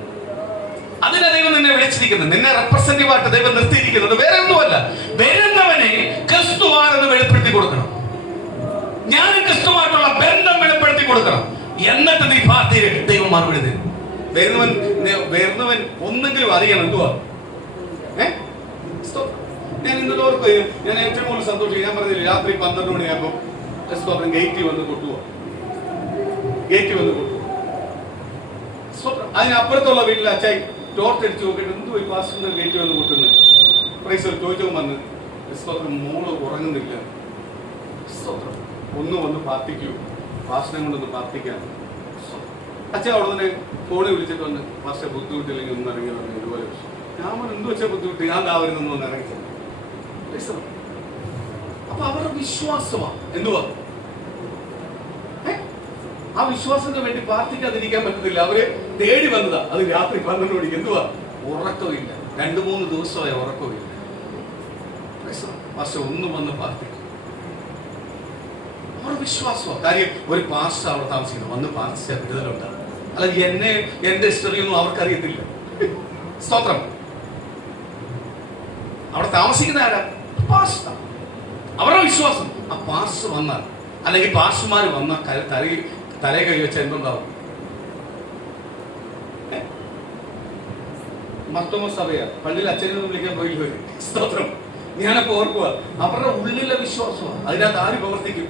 അതിനാ ദൈവം നിന്നെ വിളിച്ചിരിക്കുന്നത്, നിന്നെ റെപ്രസെന്റീവായിട്ട് ദൈവം നിർത്തിയിരിക്കുന്നത്. വേറെ ഒന്നുമല്ല, വരുന്നവനെ ക്രിസ്തു ആരെന്ന് വെളിപ്പെടുത്തി കൊടുക്കണം. ഞാൻ ക്രിസ്തുവായിട്ടുള്ള ബന്ധം വെളിപ്പെടുത്തി കൊടുക്കണം. എന്നിട്ട് നീ പാർട്ടി ദൈവം മറുപടി തരും. വരുന്നവൻ ഒന്നെങ്കിലും അറിയണം എന്തുവാ. ഞാൻ ഇന്നലെ ഓർക്കുക, ഞാൻ ഏറ്റവും കൂടുതൽ സന്തോഷിക്കും. ഞാൻ പറഞ്ഞില്ല, രാത്രി 12 മണിയാകുമ്പോൾ സ്തോത്രം ഗേറ്റ് വന്ന് കൊട്ടുക. അതിനപ്പുറത്തുള്ള വീട്ടിൽ അച്ചായി ടോർച്ച് അടിച്ച് നോക്കിയിട്ട് എന്തു ഒരു പാസ്റ്ററിന്റെ ഗേറ്റ് വന്ന് കൊട്ടുന്നത്. പ്രൈസ് ചോദിച്ചു വന്ന് സ്തോത്രം മോള് ഉറങ്ങുന്നില്ല. സ്തോത്രം ഒന്ന് വന്ന് പ്രാർത്ഥിക്കൂ, പാസ്റ്ററിനെ കൊണ്ടൊന്ന് പ്രാർത്ഥിക്കാൻ. അച്ഛൻ അവിടെ തന്നെ ഫോണിൽ വിളിച്ചിട്ട് വന്ന് പാസ്റ്റർ ബുദ്ധിമുട്ടില്ലെങ്കിൽ ഒന്ന് ഇറങ്ങി പറഞ്ഞു. ഇതുപോലെ ഞാൻ എന്ത് വെച്ചാൽ ബുദ്ധിമുട്ട്, ഞാൻ താവരുന്നു ഒന്ന് ഇറങ്ങി. അപ്പൊ അവരുടെ വിശ്വാസമാണ് എന്തുവാ. ആ വിശ്വാസത്തിന് വേണ്ടി പ്രാർത്ഥിക്കാതിരിക്കാൻ പറ്റത്തില്ല. അവര് തേടി വന്നതാ. അത് രാത്രി 12 മണിക്ക് എന്തുവാ, ഉറക്കമില്ല. 2-3 ദിവസമായി ഉറക്കമില്ല. പാസ്റ്റർ ഒന്ന് വന്ന് പ്രാർത്ഥിക്കും. അവരുടെ വിശ്വാസമാണ്. കാര്യം ഒരു പാസ്റ്റർ അവിടെ താമസിക്കുന്നു, വന്ന് പ്രാർത്ഥിച്ചാൽ വിടുതലുണ്ടാകും. അല്ലെങ്കിൽ എന്നെ എന്റെ ഹിസ്റ്ററിയൊന്നും അവർക്കറിയത്തില്ല. സ്തോത്രം. അവിടെ താമസിക്കുന്ന ആരാ? പാസ്റ്റർ. അവരുടെ വിശ്വാസം. ആ പാസ്റ്റർ വന്നാൽ അല്ലെങ്കിൽ പാസ്റ്റർമാർ വന്നാൽ തലേ കൈ വെച്ചാൽ എന്തുണ്ടാവും? മർത്തോമ സഭയാ പള്ളിയിൽ അച്ഛനൊന്നും വിളിക്കാൻ പോയി വരും. സ്തോത്രം. ഞാനപ്പോ ഓർക്കുക, അവരുടെ ഉള്ളിലെ വിശ്വാസമാണ്. അതിനകത്ത് ആര് പ്രവർത്തിക്കും?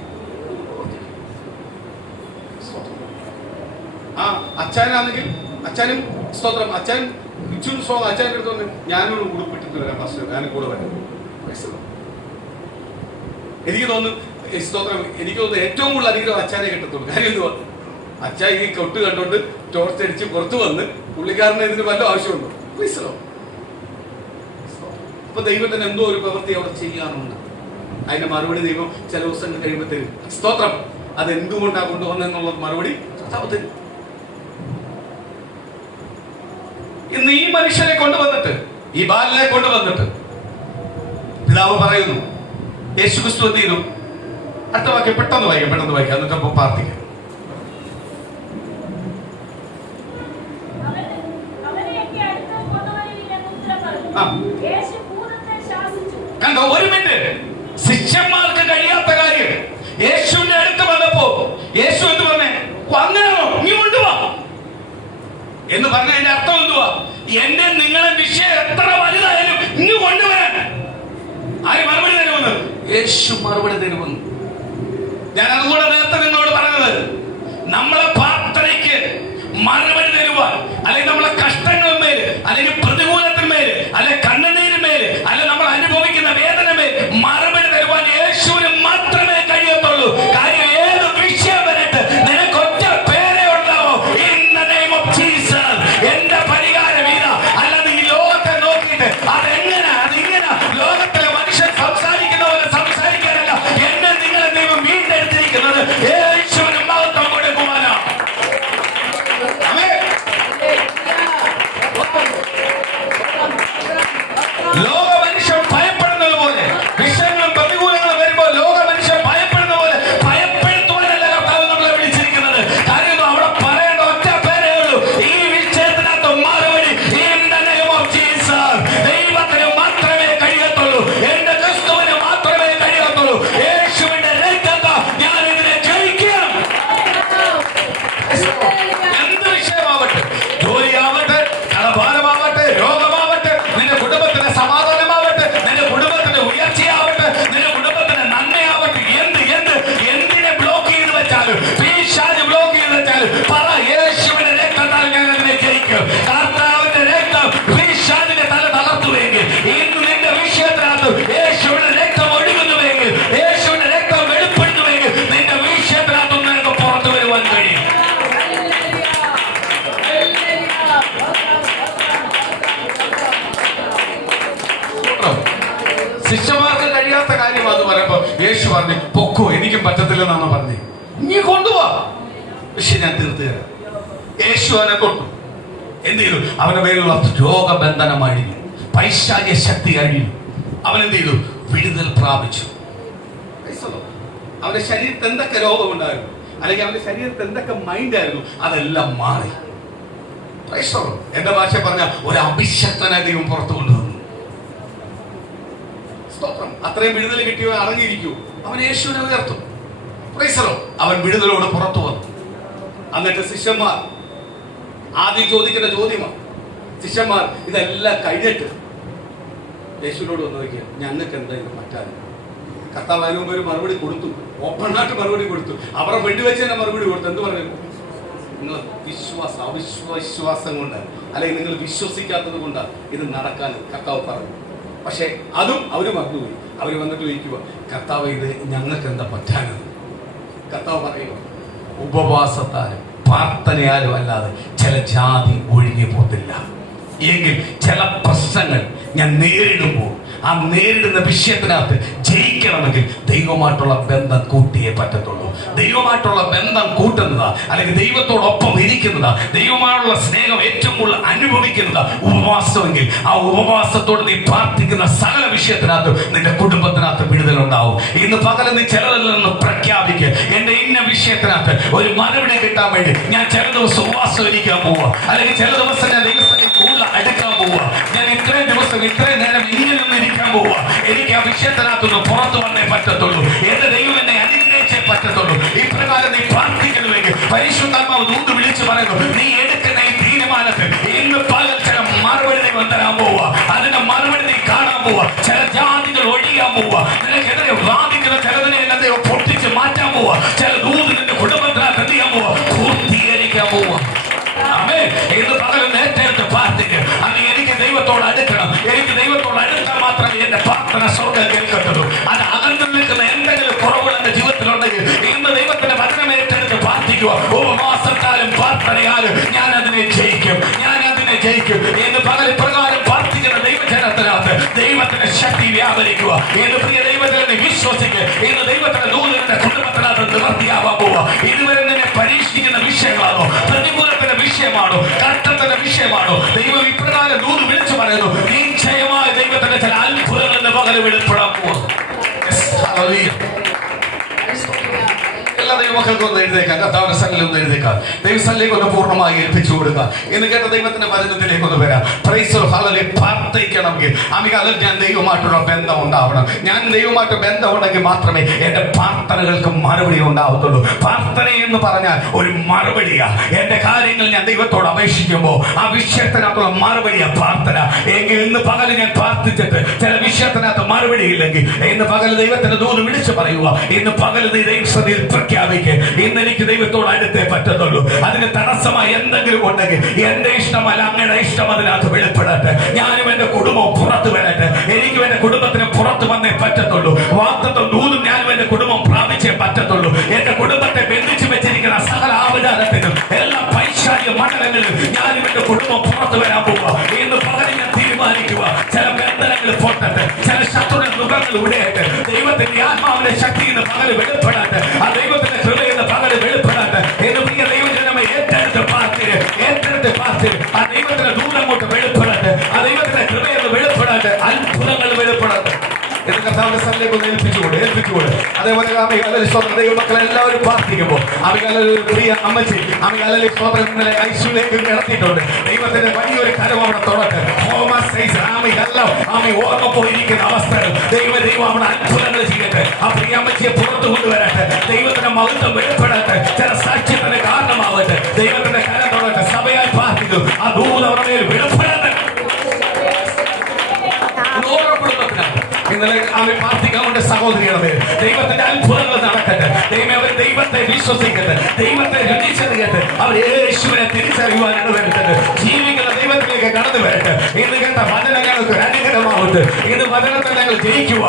ആ അച്ഛനാണെങ്കിൽ അച്ഛനും സ്തോത്രം. അച്ഛൻ ഇച്ചും സ്തോത്രം. അച്ഛൻ്റെ അടുത്ത് വന്ന് ഞാനോട് ഉടുപ്പിട്ടിട്ട് വരാം പാസ്റ്റർ, ഞാൻ കൂടെ വരാം. എനിക്ക് തോന്നുന്നു സ്തോത്രം, എനിക്ക് തോന്നുന്നു ഏറ്റവും കൂടുതൽ അനുഗ്രഹം അച്ഛനെ കിട്ടത്തുള്ളൂ. കാര്യം എന്തുവാ, അച്ഛ ഈ കൊട്ട് കണ്ടോണ്ട് ടോർച്ച് അടിച്ച് പുറത്തു വന്ന് പുള്ളിക്കാരന് ഇതിന് വല്ല ആവശ്യമുണ്ടോ? അപ്പൊ ദൈവത്തിന് എന്തോ ഒരു പ്രവൃത്തി അവിടെ ചെയ്യാറുണ്ട്. അതിന്റെ മറുപടി ദൈവം ചില ദിവസങ്ങൾ കഴിയുമ്പോൾ തരും. സ്തോത്രം. അത് എന്തുകൊണ്ടാണ് കൊണ്ടുവന്നെന്നുള്ള മറുപടി തരും. ഇന്ന് ഈ മനുഷ്യനെ കൊണ്ടുവന്നിട്ട്, ഈ ബാലനെ കൊണ്ടുവന്നിട്ട് പിതാവ് പറയുന്നു, യേശു ക്രിസ്തു എന്ത് ചെയ്തു? അടുത്ത വാക്യം പെട്ടെന്ന് വായിക്കാം എന്നിട്ട് അപ്പൊ പ്രാർത്ഥിക്കാം. കണ്ടോ, ഒരു മിനിറ്റ്. ശിഷ്യന്മാർക്ക് കഴിയാത്ത കാര്യം യേശുവിന്റെ അടുത്ത് വന്നപ്പോ യേശു എന്ത് പറഞ്ഞേ? വന്നോ നീ കൊണ്ടുവാ എന്ന് പറഞ്ഞതിന്റെ അർത്ഥം എന്തുവാ? എന്റെ നിങ്ങളെ വിഷയം എത്ര വലുതായാലും ഇങ്ങ് കൊണ്ടുവരാൻ ആര് മറുപടി തരുമെന്ന്? യേശു മറുപടി തരുമെന്ന്. ഞാൻ അതുകൂടെ നേരത്തെ നിങ്ങളോട് പറഞ്ഞത്, നമ്മളെ പ്രാർത്ഥനയ്ക്ക് മറുപടി തരുവാൻ, അല്ലെങ്കിൽ നമ്മളെ കഷ്ടങ്ങളിന്മേൽ, അല്ലെങ്കിൽ പ്രതികൂലത്തിന്മേൽ, അല്ലെങ്കിൽ കണ്ണുനീരിന്മേൽ, അല്ലെങ്കിൽ നമ്മൾ അനുഭവിക്കുന്ന വേദനമേൽ മറുപടി തരുവാൻ യേശുവിന് മാത്രമേ കഴിയത്തുള്ളൂ. കാര്യം ഏത് വിഷയം വരട്ടെ, നിനക്ക് ഒറ്റ പേരേ ഉണ്ടാവോ, in the name of Jesus. എന്റെ പരിഹാരം ഇതാ. അല്ലാതെ ഈ ലോകത്തെ നോക്കിയിട്ട് അതെങ്ങനെ അതിങ്ങനെ ലോകത്തിലെ മനുഷ്യൻ സംസാരിക്കുന്ന പോലെ സംസാരിക്കാനല്ല എന്നെ നിങ്ങളെ ദൈവം വീണ്ടെടുത്തിരിക്കുന്നത് യേശുവിന് മഹത്വം കൊടുക്കുവാനാണ്. പൊക്കോ, എനിക്കും പറ്റത്തില്ലെന്നാണ് പറഞ്ഞത്. നീ കൊണ്ടുപോവാ, പക്ഷെ ഞാൻ തീർത്തു തരാം. യേശു അവനെ കൊണ്ടു. എന്ത് ചെയ്തു? അവന്റെ പേരിലുള്ള രോഗബന്ധനം അഴിഞ്ഞു, പൈശാചിക ശക്തി അഴിഞ്ഞു. അവൻ എന്ത് ചെയ്തു? വിടുതൽ പ്രാപിച്ചു. അവന്റെ ശരീരത്തിൽ എന്തൊക്കെ രോഗമുണ്ടായിരുന്നു, അല്ലെങ്കിൽ അവന്റെ ശരീരത്തിൽ എന്തൊക്കെ മൈൻഡായിരുന്നു, അതെല്ലാം മാറി. എന്റെ ഭാഷ പറഞ്ഞ ഒരു അഭിഷക്തനെ ദൈവം പുറത്തു കൊണ്ടുവന്നു. സ്തോത്രം. അത്രയും വിടുതൽ കിട്ടിയോ അടങ്ങിയിരിക്കൂ. അവൻ യേശുവിനെ ഉയർത്തും. അവൻ വിടുതലോട് പുറത്തു വന്നു. എന്നിട്ട് ശിഷ്യന്മാർ ആദ്യം ചോദിക്കുന്ന ചോദ്യമാണ്, ശിഷ്യന്മാർ ഇതെല്ലാം കഴിഞ്ഞിട്ട് യേശുവിനോട് വന്ന് നോക്കിയ ഞങ്ങൾക്ക് എന്താ ഇത് പറ്റാതെ? കർത്താവ് അതിന് മുമ്പ് ഒരു മറുപടി കൊടുത്തു, ഓപ്പണായിട്ട് മറുപടി കൊടുത്തു. അവരെ വെടിവെച്ച് തന്നെ മറുപടി കൊടുത്തു. എന്ത് പറഞ്ഞു? നിങ്ങൾ അവിശ്വാസം കൊണ്ട്, അല്ലെങ്കിൽ നിങ്ങൾ വിശ്വസിക്കാത്തത് കൊണ്ടാണ് ഇത് നടക്കാൻ കർത്താവ് പറഞ്ഞു. പക്ഷെ അതും അവര് മറന്നുപോയി. അവര് വന്നിട്ട് ചോദിക്കുക, കർത്താവ് ഇത് ഞങ്ങൾക്ക് എന്താ പറ്റാനത്? കർത്താവ് പറയുക, ഉപവാസത്താലും പ്രാർത്ഥനയാലും അല്ലാതെ ചില ജാതി ഒഴിഞ്ഞു പോത്തില്ല. എങ്കിൽ ചില പ്രശ്നങ്ങൾ ഞാൻ നേരിടുമ്പോൾ ആ നേരിടുന്ന വിഷയത്തിനകത്ത് ജയിക്കണമെങ്കിൽ ദൈവമായിട്ടുള്ള ബന്ധം കൂട്ടിയേ പറ്റത്തുള്ളൂ. ദൈവമായിട്ടുള്ള ബന്ധം കൂട്ടുന്നതാ, അല്ലെങ്കിൽ ദൈവത്തോടൊപ്പം ഇരിക്കുന്നതാ, ദൈവമായുള്ള സ്നേഹം ഏറ്റവും കൂടുതൽ അനുഭവിക്കുന്നതാ ഉപവാസമെങ്കിൽ ആ ഉപവാസത്തോട് നീ പ്രാർത്ഥിക്കുന്ന സകല വിഷയത്തിനകത്ത് നിന്റെ കുടുംബത്തിനകത്ത് വിടുതലുണ്ടാവും. ഇന്ന് പകൽ നീ ചിലതിൽ നിന്ന് പ്രഖ്യാപിക്കുക, എന്റെ ഇന്ന വിഷയത്തിനകത്ത് ഒരു മറുപടി കിട്ടാൻ വേണ്ടി ഞാൻ ചില ദിവസം ഉപവാസം ഇരിക്കാൻ പോവുക, അല്ലെങ്കിൽ ചില ദിവസം ഞാൻ ദൈവസ്ഥയിൽ കൂടുതൽ അടുക്കാൻ പോവുക, ഞാൻ ഇത്രയും ദിവസം ഇത്രയും നേരം ഇങ്ങനെ ഇരിക്കാൻ പോവുക. എനിക്ക് ആ വിഷയത്തിനകത്തൊന്ന് പുറത്തു വന്നേ പറ്റത്തുള്ളൂ. എന്റെ ദൈവം എന്നെ അനുഗ്രഹിച്ചേ പറ്റത്തുള്ളൂ. ഇപ്രകാരം നീ പ്രാർത്ഥിക്കുന്നുവെങ്കിൽ പരിശുദ്ധാത്മാവ് ദൂത് വിളിച്ചു പറയുന്നു, നീ എടുക്കുന്ന ഈ തീരുമാനത്തിൽ ഇന്ന് പകൽ ചില മറുപടി വരാൻ പോവുക. അതിന്റെ മറുപടി നീ കാണാൻ പോവുക. ചില ജാതികൾ ഒഴിയാൻ പോവുക. നിനക്കെതിരെ വാദിക്കുന്ന ചിലതിനെ എല്ലാം പൊട്ടിച്ച് മാറ്റാൻ പോവുക. ചില ദൂത് നിന്റെ കുടുംബത്തിനകത്ത് എന്ത് ചെയ്യാൻ പോവുക? പൂർത്തീകരിക്കാൻ പോവുക. ഇന്ന് പകരം നേരത്തെ പ്രാർത്ഥിക്കുക. അത് എനിക്ക് ദൈവത്തോട് അടുക്കണം. എനിക്ക് ദൈവത്തോട് അടുത്താൽ മാത്രമേ എന്റെ പ്രാർത്ഥന സ്വർഗ്ഗം കേൾക്കത്തുള്ളൂ. അത് അകന്നു നിൽക്കുന്ന എന്തെങ്കിലും കുറവുകൾ എന്റെ ജീവിതത്തിലുണ്ടെങ്കിൽ ഇന്ന് ദൈവത്തിന്റെ വചനം ഏറ്റെടുത്ത് പ്രാർത്ഥിക്കുക. ഉപവാസത്താലും പ്രാർത്ഥനയാലും ഞാൻ അതിനെ ജയിക്കും, ഞാൻ അതിനെ ജയിക്കും. ഇന്ന് പകൽ പ്രകാരം പ്രാർത്ഥിക്കുന്ന ദൈവജനത്തിനകത്ത് ദൈവത്തിന്റെ ശക്തി വ്യാപരിക്കുക. ഇന്ന് പ്രിയ ദൈവത്തിനെ വിശ്വസിക്കുക. ഇന്ന് ദൈവത്തിന്റെ ദൂതന്റെ കുടുംബത്തിനകത്ത് നിവർത്തിയാവാൻ പോവുക. ഇതുവരെ നിന്നെ പരീക്ഷിക്കുന്ന വിഷയങ്ങളാണോ, പ്രതികൂലത്തിന്റെ വിഷയമാണോ, കഷ്ടത്തിന്റെ വിഷയമാണോ, ദൈവം ഇപ്രകാരം ദൂത് വിളിച്ചു പറയുന്നു, നിശ്ചയമായ ദൈവത്തിന്റെ ചില അത്ഭുതങ്ങളുടെ പകരം വെളിപ്പെടാൻ പോവുക. എല്ലാ ദൈവമക്കൾക്കൊന്ന് എഴുതേക്കാം, കർത്താവിന്റെ സന്നിധിയിൽ ഒന്ന് എഴുതേക്കാം, ദൈവസ്ഥലിലേക്ക് ഒന്ന് പൂർണ്ണമായി ഏൽപ്പിച്ചു കൊടുക്കുക. എന്ന് കേട്ട ദൈവത്തിന്റെ വചനത്തിലേക്ക് ഒന്ന് വരാം. പ്രാർത്ഥിക്കണമെങ്കിൽ ഞാൻ ദൈവമായിട്ടുള്ള ബന്ധം ഉണ്ടാവണം. ഞാൻ ദൈവമായിട്ട് ബന്ധമുണ്ടെങ്കിൽ മാത്രമേ എന്റെ പ്രാർത്ഥനകൾക്ക് മറുപടി ഉണ്ടാവത്തുള്ളൂ. പ്രാർത്ഥന എന്ന് പറഞ്ഞാൽ ഒരു മറുപടിയാ. എന്റെ കാര്യങ്ങൾ ഞാൻ ദൈവത്തോട് അപേക്ഷിക്കുമ്പോൾ ആ വിഷയത്തിനകത്തുള്ള മറുപടിയാ പ്രാർത്ഥന. എങ്കിൽ ഇന്ന് പകൽ ഞാൻ പ്രാർത്ഥിച്ചിട്ട് ചില വിഷയത്തിനകത്ത് മറുപടി ഇല്ലെങ്കിൽ ഇന്ന് പകൽ ദൈവത്തിന്റെ ദൂത് വിളിച്ചു പറയുക. ഇന്ന് പകൽ ദൈവസ്ഥിതിയിൽ പ്രഖ്യാപിക്കുക, ഇന്ന് എനിക്ക് ദൈവത്തോട് അടുത്തേ പറ്റത്തുള്ളൂ. അതിന് തടസ്സമായി എന്തെങ്കിലും ഉണ്ടെങ്കിൽ എന്റെ ഇഷ്ടമല്ല അങ്ങയുടെ ഇഷ്ടം അതിനകത്ത് വെളിപ്പെടട്ടെ. ഞാനും എന്റെ കുടുംബവും പുറത്തു വരട്ടെ. എനിക്കും എന്റെ കുടുംബത്തിന് പുറത്തു വന്നേ പറ്റത്തുള്ളൂ. വാഗ്ദത്തം ദൂതും ഞാനും എന്റെ കുടുംബം പ്രാപിച്ചേ പറ്റത്തുള്ളൂ. എന്റെ കുടുംബത്തെ ബന്ധിച്ചു വെച്ചിരിക്കുന്ന സകല ആവചാരത്തിനും എല്ലാ പൈശാചിക മണ്ഡലങ്ങളിലും ഞാനും എന്റെ കുടുംബം പുറത്തു വരാൻ പോവുക. ഇന്ന് പകരം ഞാൻ തീരുമാനിക്കുക, ചില ബന്ധനങ്ങൾ പൊട്ടട്ടെ, ചില ശത്രുവിന്റെ മുഖങ്ങൾ ഉടയട്ടെ. ദൈവത്തിന്റെ ആത്മാവിന്റെ ശക്തി ഇന്ന് പകല് വെളിപ്പെടട്ടെ. ആ ദൈവത്തിന്റെ കൃപയുടെ പകല് വെളിപ്പെടട്ടെ. എന്ന് പ്രിയ ദൈവജനമേ ഏറ്റെടുത്ത് പ്രാർത്ഥിക്കുക, ഏറ്റെടുത്ത് പ്രാർത്ഥിക്കുക. ആ ദൈവത്തിന്റെ ദൂതം കൊണ്ട് വെളിപ്പെടട്ടെ, ആ ദൈവത്തിന്റെ കൃപയെന്ന് വെളിപ്പെടട്ടെ, അത്ഭുതങ്ങൾ വെളിപ്പെടട്ടെ. എന്ന് കർത്താവിന്റെ സ്ഥലത്തേക്ക് ഒന്ന് ഏൽപ്പിച്ചുകൂടെ. അതേപോലെ ദൈവമക്കളെ എല്ലാവരും പ്രാർത്ഥിക്കുമ്പോൾ പ്രിയ അമ്മച്ചി ഇന്നലെ ഐശ്വര്യേക്ക് കിടത്തിയിട്ടുണ്ട്. ദൈവത്തിന്റെ വലിയൊരു കരം അവിടെ തൊടട്ടെ. ഓർമ്മ പോയിരിക്കുന്ന അവസ്ഥകൾ ദൈവം അവിടെ അത്ഭുതങ്ങൾ ചെയ്യട്ടെ. ആ പ്രിയ അമ്മച്ചിയെ പുറത്തു കൊണ്ടുവരട്ടെ. ദൈവത്തിന്റെ മഹത്വം വെളിപ്പെടട്ടെ. ചില സാക്ഷ്യത്തിന് കാരണമാവട്ടെ. ദൈവത്തിന്റെ കരം തൊടട്ടെ. സഭയായി പ്രാർത്ഥിക്കും. ആ ദൂത് അവരുടെ മേൽ വെളിപ്പെടട്ടെ. ഇന്നലെ അവരെ പ്രാർത്ഥിക്കാവുന്ന സഹോദരികളെ ദൈവത്തിന്റെ അത്ഭുതങ്ങൾ നടക്കട്ടെ. ദൈവത്തെ വിശ്വസിക്കട്ടെ, ദൈവത്തെ രുചിച്ചറിയട്ടെ. അവർ യേശുവിനെ തിരിച്ചറിയുവാനാണ് വരുന്നത്. ജീവിക്കുന്ന ദൈവത്തിലേക്ക് കടന്നു വരട്ടെ. ഇന്ന് കേട്ട വചനം ഞങ്ങൾക്ക് അനുഗ്രഹമാവട്ടെ. ഇന്ന് വചനത്തെ ഞങ്ങൾ ജയിക്കുക.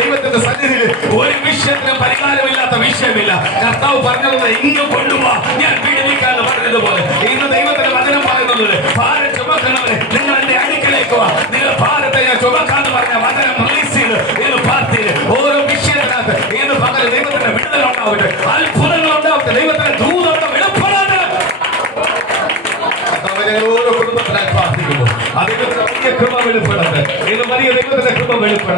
ദൈവത്തിന്റെ സന്നിധിയിൽ ഒരു വിഷയത്തിനും പരിഹാരമില്ലാത്ത വിഷയമില്ല. കർത്താവ് പറഞ്ഞത് ഇങ്ങ് കൊണ്ടുപോവാ, ഞാൻ വിടുവിക്കാന്ന് പറഞ്ഞതുപോലെ ഇന്ന് ദൈവത്തിന്റെ വചനം പറയുന്നത് ഭാരം ചുമക്കുന്നവരെ നിങ്ങൾ എന്റെ അടുക്കലേക്ക് വാ, നിങ്ങൾ ഭാരത്തെ ഞാൻ ചുമക്കാന്ന് പറഞ്ഞ വചനം റിലീസ് ചെയ്ത് ഇന്ന് പ്രാർത്ഥിച്ച് ഓരോ വിഷയത്തിനകത്ത് ഉണ്ടാവട്ടെ, അത്ഭുതങ്ങൾ ഉണ്ടാവട്ടെ, ദൈവത്തിന്റെ ദൂതരുടെ വെളിപ്പെടാതെ ഓരോ കുടുംബത്തിനായി പ്രാർത്ഥിക്കുന്നു. അതിന് വലിയ കൃപ വെളിപ്പെടട്ടെ, വലിയ ദൈവത്തിന്റെ കൃപ വെളിപ്പെടട്ടെ.